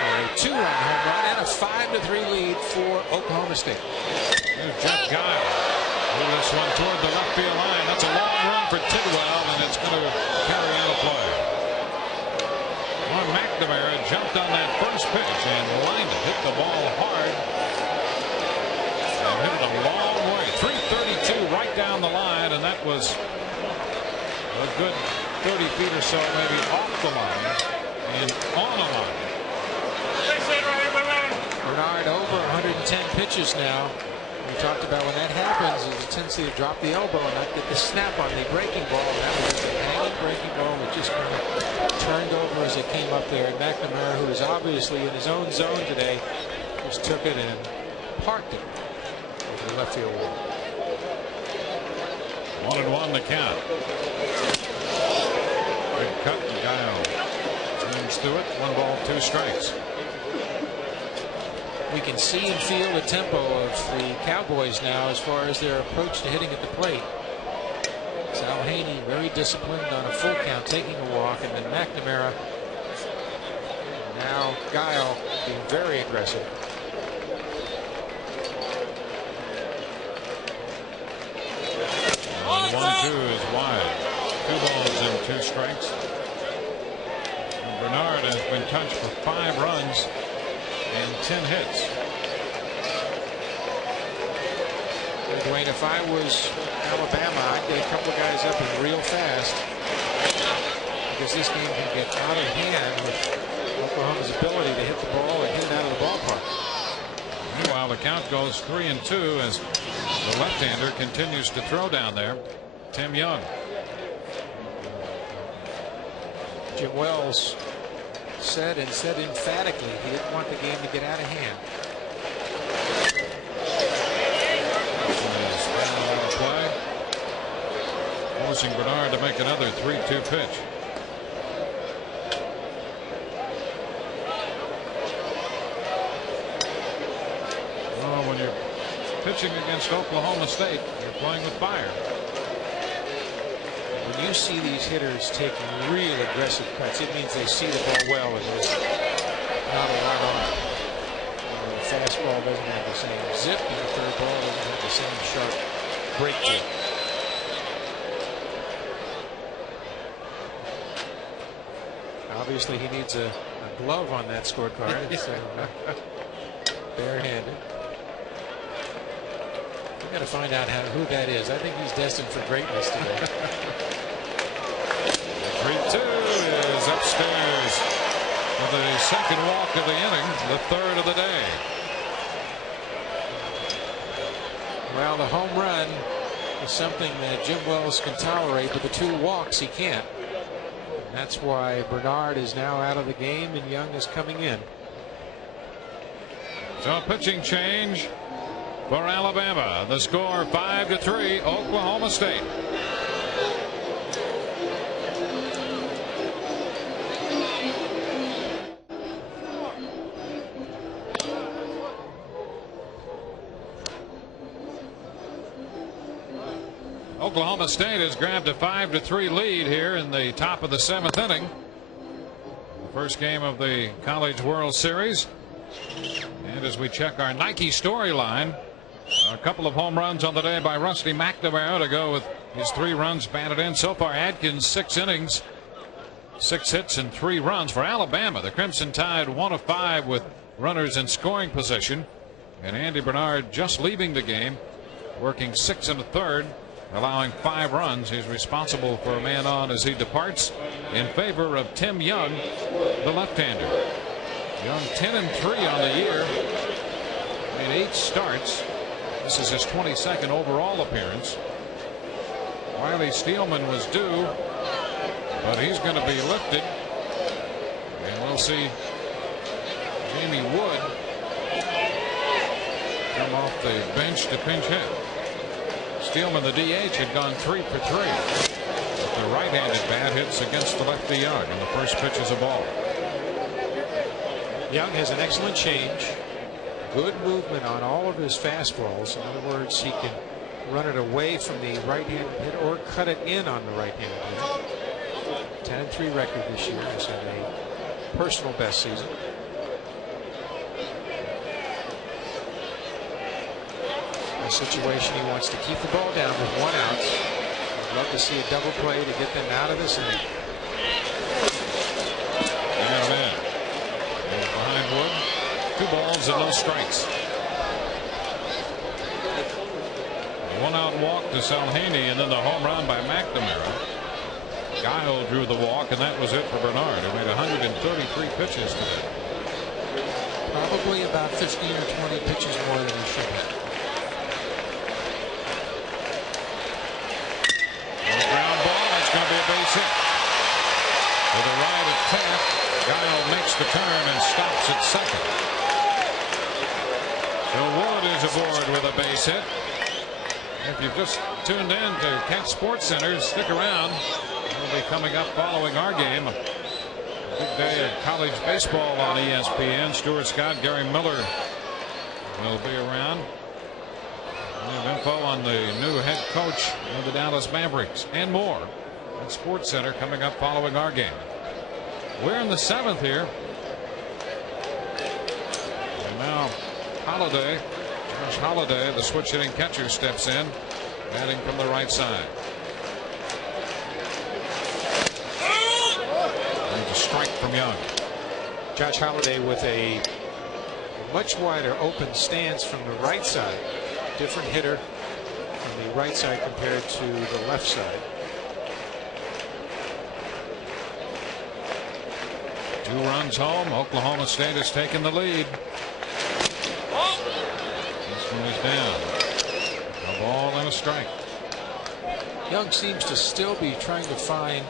A 2-run home run and a 5-3 lead for Oklahoma State. There's Jeff Guile. This one toward the left field line. That's a long run for Tidwell, and it's going to carry out a play. Ron McNamara jumped on that first pitch and lined it. Hit the ball hard. And hit it a long way. 332 right down the line, and that was a good 30 feet or so maybe off the line and on a line. Bernard over 110 pitches now. We talked about when that happens is a tendency to drop the elbow and not get the snap on the breaking ball. That was a hanging breaking ball that just kind of turned over as it came up there. And McNamara, who is obviously in his own zone today, just took it and parked it over the left field wall. 1-1 the count. Good cut, and Guile turns through it. 1 ball, 2 strikes. We can see and feel the tempo of the Cowboys now as far as their approach to hitting at the plate. Sal Haney very disciplined on a full count, taking a walk, and then McNamara. Now Guile being very aggressive. 1-2 is wide. 2 balls and 2 strikes. And Bernard has been touched for 5 runs and 10 hits. Dwayne, if I was Alabama, I'd get a couple of guys up and real fast, because this game can get out of hand with Oklahoma's ability to hit the ball and hit it out of the ballpark. Meanwhile, the count goes 3-2 as the left-hander continues to throw down there. Tim Young. Jim Wells said emphatically he didn't want the game to get out of hand. Play, forcing Bernard to make another 3-2 pitch. Well, when you're pitching against Oklahoma State, you're playing with fire. When you see these hitters taking real aggressive cuts, it means they see the ball well and there's not a lot on it. The fastball doesn't have the same zip, and the third ball doesn't have the same sharp breakthrough. Obviously, he needs a glove on that scorecard instead of barehanded. We've got to find out who that is. I think he's destined for greatness today. 3-2 is upstairs for the second walk of the inning, the third of the day. Well, the home run is something that Jim Wells can tolerate, but the 2 walks he can't. And that's why Bernard is now out of the game and Young is coming in. So a pitching change for Alabama. The score 5-3, Oklahoma State. Oklahoma State has grabbed a 5-3 lead here in the top of the 7th inning. The first game of the College World Series. And as we check our Nike storyline, a couple of home runs on the day by Rusty McNamara to go with his 3 runs batted in. So far, Adkins 6 innings, 6 hits and 3 runs for Alabama. The Crimson Tide 1 of 5 with runners in scoring position. And Andy Bernard just leaving the game, working 6 1/3. Allowing 5 runs. He's responsible for a man on as he departs in favor of Tim Young, the left-hander. Young 10-3 on the year in 8 starts. This is his 22nd overall appearance. Wiley Steelman was due, but he's going to be lifted, and we'll see Jamie Wood come off the bench to pinch hit. Steelman, the DH, had gone 3 for 3. But the right-handed bat hits against the lefty Young, and the first pitch is a ball. Young has an excellent change. Good movement on all of his fastballs. In other words, he can run it away from the right-handed hit or cut it in on the right-handed hit. 10-3 record this year. He's had a personal best season. Situation, he wants to keep the ball down with 1 out. I'd love to see a double play to get them out of this inning. Amen. Behind Wood, 2 balls and no strikes. 1 out walk to Salhaney, and then the home run by McNamara. Guile drew the walk, and that was it for Bernard, who made 133 pitches today. Probably about 15 or 20 pitches more than he should have. Going to be a base hit. With a right at Taft, Guile makes the turn and stops at second. So Wood is aboard with a base hit. If you've just tuned in to Cat Sports Center, stick around. We'll be coming up following our game. A big day of college baseball on ESPN. Stuart Scott, Gary Miller will be around. We have info on the new head coach of the Dallas Mavericks and more at Sports Center coming up following our game. We're in the 7th here. And now Holiday, Josh Holiday, the switch hitting catcher, steps in, batting from the right side. There's a strike from Young. Josh Holiday with a much wider open stance from the right side. Different hitter on the right side compared to the left side. 2 runs home. Oklahoma State has taken the lead. This one is down. A ball and a strike. Young seems to still be trying to find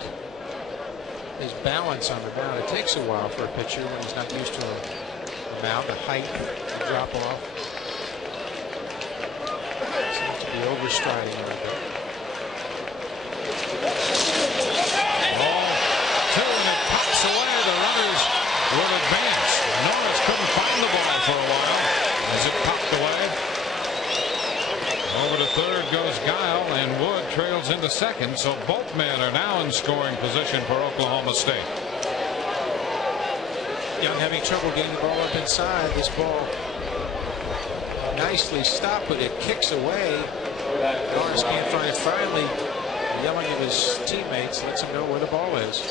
his balance on the mound. It takes a while for a pitcher when he's not used to a mound, the height, the drop off. Seems to be overstriding a little bit. Ball 2, and it pops away. The runners will advance. Norris couldn't find the ball for a while as it popped away. Over to third goes Guile, and Wood trails into second, so both men are now in scoring position for Oklahoma State. Young having trouble getting the ball up inside. This ball nicely stopped, but it kicks away. Norris can't find it. Finally, yelling at his teammates, lets him know where the ball is.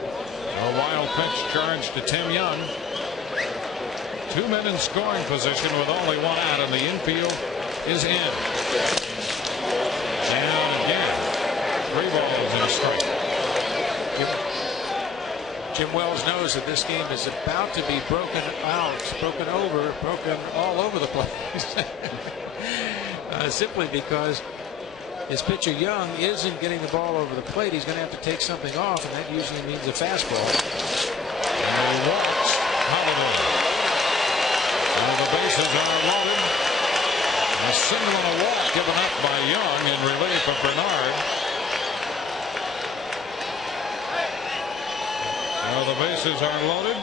A wild pitch charge to Tim Young. 2 men in scoring position with only 1 out, and the infield is in. Down again. 3 balls and a strike. Jim Wells knows that this game is about to be broken out, broken all over the place. Simply because his pitcher Young isn't getting the ball over the plate. He's going to have to take something off, and that usually means a fastball. And he walks Holiday. And the bases are loaded. A single and a walk given up by Young in relief of Bernard. Well, the bases are loaded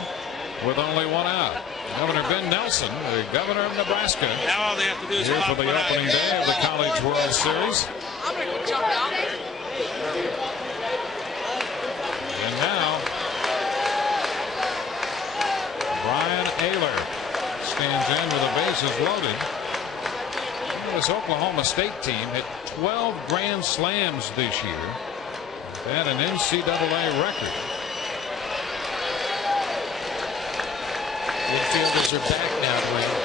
with only 1 out. Governor Ben Nelson, the governor of Nebraska, now all they have to do is here for the opening day of the College World Series. And now Brian Ayler stands in with the bases loaded. This Oklahoma State team hit 12 grand slams this year. That an NCAA record. Infielders are back now, Dwayne.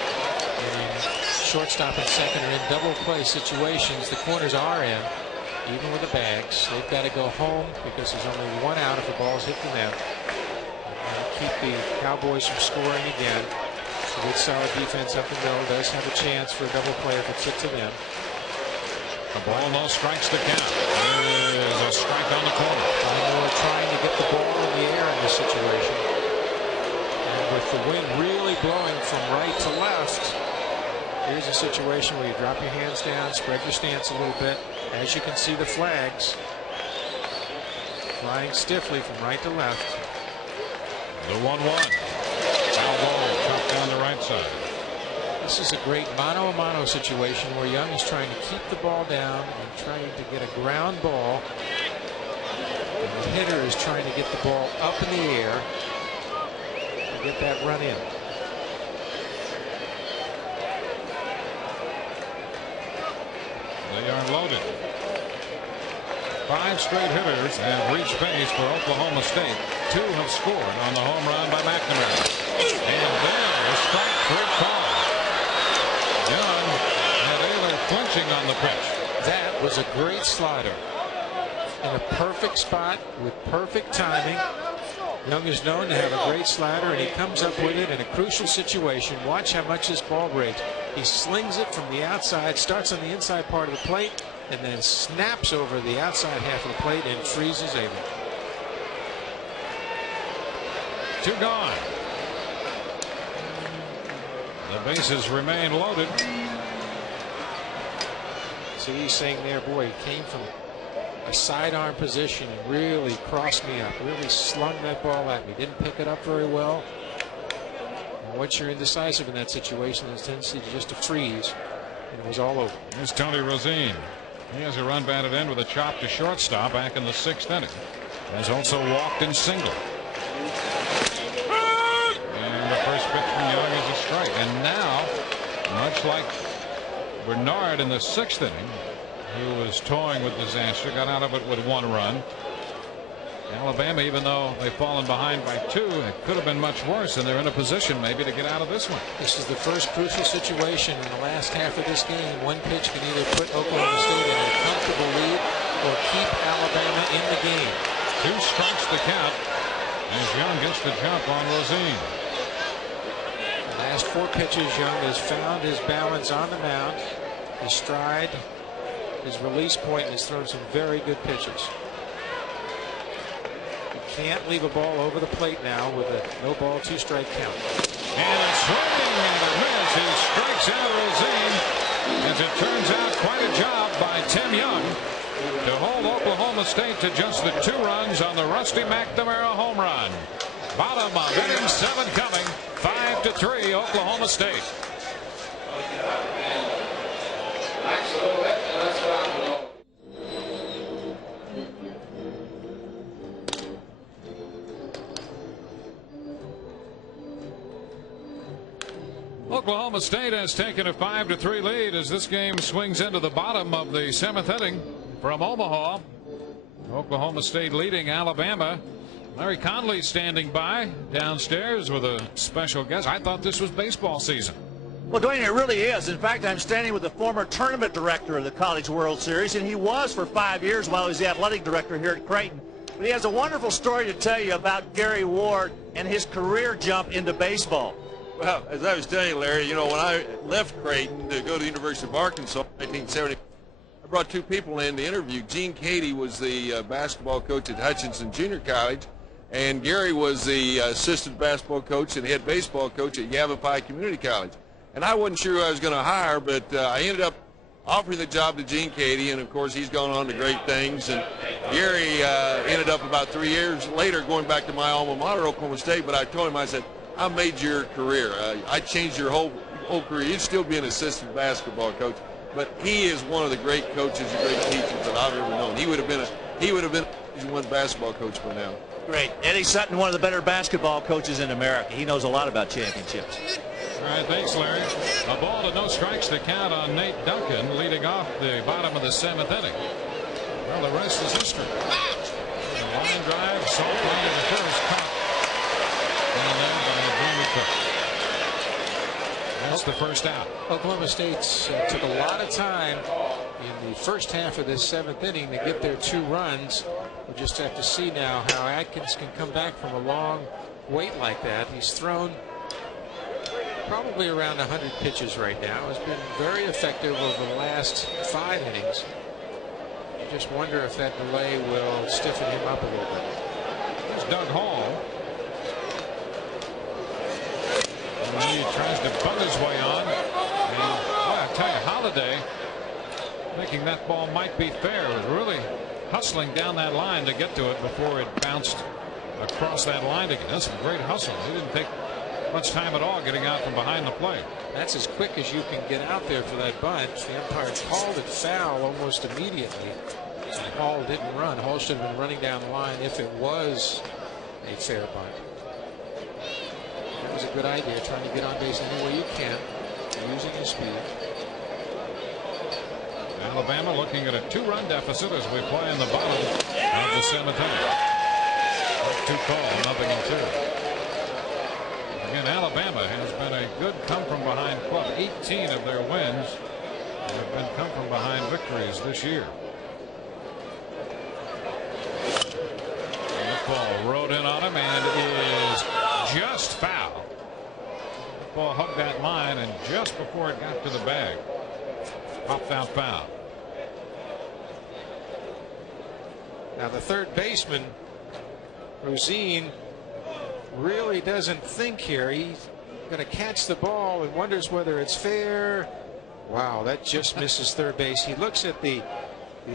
Shortstop and second are in double play situations. The corners are in, even with the bags. They've got to go home because there's only 1 out if the ball's hit to them. And keep the Cowboys from scoring again. A good solid defense up the middle does have a chance for a double play if it's hit to them. A ball, no strikes to count. There is a strike on the corner. We're trying to get the ball in the air in this situation. And with the wind really blowing from right to left, here's a situation where you drop your hands down, spread your stance a little bit. As you can see, the flags flying stiffly from right to left. The 1-1. Foul ball chopped down the right side. This is a great mano-a-mano situation where Young is trying to keep the ball down and trying to get a ground ball. And the hitter is trying to get the ball up in the air to get that run in. They are loaded. 5 straight hitters have reached base for Oklahoma State. 2 have scored on the home run by McNamara. And then a strike 3 call. Young had Ayler flinching on the pitch. That was a great slider in a perfect spot with perfect timing. Young is known to have a great slider, and he comes up with it in a crucial situation. Watch how much this ball breaks. He slings it from the outside, starts on the inside part of the plate, and then snaps over the outside half of the plate and freezes Ayler. 2 gone. The bases remain loaded. See, he's saying there, boy, he came from a sidearm position and really crossed me up, really slung that ball at me. Didn't pick it up very well. Once you're indecisive in that situation, there's a tendency just to freeze, and it was all over. Here's Tony Rosine. He has a run batted in with a chop to shortstop back in the 6th inning. Has also walked and singled. And the first pitch from Young is a strike. And now, much like Bernard in the 6th inning, who was toying with disaster, got out of it with 1 run. Alabama, even though they've fallen behind by 2, it could have been much worse, and they're in a position maybe to get out of this one. This is the first crucial situation in the last half of this game. One pitch can either put Oklahoma State in a comfortable lead or keep Alabama in the game. 2 strikes to count as Young gets the jump on Rosine. The last 4 pitches, Young has found his balance on the mound, his stride, his release point, and has thrown some very good pitches. Can't leave a ball over the plate now with a no ball 2 strike count. And a swing and a miss. He strikes out Rosine. As it turns out, quite a job by Tim Young to hold Oklahoma State to just the 2 runs on the Rusty McNamara home run. Bottom of inning 7 coming. 5-3 Oklahoma State. Oklahoma State has taken a 5-3 lead as this game swings into the bottom of the 7th inning from Omaha. Oklahoma State leading Alabama. Larry Conley standing by downstairs with a special guest. I thought this was baseball season. Well, Dwayne, it really is. In fact, I'm standing with the former tournament director of the College World Series, and he was for 5 years while he was the athletic director here at Creighton. But he has a wonderful story to tell you about Gary Ward and his career jump into baseball. Well, as I was telling you, Larry, you know, when I left Creighton to go to the University of Arkansas in 1970, I brought 2 people in to interview. Gene Cady was the basketball coach at Hutchinson Junior College, and Gary was the assistant basketball coach and head baseball coach at Yavapai Community College. And I wasn't sure who I was going to hire, but I ended up offering the job to Gene Cady, and of course he's gone on to great things. And Gary ended up about 3 years later going back to my alma mater, Oklahoma State, but I told him, I said, I made your career. I changed your whole career. You'd still be an assistant basketball coach, but he is one of the great coaches and great teachers that I've ever known. He would have been a basketball coach by now. Great. Eddie Sutton, one of the better basketball coaches in America. He knows a lot about championships. All right, thanks, Larry. A ball to no strikes to count on Nate Duncan, leading off the bottom of the 7th inning. Well, the rest is history. A line drive, sold into the first, caught. And then by Jimmy Cook. That's the first out. Oklahoma State took a lot of time in the first half of this 7th inning to get their 2 runs. We'll just have to see now how Atkins can come back from a long wait like that. He's thrown probably around 100 pitches right now. Has been very effective over the last 5 innings. I just wonder if that delay will stiffen him up a little bit. There's Doug Hall. And he tries to bunt his way on. And boy, I tell you, Holiday thinking that ball might be fair. Was really hustling down that line to get to it before it bounced across that line again. That's some great hustle. He didn't take much time at all getting out from behind the plate. That's as quick as you can get out there for that bunt. The umpire called it foul almost immediately. And Hall didn't run. Hall should have been running down the line if it was a fair bunt. That was a good idea, trying to get on base any way you can, using your speed. Alabama looking at a 2-run deficit as we play in the bottom of the 7th inning. 2 call, 0-2. Again, Alabama has been a good come-from-behind club. 18 of their wins have been come-from-behind victories this year. And the ball rode in on him and is just foul. The ball hugged that line, and just before it got to the bag, popped out foul. Now the third baseman, Rosine, really doesn't think here. He's going to catch the ball and wonders whether it's fair. Wow, that just misses third base. He looks at the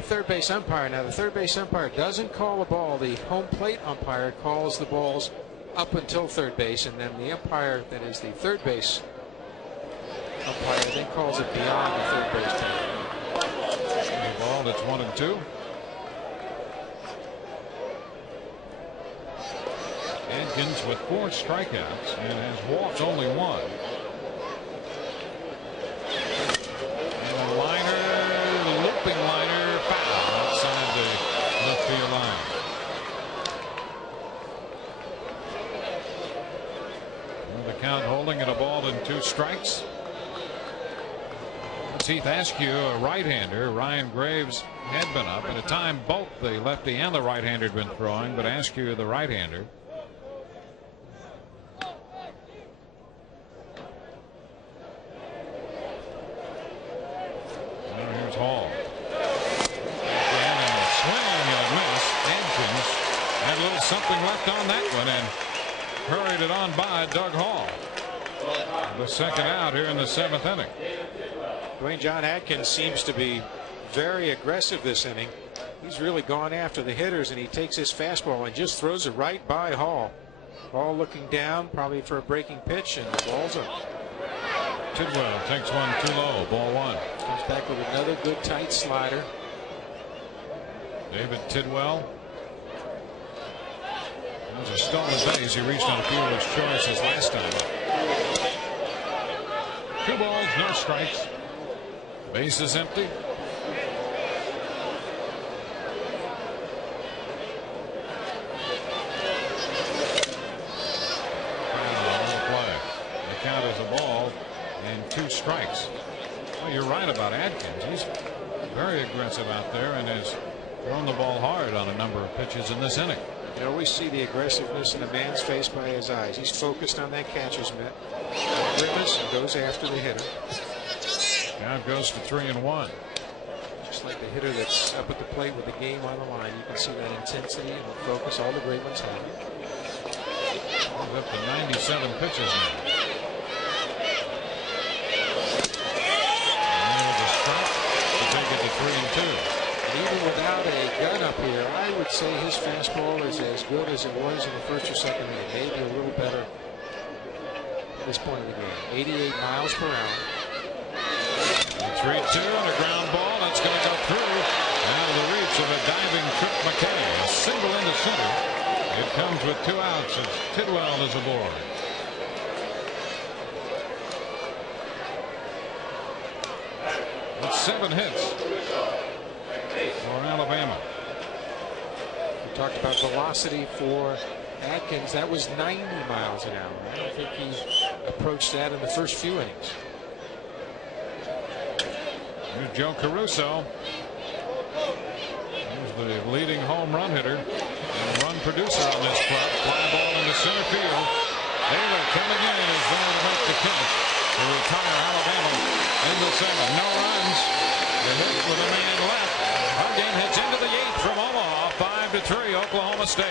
third base umpire. Now the third base umpire doesn't call a ball. The home plate umpire calls the balls up until third base, and then the umpire that is the third base umpire then calls it beyond the third base tag. The ball, it's 1-2. Adkins with 4 strikeouts and has walked only 1. And a liner, looping liner, foul outside the left field line. Well, the count holding at a ball and 2 strikes. Heath Askew, a right-hander. Ryan Graves had been up. At a time, both the lefty and the right-hander had been throwing, but Askew, the right-hander. Here's Hall. Again, and a swing and a miss. Adkins had a little something left on that one and hurried it on by Doug Hall. The second out here in the 7th inning. Dwayne John Adkins seems to be very aggressive this inning. He's really gone after the hitters, and he takes his fastball and just throws it right by Hall. Ball looking down, probably for a breaking pitch, and the ball's up. Tidwell takes one too low. Ball 1. Comes back with another good tight slider. David Tidwell. That was a stolen base. He reached on fielder's choice his last time. 2 balls, no strikes. Base is empty. The count is a ball and 2 strikes. Well, you're right about Adkins. He's very aggressive out there and has thrown the ball hard on a number of pitches in this inning. You always see the aggressiveness in a man's face by his eyes. He's focused on that catcher's mitt. Grimace and goes after the hitter. Count goes to 3-1. Just like the hitter that's up at the plate with the game on the line. You can see that intensity and focus all the great ones have. He's up to 97 pitches now. And there's a strike to take it to 3-2. Even without a gun up here, I would say his fastball is as good as it was in the first or second inning. Maybe a little better at this point of the game. 88 miles per hour. 3-2 and a ground ball. That's going to go through. Out of the reach of a diving Trip McKay. A single into center. It comes with 2 outs as Tidwell is aboard. That's 7 hits for Alabama. We talked about velocity for Adkins. That was 90 miles an hour. I don't think he approached that in the first few innings. Here's Joe Caruso. He's the leading home run hitter and run producer on this club. Fly ball into center field. Taylor coming in is there to make the catch to retire Alabama in the 7th. No runs. The hit with a man left. Again hits into the 8th from Omaha. 5-3 Oklahoma State.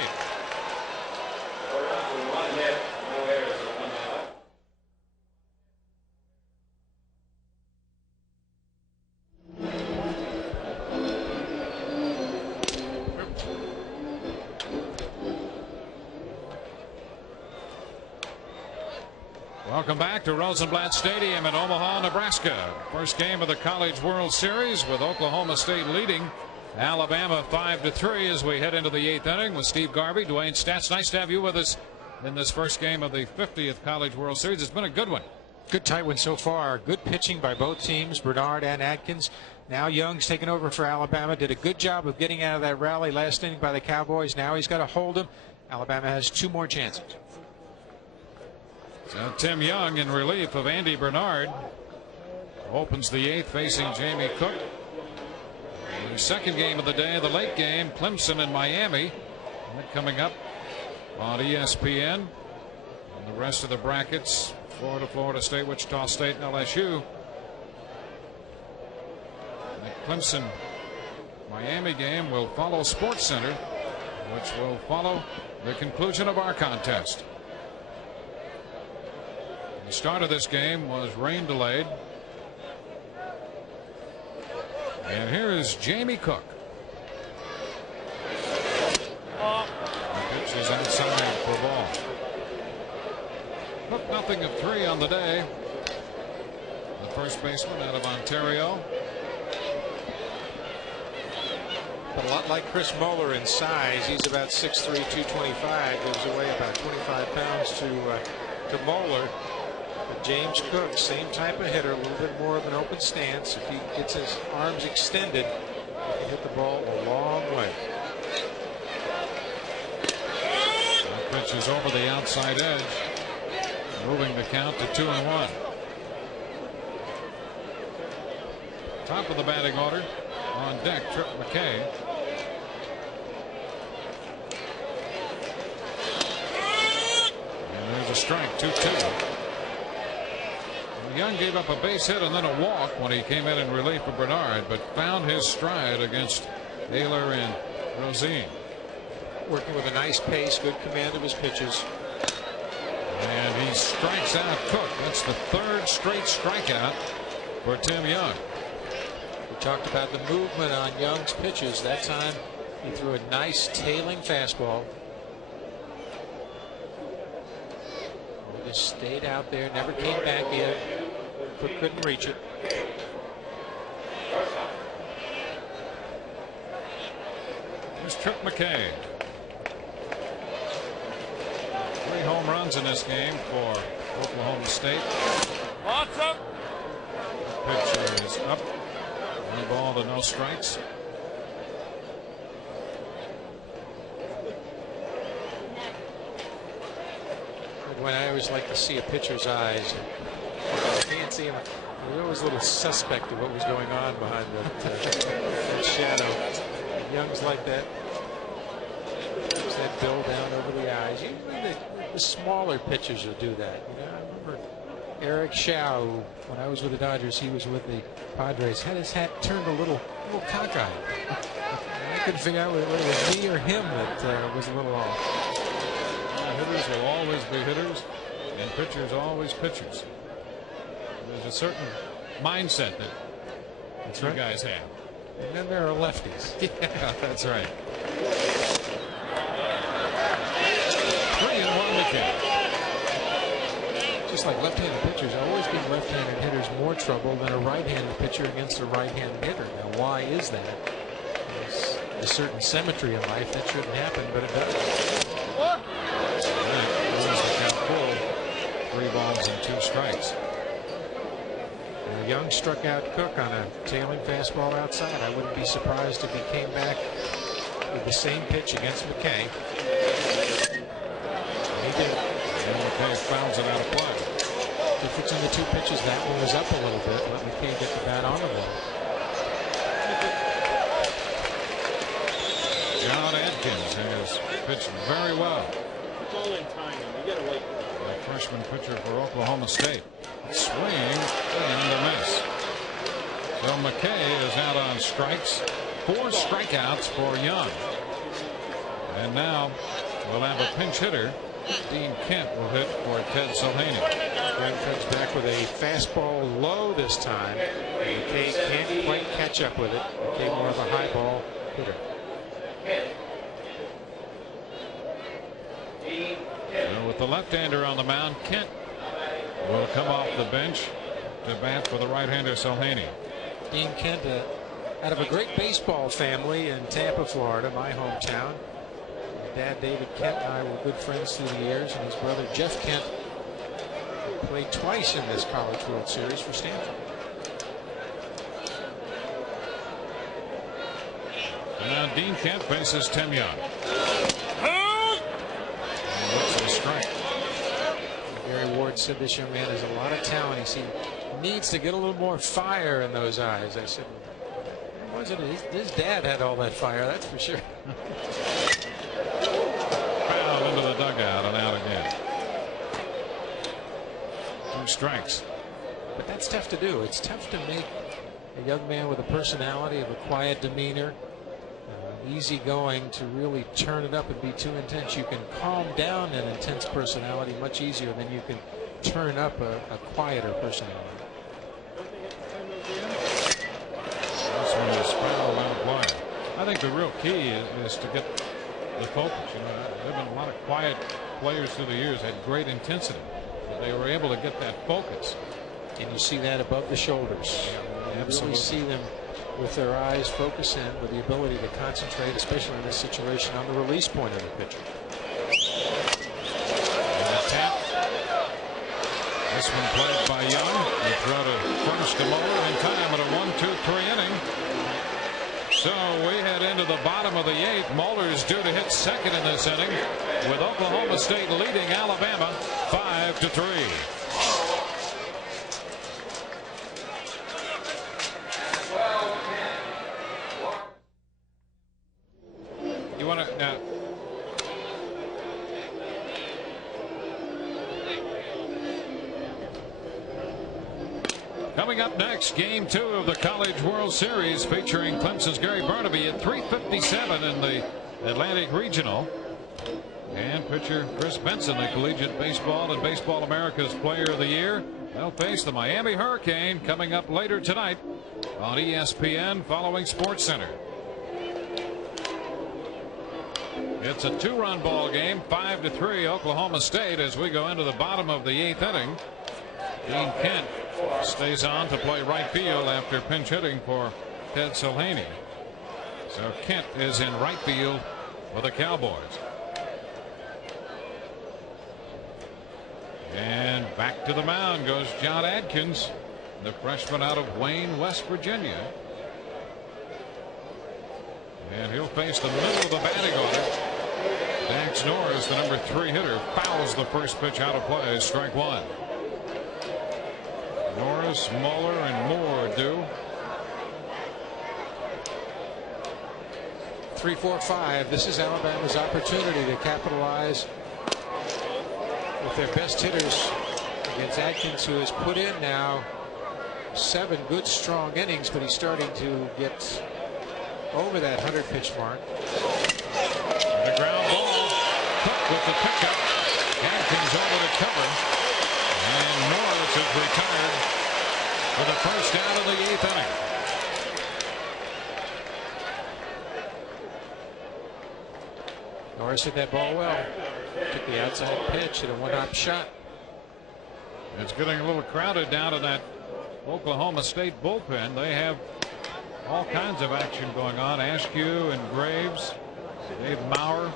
Welcome back to Rosenblatt Stadium in Omaha, Nebraska. First game of the College World Series with Oklahoma State leading Alabama 5-3 as we head into the 8th inning with Steve Garvey, Dwayne Stats. Nice to have you with us in this first game of the 50th College World Series. It's been a good one. Good tight one so far. Good pitching by both teams, Bernard and Adkins. Now Young's taking over for Alabama. Did a good job of getting out of that rally last inning by the Cowboys. Now he's got to hold him. Alabama has 2 more chances. So Tim Young in relief of Andy Bernard opens the 8th facing Jamie Cook. The second game of the day, the late game, Clemson and Miami. That coming up on ESPN. And the rest of the brackets, Florida, Florida State, Wichita State, and LSU. The Clemson Miami game will follow Sports Center, which will follow the conclusion of our contest. The start of this game was rain delayed. And here is Jamie Cook. The pitch is outside for ball. Cook nothing of 3 on the day. The first baseman out of Ontario. But a lot like Chris Moeller in size, he's about 6'3", 225. Gives away about 25 pounds to Moeller. But James Cook, same type of hitter, a little bit more of an open stance. If he gets his arms extended, he can hit the ball a long way. That pitch is over the outside edge, moving the count to 2-1. Top of the batting order. On deck, Trip McKay. And there's a strike, 2-2. Young gave up a base hit and then a walk when he came in relief of Bernard, but found his stride against Naylor and Rosine. Working with a nice pace, good command of his pitches. And he strikes out Cook. That's the 3rd straight strikeout for Tim Young. We talked about the movement on Young's pitches. That time he threw a nice tailing fastball. He just stayed out there, never came back in. Cook couldn't reach it. Here's Trip McKay. 3 home runs in this game for Oklahoma State. What's up? Pitcher is up. 1 ball to no strikes. When I always like to see a pitcher's eyes, I can't see him. There's always a little suspect of what was going on behind that shadow. Young's like that. There's that bill down over the eyes. Usually the smaller pitchers will do that. You know, I remember Eric Shaw, when I was with the Dodgers, he was with the Padres, had his hat turned a little cockeyed. I couldn't figure out whether it was me or him that was a little off. Hitters will always be hitters, and pitchers always pitchers. There's a certain mindset that you guys have. And then there are lefties. Yeah, that's right. 3-1 McKay. Just like left-handed pitchers always give left-handed hitters more trouble than a right-handed pitcher against a right-handed hitter. Now, why is that? There's a certain symmetry in life that shouldn't happen, but it does. Full. 3 balls and 2 strikes. Young struck out Cook on a tailing fastball outside. I wouldn't be surprised if he came back with the same pitch against McKay. He did. And McKay fouls it out of play. Difference in the 2 pitches. That one was up a little bit. Let McKay get the bat on the ball. John Adkins has pitched very well. It's all in timing. You gotta wait. The freshman pitcher for Oklahoma State. Swing and a miss. So McKay is out on strikes. 4 strikeouts for Young. And now we'll have a pinch hitter. Dean Kent will hit for Ted Solhaney. Young comes back with a fastball low this time. McKay can't quite catch up with it. McKay more of a high ball hitter. So with the left-hander on the mound, Kent will come off the bench to bat for the right-hander Solhaney. Dean Kent, out of a great baseball family in Tampa, Florida, my hometown. My dad, David Kent, and I were good friends through the years, and his brother, Jeff Kent, played twice in this College World Series for Stanford. And now Dean Kent faces Tim Young. Looks a strike. Gary Ward said this young man has a lot of talent. He needs to get a little more fire in those eyes. I said, what was it? His dad had all that fire, that's for sure. Foul into the dugout and out again. 2 strikes. But that's tough to do. It's tough to make a young man with a personality, of a quiet demeanor, easy going, to really turn it up and be too intense. You can calm down an intense personality much easier than you can turn up a quieter personality. This one is foul out of play. I think the real key is to get the focus. You know, there have been a lot of quiet players through the years, had great intensity. But they were able to get that focus. And you see that above the shoulders. You really see them with their eyes focus in, with the ability to concentrate, especially in this situation, on the release point of the pitcher. And a tap. This one played by Young. He threw to first to Moeller in time at a 1-2-3 inning. So we head into the bottom of the 8th. Moeller is due to hit second in this inning, with Oklahoma State leading Alabama 5-3. You want to now? Coming up next, Game 2 of the College World Series, featuring Clemson's Gary Barnaby at 3:57 in the Atlantic Regional. And pitcher Chris Benson, the Collegiate Baseball and Baseball America's Player of the Year. They'll face the Miami Hurricane coming up later tonight on ESPN following SportsCenter. It's a 2-run ball game, 5-3 Oklahoma State, as we go into the bottom of the 8th inning. Dean Kent stays on to play right field after pinch hitting for Ted Silhaney. So Kent is in right field for the Cowboys. And back to the mound goes John Adkins, the freshman out of Wayne, West Virginia. And he'll face the middle of the batting order. Dax Norris, the number 3 hitter, fouls the first pitch out of play. Strike 1. Norris, Moeller, and Moore do. 3-4-5. This is Alabama's opportunity to capitalize with their best hitters against Adkins, who has put in now 7 good strong innings, but he's starting to get over that 100-pitch mark. The ground ball. Cook with the pickup. Adkins over to cover. And Norris is retired for the first down of the 8th inning. Norris hit that ball well. Took the outside pitch at a 1-hop shot. It's getting a little crowded down in that Oklahoma State bullpen. They have all kinds of action going on. Askew and Graves, Dave Maurer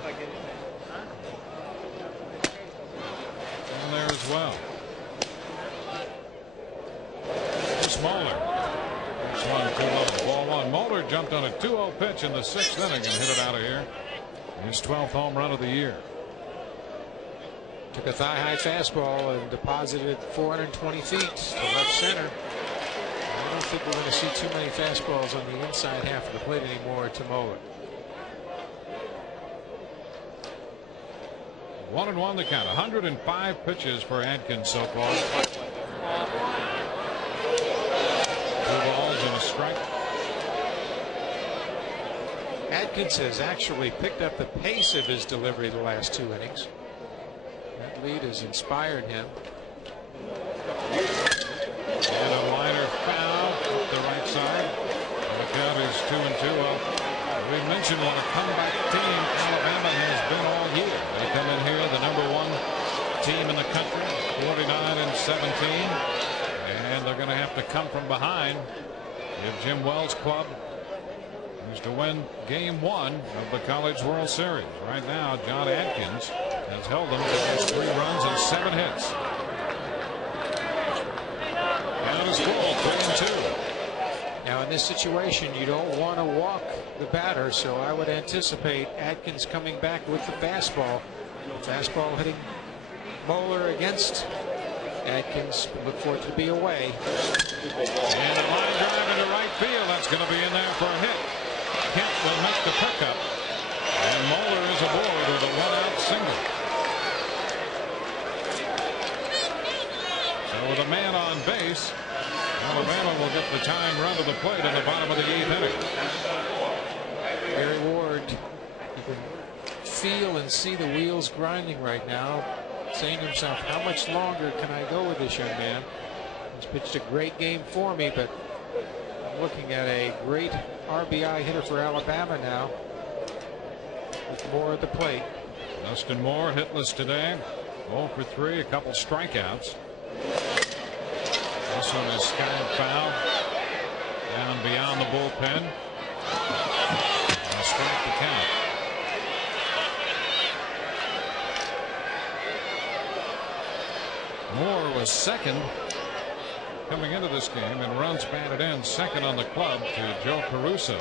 in there as well. Here's Moeller. Swung too low. Ball 1. Moeller jumped on a 2-0 pitch in the 6th inning and hit it out of here. His 12th home run of the year. Took a thigh-high fastball and deposited 420 feet to left center. I don't think we're going to see too many fastballs on the inside half of the plate anymore to Moeller. 1-1 the count. 105 pitches for Adkins so far. 2 balls and a strike. Adkins has actually picked up the pace of his delivery the last 2 innings. That lead has inspired him. And a liner foul up the right side. And the count is 2-2. Well, we mentioned what a comeback team Alabama has been all year. They come in here the number 1 team in the country, 49-17, and they're going to have to come from behind if Jim Wells' club is to win Game 1 of the College World Series. Right now, John Adkins has held them to just 3 runs and 7 hits. Count is full, 3-2. Now in this situation, you don't want to walk the batter, so I would anticipate Adkins coming back with the fastball. Fastball hitting Moeller against Adkins. Look for it to be away. And a line drive into right field. That's going to be in there for a hit. Kent will make the pickup. And Moeller is aboard with a 1-out single. So with a man on base, Alabama will get the time run to the plate in the bottom of the 8th inning. Gary Ward, you can feel and see the wheels grinding right now, saying to himself, how much longer can I go with this young man? He's pitched a great game for me, but I'm looking at a great RBI hitter for Alabama now, with Moore at the plate. Dustin Moore hitless today. 0 for 3, a couple strikeouts. This one is skied foul. Down beyond the bullpen. A strike to count. Moore was second coming into this game, and runs batted in, second on the club to Joe Caruso.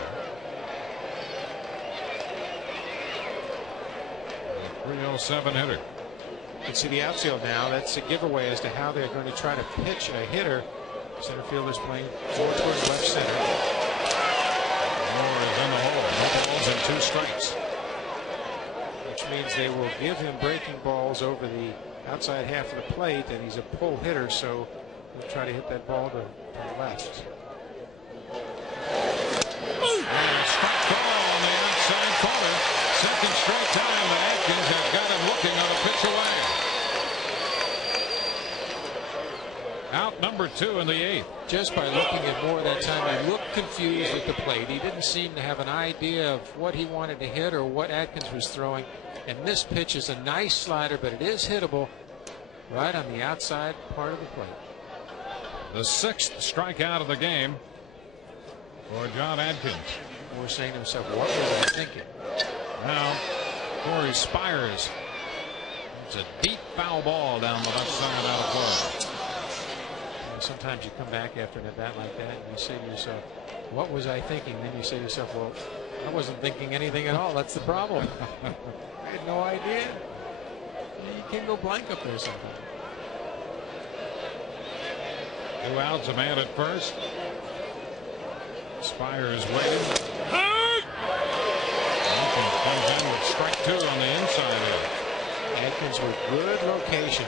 A 307 hitter. You can see the outfield now. That's a giveaway as to how they're going to try to pitch a hitter. Center fielder's playing more towards left center. Moore is in the hole. No balls and 2 strikes. Which means they will give him breaking balls over the outside half of the plate, and he's a pull hitter, so he'll try to hit that ball to the left. And strike call on the outside corner. Second straight time that Atkins has got him looking on a pitch away. Out number 2 in the 8th. Just by looking at Moore that time, he looked confused at the plate. He didn't seem to have an idea of what he wanted to hit or what Atkins was throwing. And this pitch is a nice slider, but it is hittable right on the outside part of the plate. The 6th strikeout of the game for John Atkins. Moore saying to himself, what was I thinking? Now, Corey Spires. It's a deep foul ball down the left side out of play. Sometimes you come back after an at-bat like that and you say to yourself, what was I thinking? Then you say to yourself, well, I wasn't thinking anything at all. That's the problem. I had no idea. You can go blank up there sometimes. 2 outs, a man at first. Spires waiting. Atkins comes in with strike 2 on the inside here. Atkins with good location.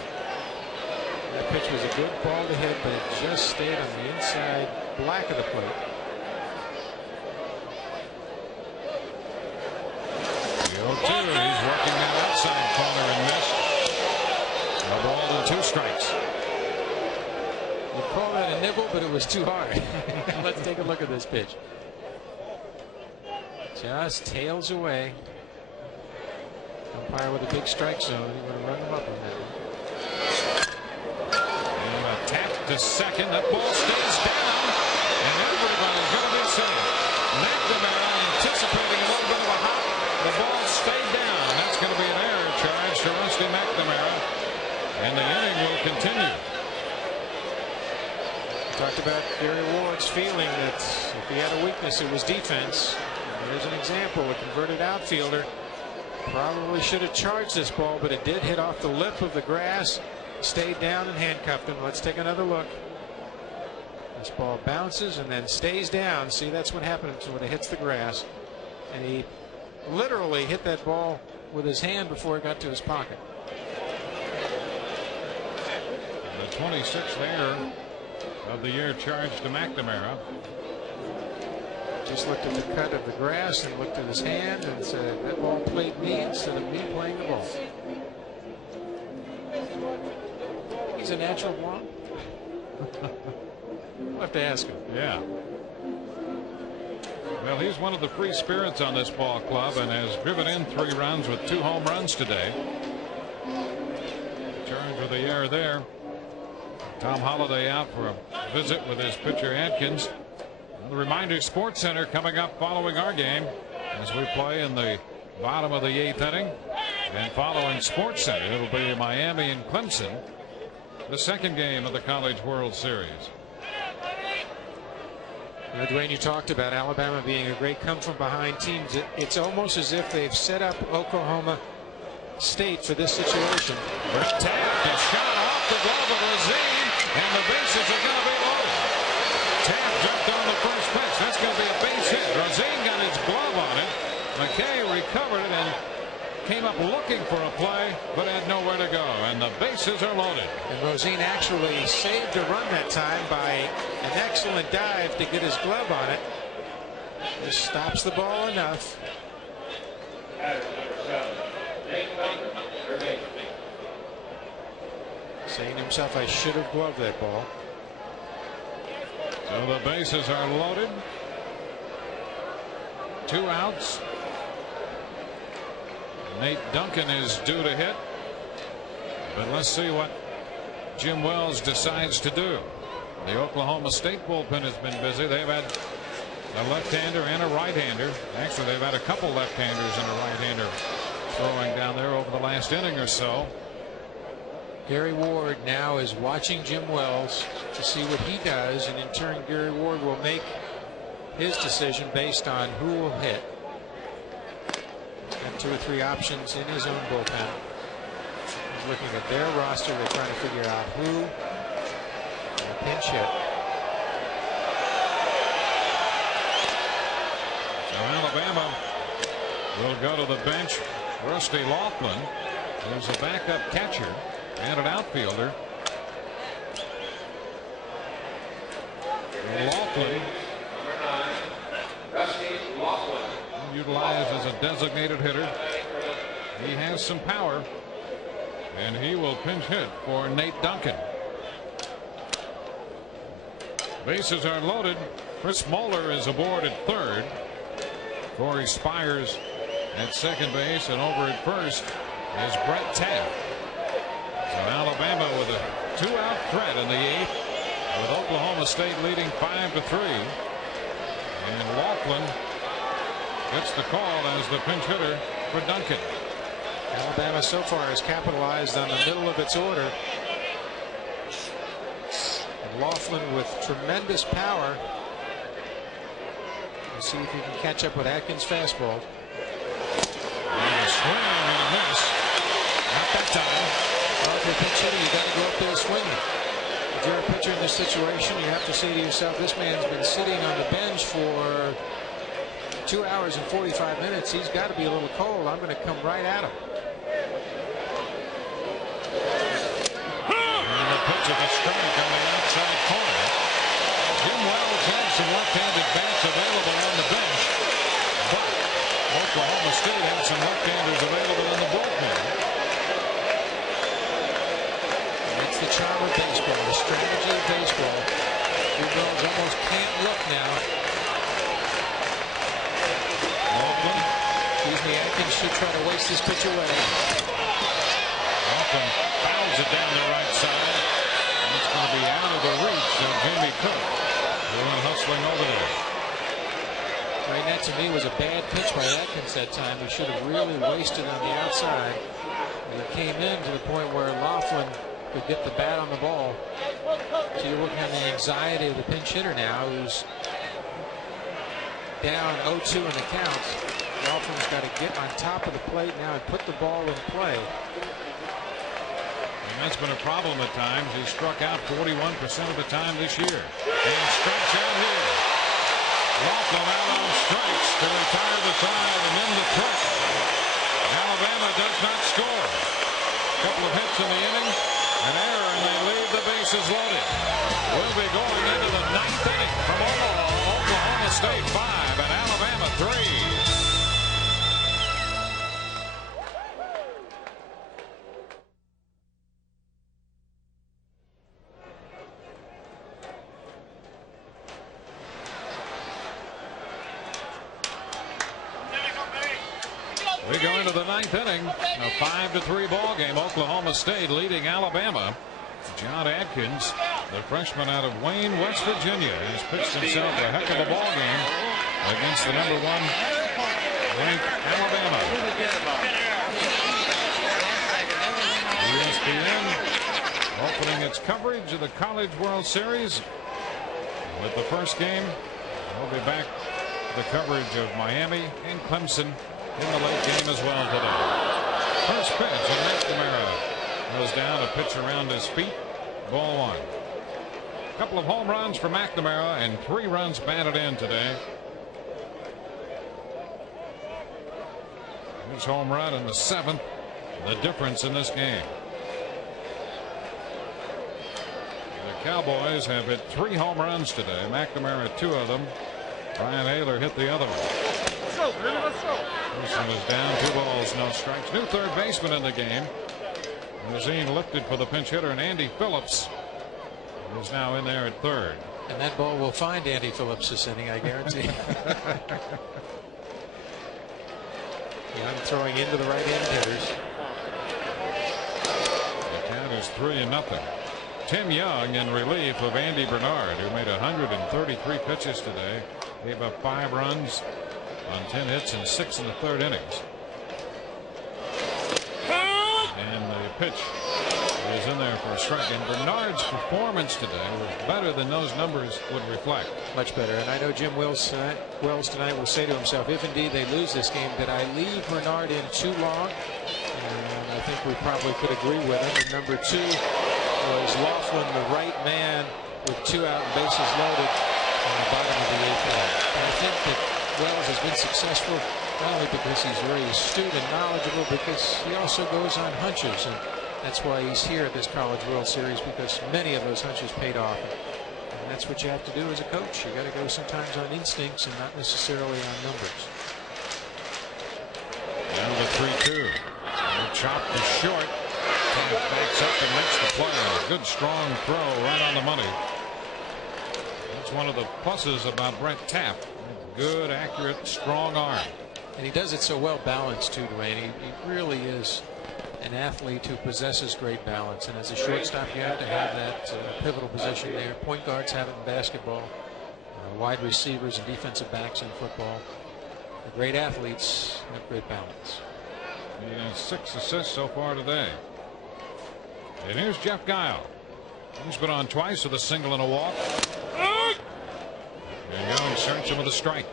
That pitch was a good ball to hit, but it just stayed on the inside black of the plate. The 0-2, he's working that outside corner and missed. A ball and 2 strikes. You call that a nibble, but it was too hard. Let's take a look at this pitch. Just tails away. Umpire with a big strike zone. He would have run him up on that one. Tap to second. That ball stays down, and everybody's going to be safe. McNamara anticipating a little bit of a hop. The ball stayed down. That's going to be an error charge to Rusty McNamara, and the inning will continue. We talked about Gary Ward's feeling that if he had a weakness, it was defense. And there's an example. A converted outfielder probably should have charged this ball, but it did hit off the lip of the grass. Stayed down and handcuffed him. Let's take another look. This ball bounces and then stays down. See, that's what happens when it hits the grass. And he literally hit that ball with his hand before it got to his pocket. The 26th error of the year charged to McNamara. Just looked at the cut of the grass and looked at his hand and said, that ball played me instead of me playing the ball. He's a natural blonde. We'll have to ask him. Yeah. Well, he's one of the free spirits on this ball club and has driven in 3 runs with 2 home runs today. Charged with the error there. Tom Holliday out for a visit with his pitcher Atkins. The reminder, Sports Center coming up following our game as we play in the bottom of the 8th inning. And following Sports Center, it'll be Miami and Clemson, the second game of the College World Series. Dwayne, you talked about Alabama being a great come-from-behind team. It's almost as if they've set up Oklahoma State for this situation. Brett Taft is shot off the glove of Rosine, and the bases are going to be loaded. Taft jumped on the first pitch. That's going to be a base hit. Rosine got his glove on it. McKay recovered it and came up looking for a play, but had nowhere to go, and the bases are loaded. And Rosine actually saved a run that time by an excellent dive to get his glove on it. Just stops the ball enough. Saying to himself, I should have gloved that ball. So the bases are loaded. 2 outs. Nate Duncan is due to hit. But let's see what Jim Wells decides to do. The Oklahoma State bullpen has been busy. They've had a left-hander and a right-hander. Actually, they've had a couple left-handers and a right-hander throwing down there over the last inning or so. Gary Ward now is watching Jim Wells to see what he does, and in turn Gary Ward will make his decision based on who will hit. Got 2 or 3 options in his own bullpen. He's looking at their roster. They're trying to figure out who will pinch hit. So Alabama will go to the bench. Rusty Laughlin, who's a backup catcher and an outfielder. Laughlin utilized as a designated hitter. He has some power, and he will pinch hit for Nate Duncan. Bases are loaded. Chris Moeller is aboard at third. Corey Spires at second base, and over at first is Brett Taft. So Alabama with a 2-out threat in the 8th, with Oklahoma State leading 5-3. And Laughlin gets the call as the pinch hitter for Duncan. Alabama so far has capitalized on the middle of its order. And Laughlin with tremendous power. We'll see if he can catch up with Atkins' fastball. And a swing and a miss. Not that time. Well, if you're a pinch hitter, you got to go up there swinging. If you're a pitcher in this situation, you have to say to yourself, this man's been sitting on the bench for 2 hours and 45 minutes. He's got to be a little cold. I'm going to come right at him. And the pitch of a strike on the outside corner. Jim Wells had some left-handed bats available on the bench, but Oklahoma State had some left-handers available in the bullpen. That's the charm of baseball, the strategy of baseball. Jim Wells almost can't look now. Laughlin. Excuse me, Atkins should try to waste this pitch away. Laughlin fouls it down the right side. And it's going to be out of the reach of Jimmy Cook. Going hustling over there. Right, that to me was a bad pitch by Atkins that time. He should have really wasted on the outside. And it came in to the point where Laughlin could get the bat on the ball. So you're looking at the anxiety of the pinch hitter now, who's down 0-2 in the count. Laughlin's got to get on top of the plate now and put the ball in play. And that's been a problem at times. He struck out 41% of the time this year. And strikes out here. Laughlin out on strikes to retire the side and end the threat. Alabama does not score. A couple of hits in the inning, an error, and they leave the bases loaded. We'll be going into the 9th inning from Oklahoma State 5 and Alabama 3. We go into the 9th inning, a 5-3 ball game. Oklahoma State leading Alabama. John Atkins, the freshman out of Wayne, West Virginia, has pitched himself a heck of a ball game against the number 1 ranked Alabama. ESPN opening its coverage of the College World Series with the first game. We'll be back to the coverage of Miami and Clemson in the late game as well today. First pitch, and McNamara goes down, a pitch around his feet. Ball 1. A couple of home runs for McNamara and 3 runs batted in today. His home run in the 7th, the difference in this game. The Cowboys have hit 3 home runs today. McNamara 2 of them. Brian Ayler hit the other one. Wilson was down, 2 balls, no strikes. New third baseman in the game. Mazine lifted for the pinch hitter, and Andy Phillips is now in there at third. And that ball will find Andy Phillips this inning, I guarantee. Young throwing into the right-hand hitters. The Stars 3-0. Tim Young in relief of Andy Bernard, who made 133 pitches today. Gave up 5 runs on 10 hits and 6 in the 3rd innings. And the pitch is in there for a strike. And Bernard's performance today was better than those numbers would reflect. Much better. And I know Jim Wells tonight will say to himself, if indeed they lose this game, did I leave Bernard in too long? And I think we probably could agree with him. And number 2 was Laughlin, the right man, with 2 out and bases loaded on the bottom of the 8th inning. And I think that Wells has been successful not only because he's very astute and knowledgeable, because he also goes on hunches, and that's why he's here at this College World Series, because many of those hunches paid off. And that's what you have to do as a coach. You got to go sometimes on instincts and not necessarily on numbers. Now the 3-2. Chopped to short. Taft backs up and makes the play. A good strong throw right on the money. That's one of the pluses about Brent Taft. Good, accurate, strong arm. And he does it so well balanced too, Dwayne. He really is an athlete who possesses great balance. And as a shortstop, you have to have that pivotal position there. Point guards have it in basketball. Wide receivers and defensive backs in football. The great athletes have great balance. He has 6 assists so far today. And here's Jeff Guile. He's been on twice with a single and a walk. And Young starts him with a strike.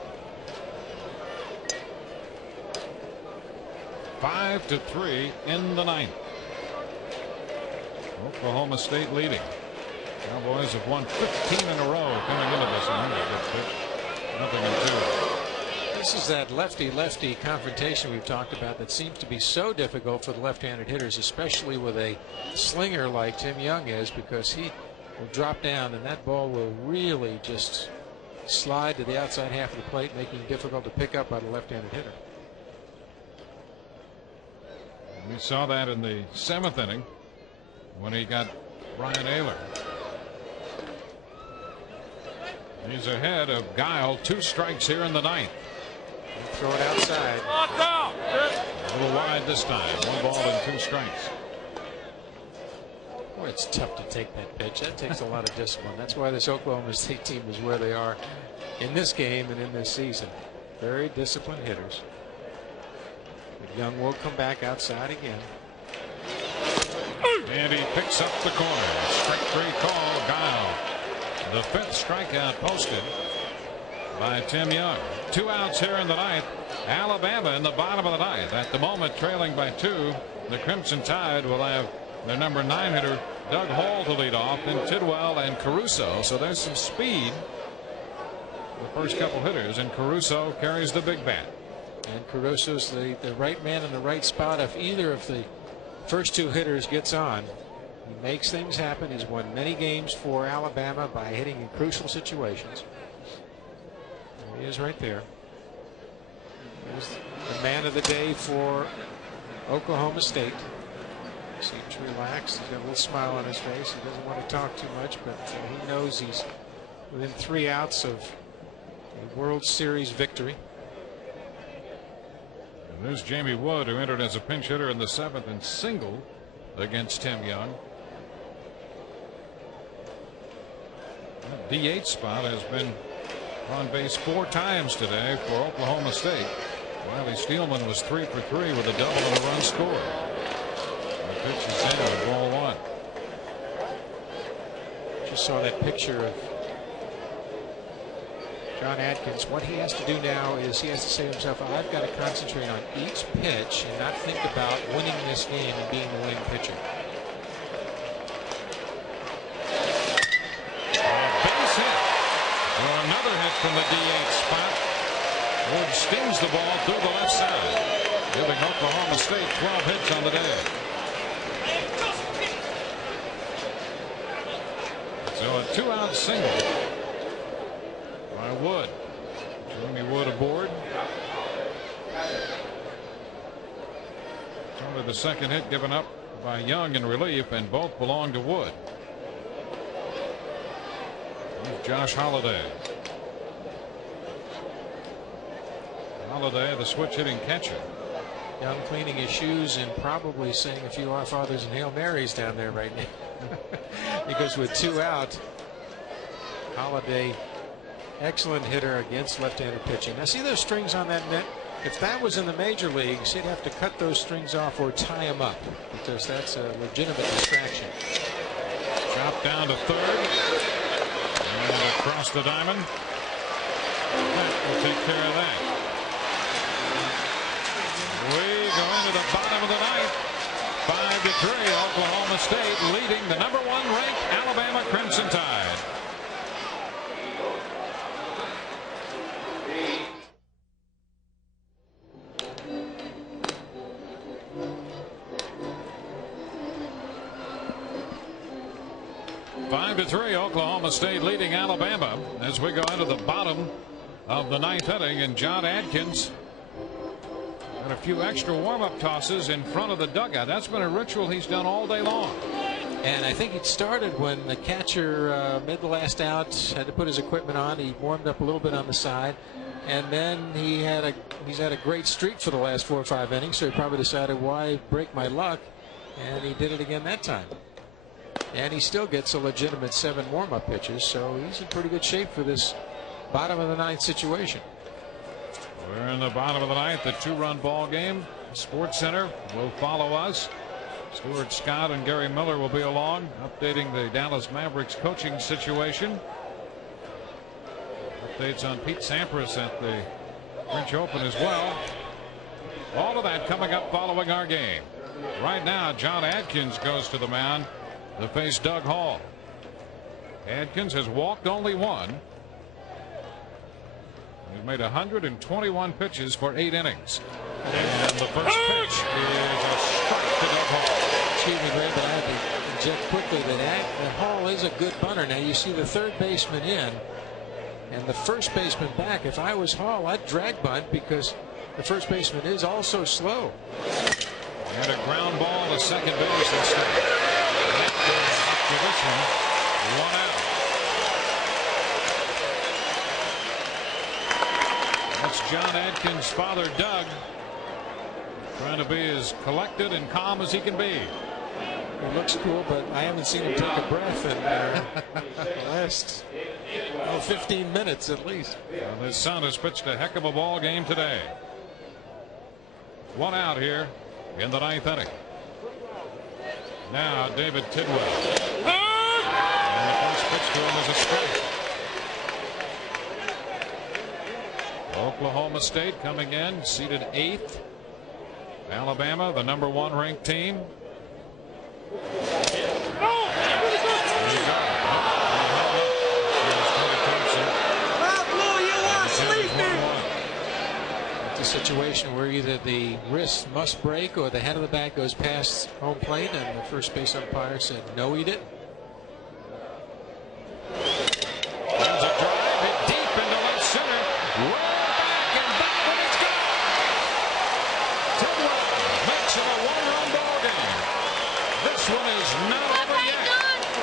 5-3 in the 9th. Oklahoma State leading. Cowboys have won 15 in a row coming into this one. Nothing in 2. This is that lefty-lefty confrontation we've talked about that seems to be so difficult for the left-handed hitters, especially with a slinger like Tim Young is, because he will drop down and that ball will really just slide to the outside half of the plate, making it difficult to pick up by the left-handed hitter. We saw that in the 7th inning when he got Brian Ayler. He's ahead of Guile. 2 strikes here in the 9th. Throw it outside. A little wide this time. 1 ball and 2 strikes. Boy, it's tough to take that pitch. That takes a lot of discipline. That's why this Oklahoma State team is where they are in this game and in this season. Very disciplined hitters. But Young will come back outside again. And he picks up the corner. Strike 3 call. Guile. The 5th strikeout posted by Tim Young. 2 outs here in the 9th. Alabama in the bottom of the 9th. At the moment trailing by 2. The Crimson Tide will have their number 9 hitter Doug Hall to lead off, then Tidwell and Caruso. So there's some speed. The first couple hitters, and Caruso carries the big bat. And Caruso's the right man in the right spot. If either of the first 2 hitters gets on, he makes things happen. He's won many games for Alabama by hitting in crucial situations. There he is right there. Here's the man of the day for Oklahoma State. Seems relaxed. He's got a little smile on his face. He doesn't want to talk too much, but he knows he's within 3 outs of a World Series victory. And there's Jamie Wood, who entered as a pinch hitter in the 7th and singled against Tim Young. The DH spot has been on base 4 times today for Oklahoma State. Riley Steelman was 3 for 3 with a double and a run scored. The pitch is down, ball 1. Just saw that picture of John Adkins. What he has to do now is he has to say to himself, I've got to concentrate on each pitch and not think about winning this game and being the winning pitcher. Base hit. Well, another hit from the DH spot. Wood stings the ball through the left side, giving Oklahoma State 12 hits on the day. So a 2-out single by Wood. Jamie Wood aboard. It's only the 2nd hit given up by Young in relief, and both belong to Wood. Here's Josh Holliday. Holliday, the switch hitting catcher. Young cleaning his shoes and probably saying a few Our Fathers and Hail Marys down there right now. Because with 2 out, Holliday, excellent hitter against left-handed pitching. Now see those strings on that net? If that was in the major leagues, he'd have to cut those strings off or tie them up, because that's a legitimate distraction. Drop down to third. And across the diamond. That will take care of that. We go into the bottom of the ninth. 5-3, Oklahoma State leading the #1 ranked Alabama Crimson Tide. Oklahoma State leading Alabama as we go into the bottom of the 9th inning, and John Adkins got a few extra warm-up tosses in front of the dugout. That's been a ritual he's done all day long. And I think it started when the catcher made the last out, had to put his equipment on. He warmed up a little bit on the side, and then he's had a great streak for the last 4 or 5 innings, so he probably decided, why break my luck? And he did it again that time. And he still gets a legitimate 7 warm-up pitches, so he's in pretty good shape for this bottom of the 9th situation. We're in the bottom of the 9th, the 2-run ball game. Sports Center will follow us. Stuart Scott and Gary Miller will be along, updating the Dallas Mavericks coaching situation. Updates on Pete Sampras at the French Open as well. All of that coming up following our game. Right now, John Adkins goes to the mound to face Doug Hall. Adkins has walked only 1. He's made 121 pitches for 8 innings. And the first pitch is a strike to Doug Hall. Excuse me, Greg, but I have to inject quickly that Hall is a good bunter. Now you see the third baseman in and the first baseman back. If I was Hall, I'd drag bunt because the first baseman is also slow. And a ground ball to second base instead. Up to this one, 1 out. That's John Adkins' father, Doug, trying to be as collected and calm as he can be. He looks cool, but I haven't seen him take a breath in the last 15 minutes at least. Well, his son has pitched a heck of a ball game today. 1 out here in the 9th inning. Now David Tidwell. And the first pitch to him is a strike. Oklahoma State coming in, seeded 8th. Alabama, the #1 ranked team. It's a situation where either the wrist must break or the head of the bat goes past home plate, and the first base umpire said no, he didn't. There's a drive hit deep into left center. Roll back, and that one is gone. Tidwell makes it a 1-run ball game. This one is not over yet.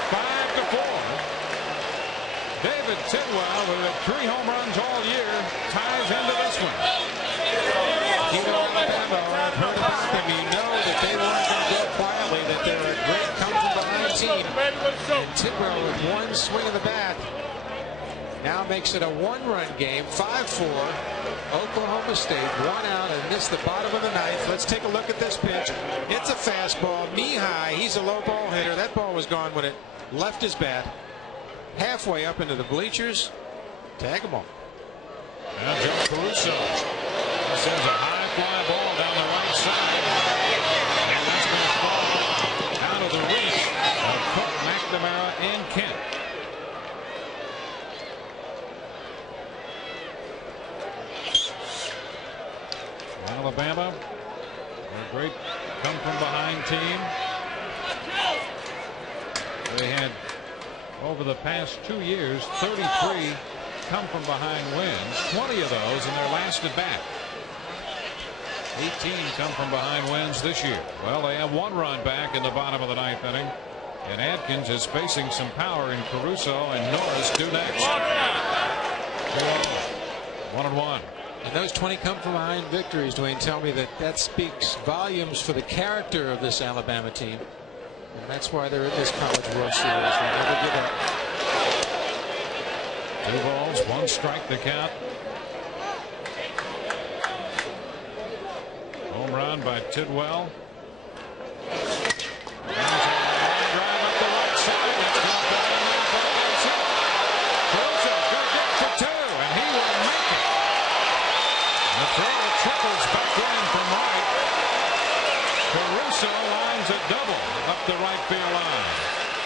5-4. David Tidwell, who had 3 home runs all year, ties into this one. You know Alabama, I've heard about them. You know that they weren't going to go quietly, that they're a great come-from-behind team. And Tidwell, with 1 swing of the bat, now makes it a 1-run game. 5-4. Oklahoma State, 1 out, and missed the bottom of the 9th. Let's take a look at this pitch. It's a fastball, knee-high. He's a low ball hitter. That ball was gone when it left his bat. Halfway up into the bleachers. Tag him on. Now Joe Caruso. This is a high fly ball down the right side. And that's going to fall out of the reach of Cook, McNamara, and Kent. Alabama, a great come-from-behind team. They had, over the past 2 years, 33 come-from-behind wins, 20 of those in their last at-bat. 18 come-from-behind wins this year. Well, they have 1 run back in the bottom of the 9th inning, and Adkins is facing some power in Caruso, and Norris due next. 1-1. And those 20 come from behind victories, Dwayne, tell me that speaks volumes for the character of this Alabama team. And that's why they're in this College World Series. They never give up. 2 balls, 1 strike to count. Home run by Tidwell. Trickles back in from right. Caruso lines a double up the right field line.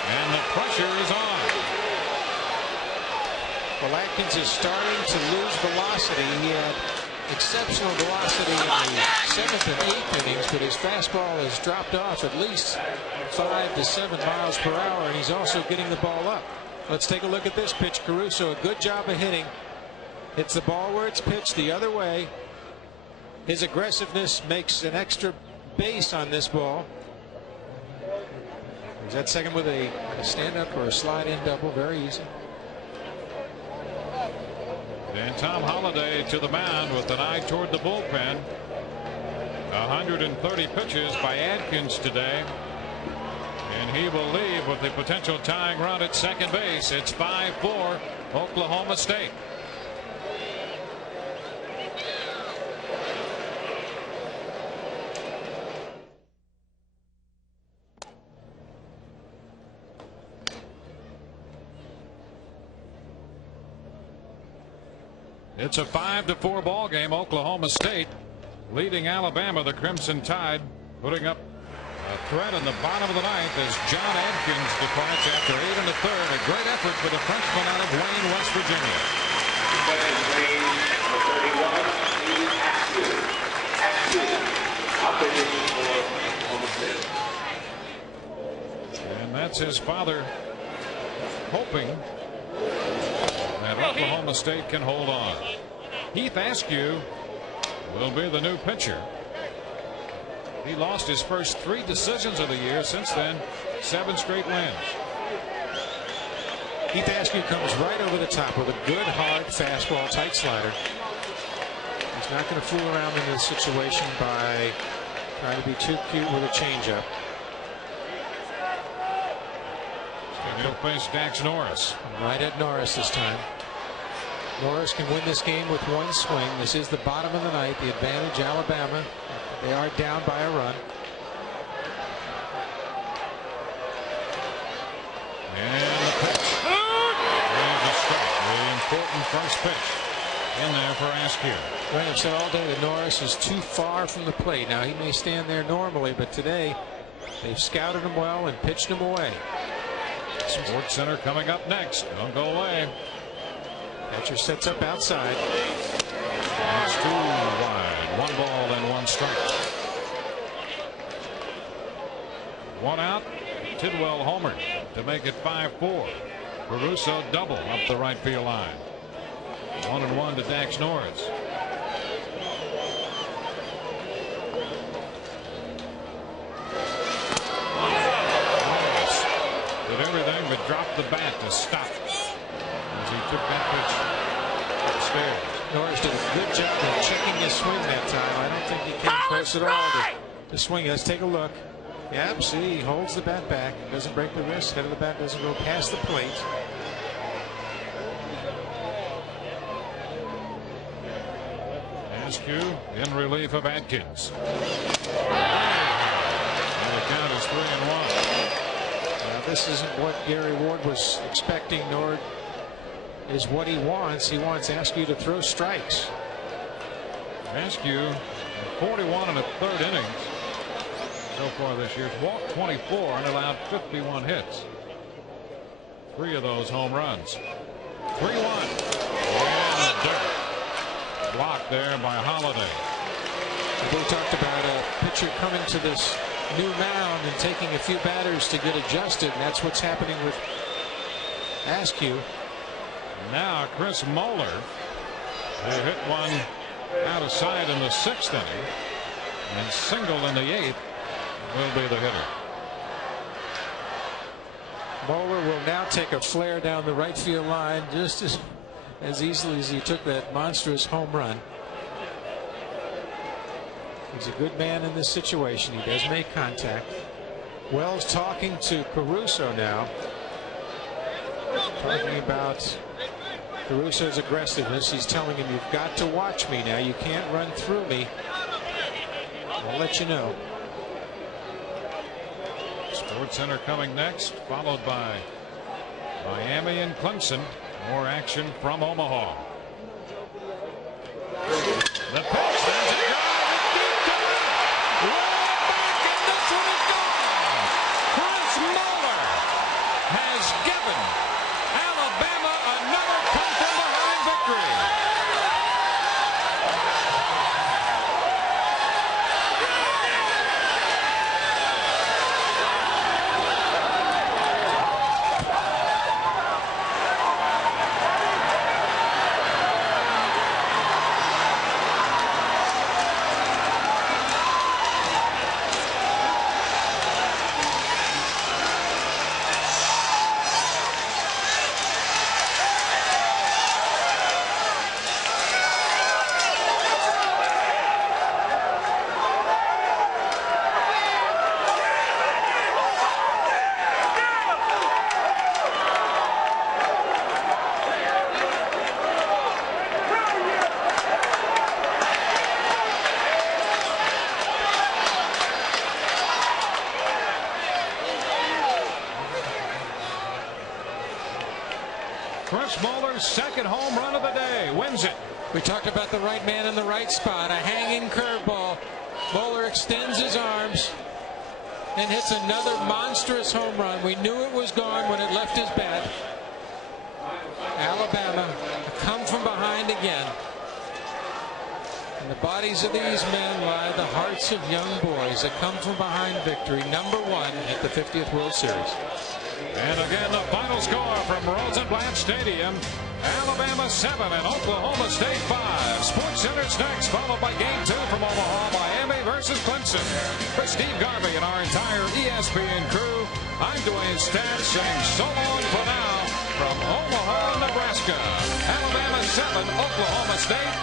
And the pressure is on. Well, Atkins is starting to lose velocity. He had exceptional velocity in the 7th and 8th innings, but his fastball has dropped off at least 5 to 7 miles per hour, and he's also getting the ball up. Let's take a look at this pitch. Caruso, a good job of hitting. Hits the ball where it's pitched the other way. His aggressiveness makes an extra base on this ball. He's at second with a stand-up or a slide-in double. Very easy. And Tom Holliday to the mound with an eye toward the bullpen. 130 pitches by Adkins today. And he will leave with the potential tying run at second base. It's 5-4 Oklahoma State. It's a 5-4 ball game. Oklahoma State leading Alabama. The Crimson Tide putting up a threat in the bottom of the ninth as John Adkins departs after 8 1/3. A great effort for the Frenchman out of Wayne, West Virginia. And that's his father hoping that Oklahoma State can hold on. Heath Askew will be the new pitcher. He lost his first 3 decisions of the year. Since then, 7 straight wins. Heath Askew comes right over the top with a good hard fastball, tight slider. He's not going to fool around in this situation by trying to be too cute with a changeup. He'll face Dax Norris. Right at Norris this time. Norris can win this game with 1 swing. This is the bottom of the ninth. The advantage Alabama. They are down by a run. And the pitch. There's a strike. The important first pitch in there for Askew. Right, I've said all day that Norris is too far from the plate. Now he may stand there normally, but today they've scouted him well and pitched him away. Sports Center coming up next. Don't go away. Catcher sets up outside. It's 2 wide. 1 ball and 1 strike. 1 out. Tidwell homered to make it 5-4. Caruso double up the right field line. 1-1 to Dax Norris. Did everything but drop the bat to stop as he took that pitch upstairs. Norris did a good job of checking his swing that time. I don't think he came close at all to swing. Let's take a look. Yep, see, he holds the bat back, doesn't break the wrist, head of the bat doesn't go past the plate. Askew in relief of Adkins. And the count is 3-1. Now, this isn't what Gary Ward was expecting, nor is what he wants. He wants Askew to throw strikes. Askew, 41 1/3 innings so far this year. He's walked 24 and allowed 51 hits. 3 of those home runs. 3-1. And the dirt. Blocked there by Holliday. We talked about a pitcher coming to this new mound and taking a few batters to get adjusted, and that's what's happening with Askew. Now Chris Moeller, who hit one out of sight in the 6th inning and single in the 8th, will be the hitter. Moeller will now take a flare down the right field line just as easily as he took that monstrous home run. He's a good man in this situation. He does make contact. Wells talking to Caruso now. Talking about Caruso's aggressiveness. He's telling him, you've got to watch me now. You can't run through me. I'll let you know. SportsCenter coming next, followed by Miami and Clemson. More action from Omaha. The pitch, there's a drive, it's deep to left. Way back, and this one is gone. Chris Moeller has given Alabama another come from behind victory. Chris Moeller's second home run of the day wins it. We talked about the right man in the right spot. A hanging curveball. Moeller extends his arms and hits another monstrous home run. We knew it was gone when it left his bat. Alabama come from behind again. In the bodies of these men lie the hearts of young boys. A come from behind victory, #1 at the 50th World Series. And again, the final score from Rosenblatt Stadium: Alabama 7 and Oklahoma State 5. SportsCenter's next, followed by Game 2 from Omaha, Miami versus Clemson. For Steve Garvey and our entire ESPN crew, I'm Dwayne Staats saying so long for now from Omaha, Nebraska. Alabama 7, Oklahoma State